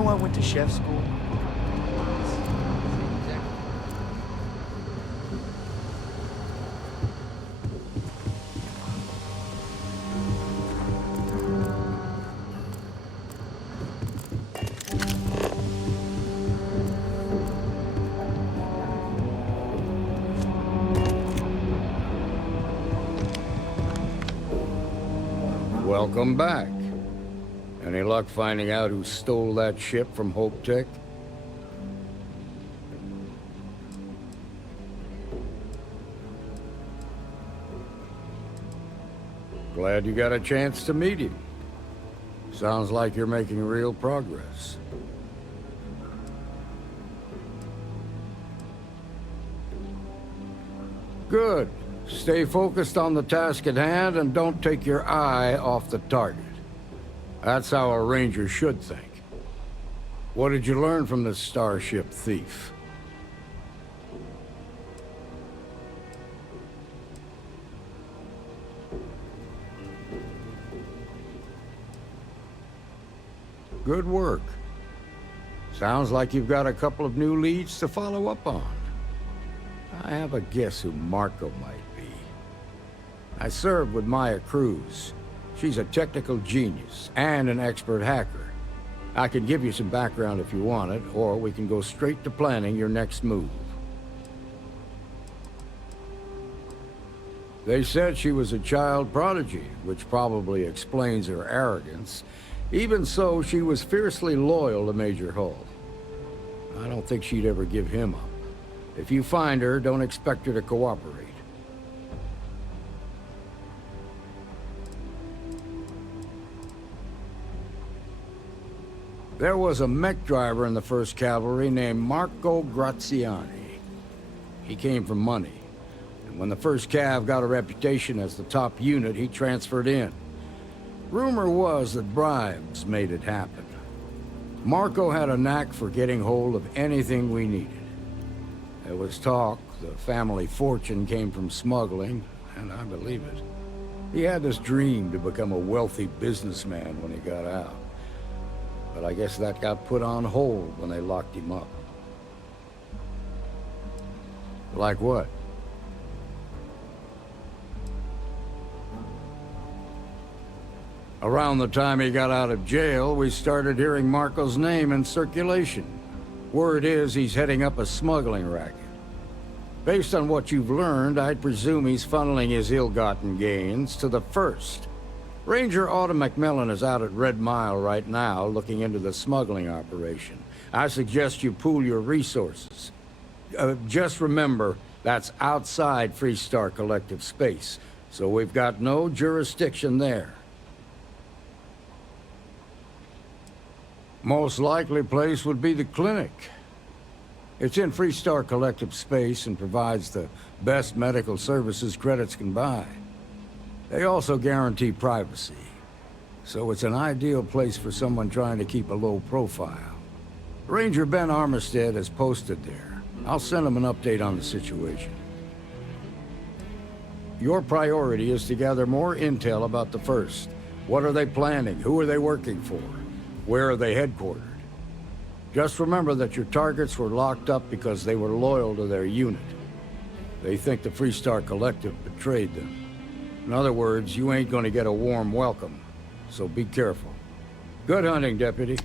I went to chef school. Welcome back. Any luck finding out who stole that ship from Hope Tech? Glad you got a chance to meet him. Sounds like you're making real progress. Good. Stay focused on the task at hand and don't take your eye off the target. That's how a ranger should think. What did you learn from this starship thief? Good work. Sounds like you've got a couple of new leads to follow up on. I have a guess who Marco might be. I served with Maya Cruz. She's a technical genius and an expert hacker. I can give you some background if you want it, or we can go straight to planning your next move. They said she was a child prodigy, which probably explains her arrogance. Even so, she was fiercely loyal to Major Hull. I don't think she'd ever give him up. If you find her, don't expect her to cooperate. There was a mech driver in the 1st Cavalry named Marco Graziani. He came from money, and when the 1st Cav got a reputation as the top unit, he transferred in. Rumor was that bribes made it happen. Marco had a knack for getting hold of anything we needed. There was talk the family fortune came from smuggling, and I believe it. He had this dream to become a wealthy businessman when he got out. But I guess that got put on hold when they locked him up. Like what? Around the time he got out of jail, we started hearing Marco's name in circulation. Word is he's heading up a smuggling racket. Based on what you've learned, I'd presume he's funneling his ill-gotten gains to the 1st. Ranger Autumn McMillan is out at Red Mile right now, looking into the smuggling operation. I suggest you pool your resources. Just remember, that's outside Freestar Collective space, so we've got no jurisdiction there. Most likely place would be the clinic. It's in Freestar Collective space and provides the best medical services credits can buy. They also guarantee privacy, so it's an ideal place for someone trying to keep a low profile. Ranger Ben Armistead is posted there. I'll send them an update on the situation. Your priority is to gather more intel about the First. What are they planning? Who are they working for? Where are they headquartered? Just remember that your targets were locked up because they were loyal to their unit. They think the Freestar Collective betrayed them. In other words, you ain't gonna get a warm welcome, so be careful. Good hunting, Deputy.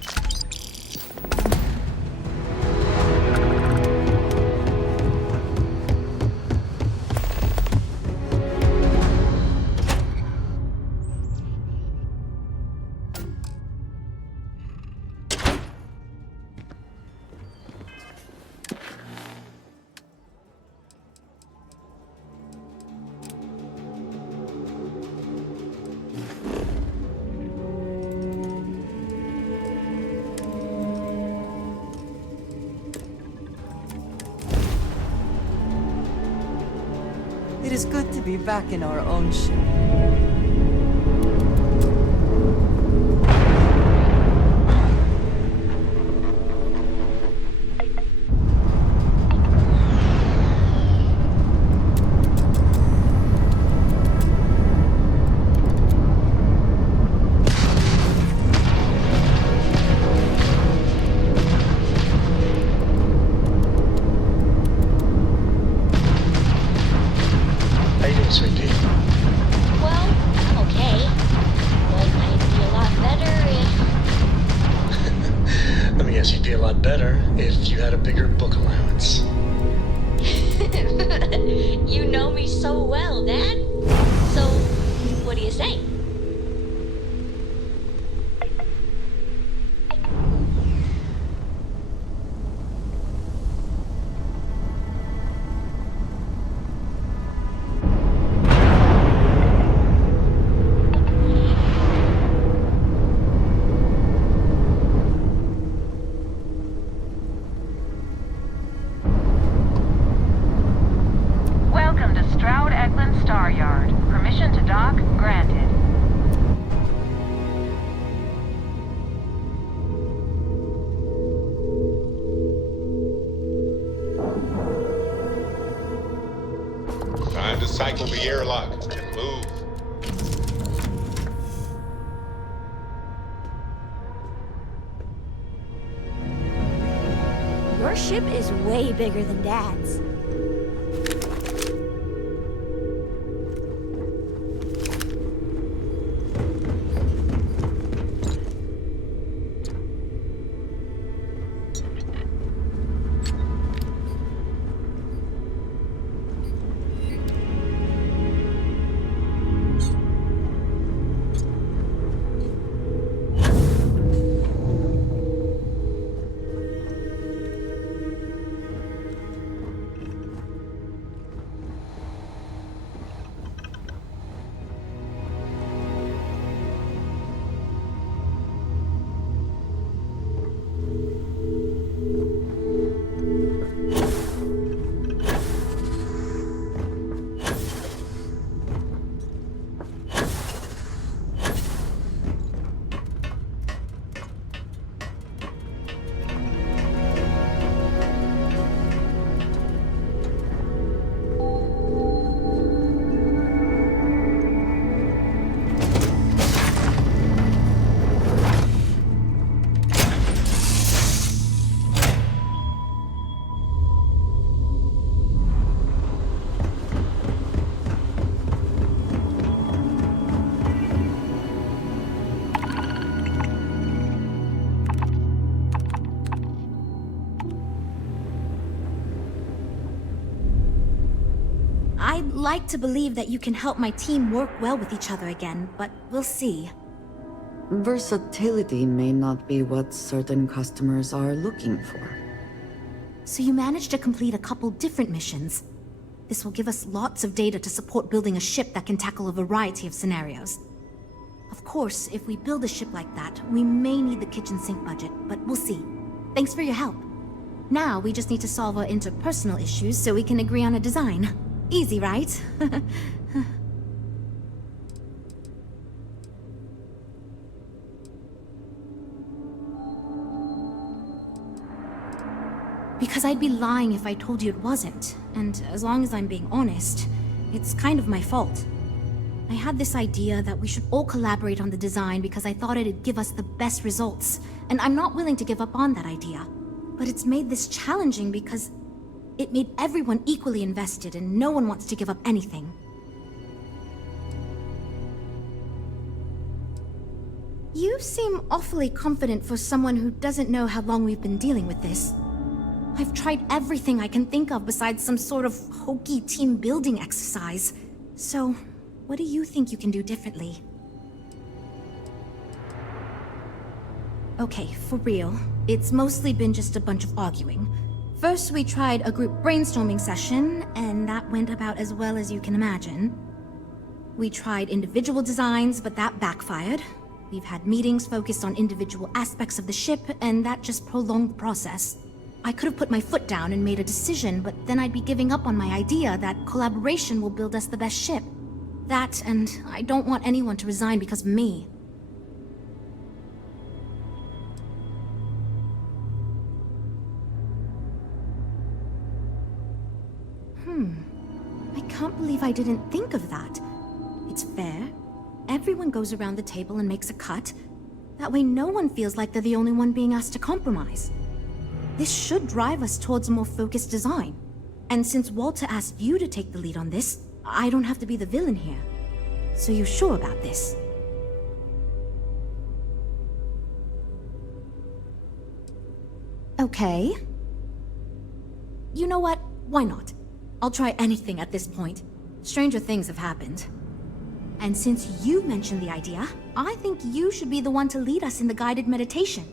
It is good to be back in our own ship. How you doing, sweet pea? Well, I'm okay. But I'd be a lot better if... Let me guess, you'd be a lot better if you had a bigger book allowance. You know me so well, Dad. So, what do you say? Welcome to Stroud Eklund Star Yard. Permission to dock granted. Time to cycle the airlock and move. Your ship is way bigger than Dad's. I'd like to believe that you can help my team work well with each other again, but we'll see. Versatility may not be what certain customers are looking for. So you managed to complete a couple different missions. This will give us lots of data to support building a ship that can tackle a variety of scenarios. Of course, if we build a ship like that, we may need the kitchen sink budget, but we'll see. Thanks for your help. Now we just need to solve our interpersonal issues so we can agree on a design. Easy, right? Because I'd be lying if I told you it wasn't. And as long as I'm being honest, it's kind of my fault. I had this idea that we should all collaborate on the design because I thought it'd give us the best results. And I'm not willing to give up on that idea. But it's made this challenging because it made everyone equally invested and no one wants to give up anything. You seem awfully confident for someone who doesn't know how long we've been dealing with this. I've tried everything I can think of besides some sort of hokey team building exercise. So, what do you think you can do differently? Okay, for real. It's mostly been just a bunch of arguing. First, we tried a group brainstorming session, and that went about as well as you can imagine. We tried individual designs, but that backfired. We've had meetings focused on individual aspects of the ship, and that just prolonged the process. I could have put my foot down and made a decision, but then I'd be giving up on my idea that collaboration will build us the best ship. That, and I don't want anyone to resign because of me. I can't believe I didn't think of that. It's fair. Everyone goes around the table and makes a cut. That way no one feels like they're the only one being asked to compromise. This should drive us towards a more focused design. And since Walter asked you to take the lead on this, I don't have to be the villain here. So you're sure about this? Okay. You know what? Why not? I'll try anything at this point. Stranger things have happened. And since you mentioned the idea, I think you should be the one to lead us in the guided meditation.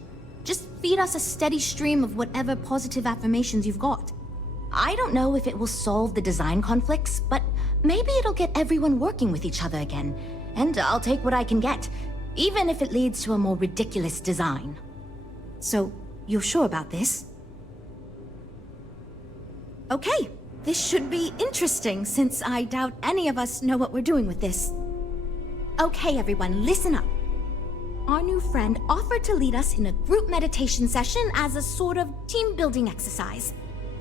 Just feed us a steady stream of whatever positive affirmations you've got. I don't know if it will solve the design conflicts, but maybe it'll get everyone working with each other again. And I'll take what I can get, even if it leads to a more ridiculous design. So, you're sure about this? Okay, this should be interesting since I doubt any of us know what we're doing with this. Okay, everyone, listen up. Our new friend offered to lead us in a group meditation session as a sort of team-building exercise.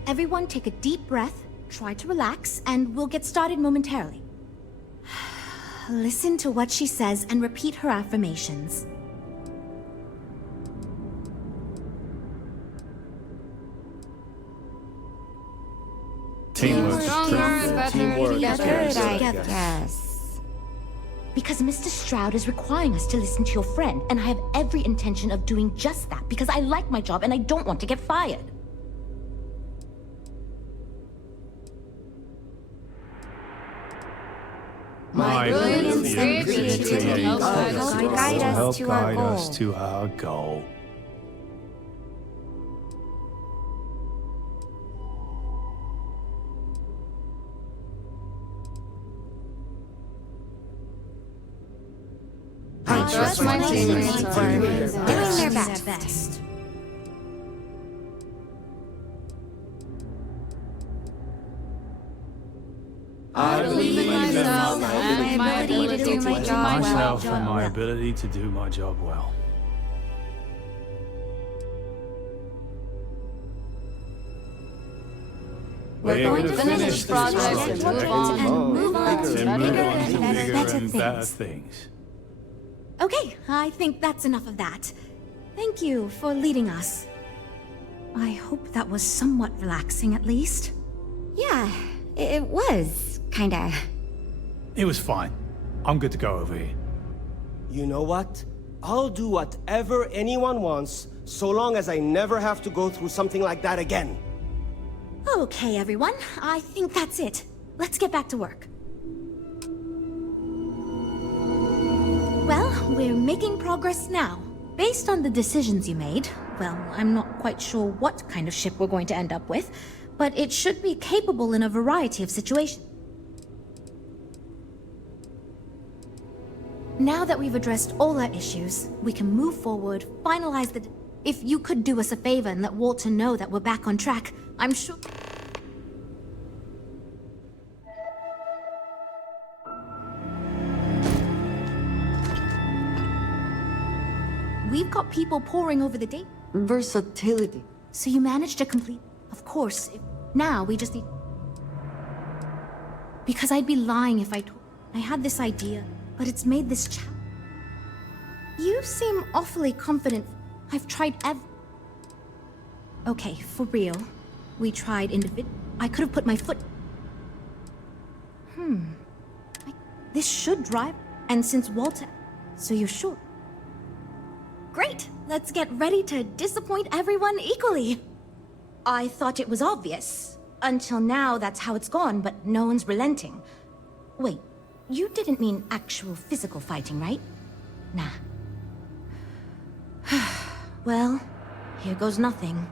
Everyone take a deep breath, try to relax, and we'll get started momentarily. Listen to what she says and repeat her affirmations. Teamwork. Teamwork. Yes. Because Mr. Stroud is requiring us to listen to your friend, and I have every intention of doing just that because I like my job and I don't want to get fired. My brilliance and creativity help guide us to our goal. I trust my teammates are doing their best. I believe in myself and my ability to do my job Myself and my ability to do my job well. We're going to finish this project and move on to bigger and better things. Okay, I think that's enough of that. Thank you for leading us. I hope that was somewhat relaxing at least. Yeah, it was, kinda. It was fine. I'm good to go over here. You know what? I'll do whatever anyone wants, so long as I never have to go through something like that again. Okay, everyone. I think that's it. Let's get back to work. Well, we're making progress now. Based on the decisions you made, well, I'm not quite sure what kind of ship we're going to end up with, but it should be capable in a variety of situations. Now that we've addressed all our issues, we can move forward, finalize the... If you could do us a favor and let Walter know that we're back on track, I'm sure... We've got people poring over the date. Versatility. So you managed to complete... Of course, now we just need... Because I'd be lying if I told... I had this idea, but it's made this You seem awfully confident. I've tried Okay, for real. We tried I could have put my foot... This should drive... And since Walter... So you're sure? Great! Let's get ready to disappoint everyone equally. I thought it was obvious. Until now, that's how it's gone, but no one's relenting. Wait, you didn't mean actual physical fighting, right? Nah. Well, here goes nothing.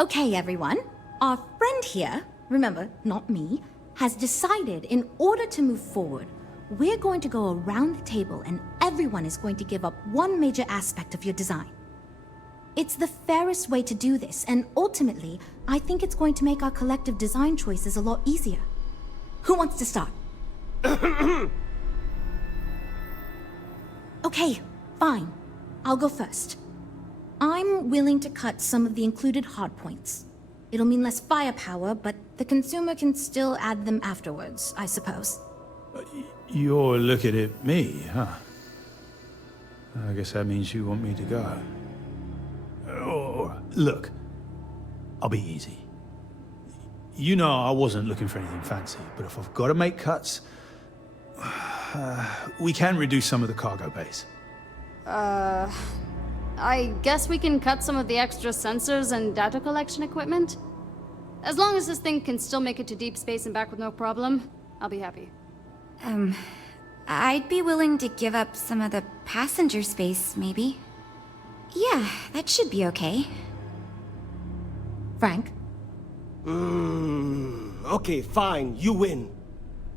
Okay, everyone. Our friend here, remember, not me, has decided in order to move forward, we're going to go around the table and everyone is going to give up one major aspect of your design. It's the fairest way to do this, and ultimately, I think it's going to make our collective design choices a lot easier. Who wants to start? Okay, fine. I'll go first. I'm willing to cut some of the included hardpoints. It'll mean less firepower, but the consumer can still add them afterwards, I suppose. You're looking at me, huh? I guess that means you want me to go. Oh, look, I'll be easy. You know I wasn't looking for anything fancy, but if I've got to make cuts, we can reduce some of the cargo base. I guess we can cut some of the extra sensors and data collection equipment. As long as this thing can still make it to deep space and back with no problem, I'll be happy. I'd be willing to give up some of the passenger space, maybe. Yeah, that should be okay. Frank? Okay, fine, you win.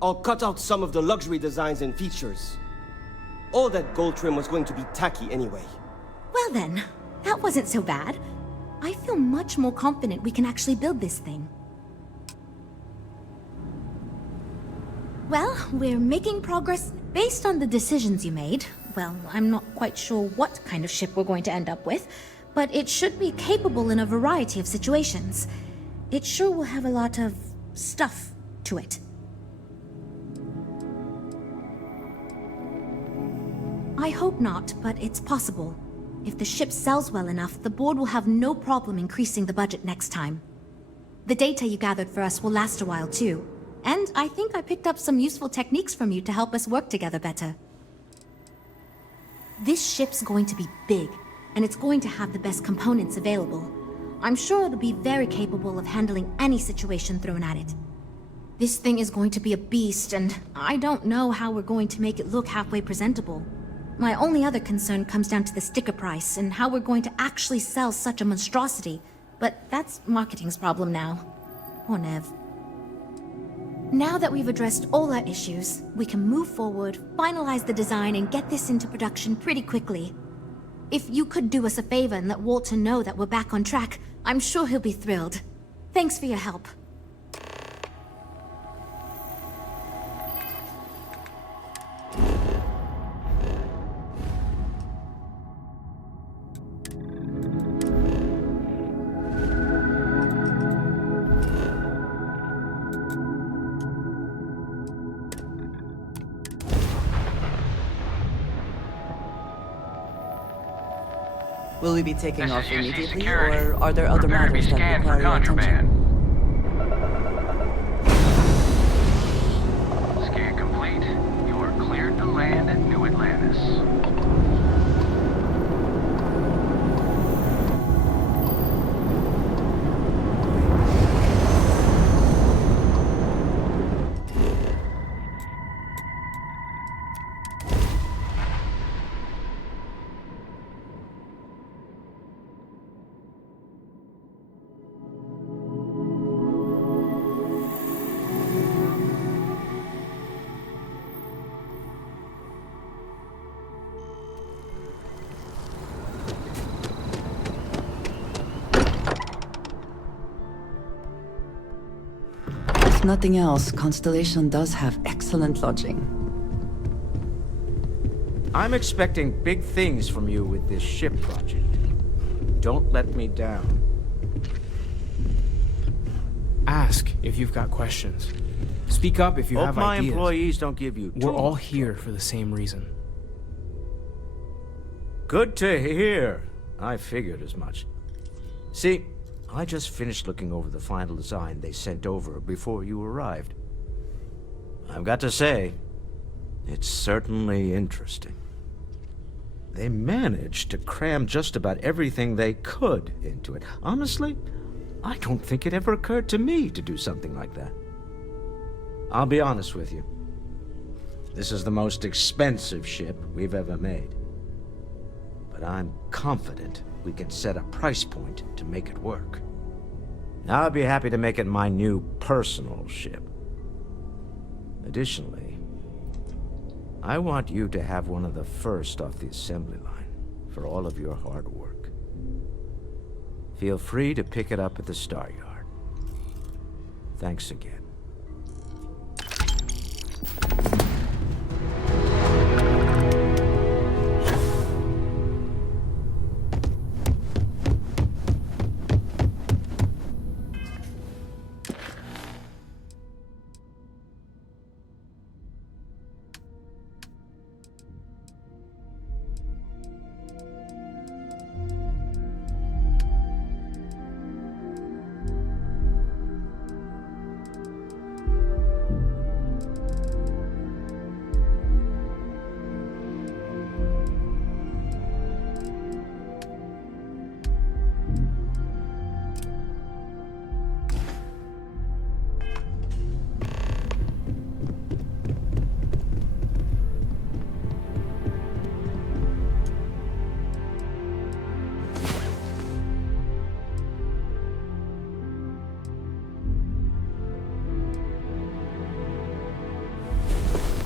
I'll cut out some of the luxury designs and features. All that gold trim was going to be tacky anyway. Well then, that wasn't so bad. I feel much more confident we can actually build this thing. Well, we're making progress based on the decisions you made. Well, I'm not quite sure what kind of ship we're going to end up with, but it should be capable in a variety of situations. It sure will have a lot of stuff to it. I hope not, but it's possible. If the ship sells well enough, the board will have no problem increasing the budget next time. The data you gathered for us will last a while too. And I think I picked up some useful techniques from you to help us work together better. This ship's going to be big, and it's going to have the best components available. I'm sure it'll be very capable of handling any situation thrown at it. This thing is going to be a beast, and I don't know how we're going to make it look halfway presentable. My only other concern comes down to the sticker price and how we're going to actually sell such a monstrosity. But that's marketing's problem now. Poor Nev. Now that we've addressed all our issues, we can move forward, finalize the design, and get this into production pretty quickly. If you could do us a favor and let Walter know that we're back on track, I'm sure he'll be thrilled. Thanks for your help. Will we be taking This off is UC immediately, Security. or are there other Prepare to be matters that scanned for require your attention? contraband. Scan complete. You are cleared to land at New Atlantis. If nothing else, Constellation does have excellent lodging. I'm expecting big things from you with this ship project. Don't let me down. Ask if you've got questions. Speak up if you Hope have my ideas. employees don't give you We're too all much here for the same reason. Good to hear. I figured as much. See, I just finished looking over the final design they sent over before you arrived. I've got to say, it's certainly interesting. They managed to cram just about everything they could into it. Honestly, I don't think it ever occurred to me to do something like that. I'll be honest with you. This is the most expensive ship we've ever made. But I'm confident we can set a price point to make it work. I'll be happy to make it my new personal ship. Additionally, I want you to have one of the first off the assembly line for all of your hard work. Feel free to pick it up at the Star Yard. Thanks again.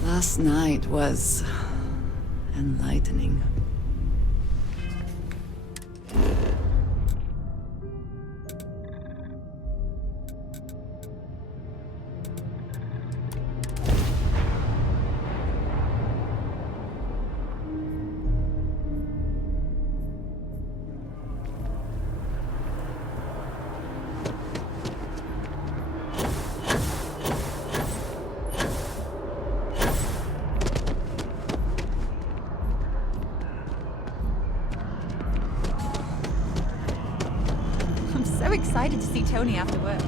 Last night was enlightening. I'm so excited to see Tony after work.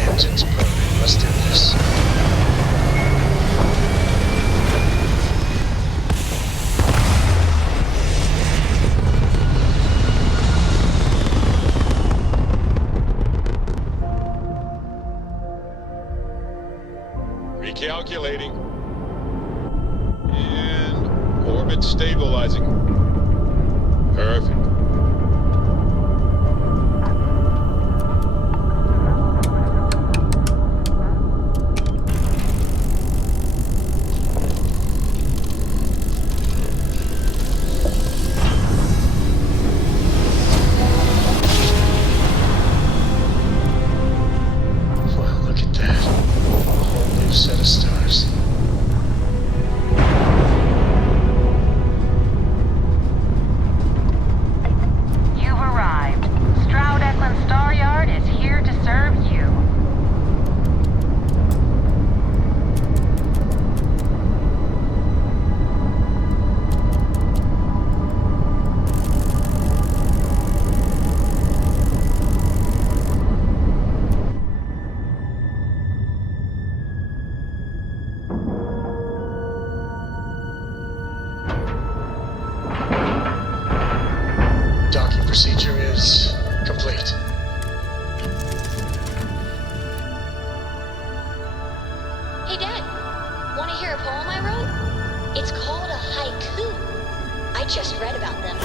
Engines burning. Let's do this. Recalculating. And orbit stabilizing. Perfect. Wow, look at that. A whole new set of stars. procedure is complete. Hey, Dad. Want to hear a poem I wrote? It's called a haiku. I just read about them.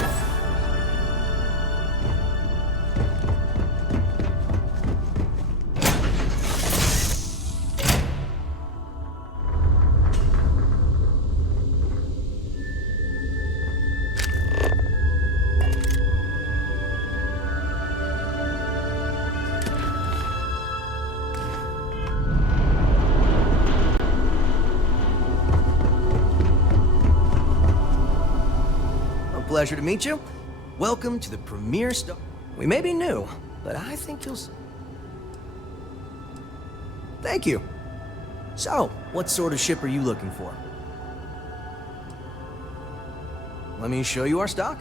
Pleasure to meet you. Welcome to the premier Star. We may be new, but I think you'll. Thank you. So, what sort of ship are you looking for? Let me show you our stock.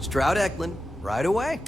Stroud Eklund, right away.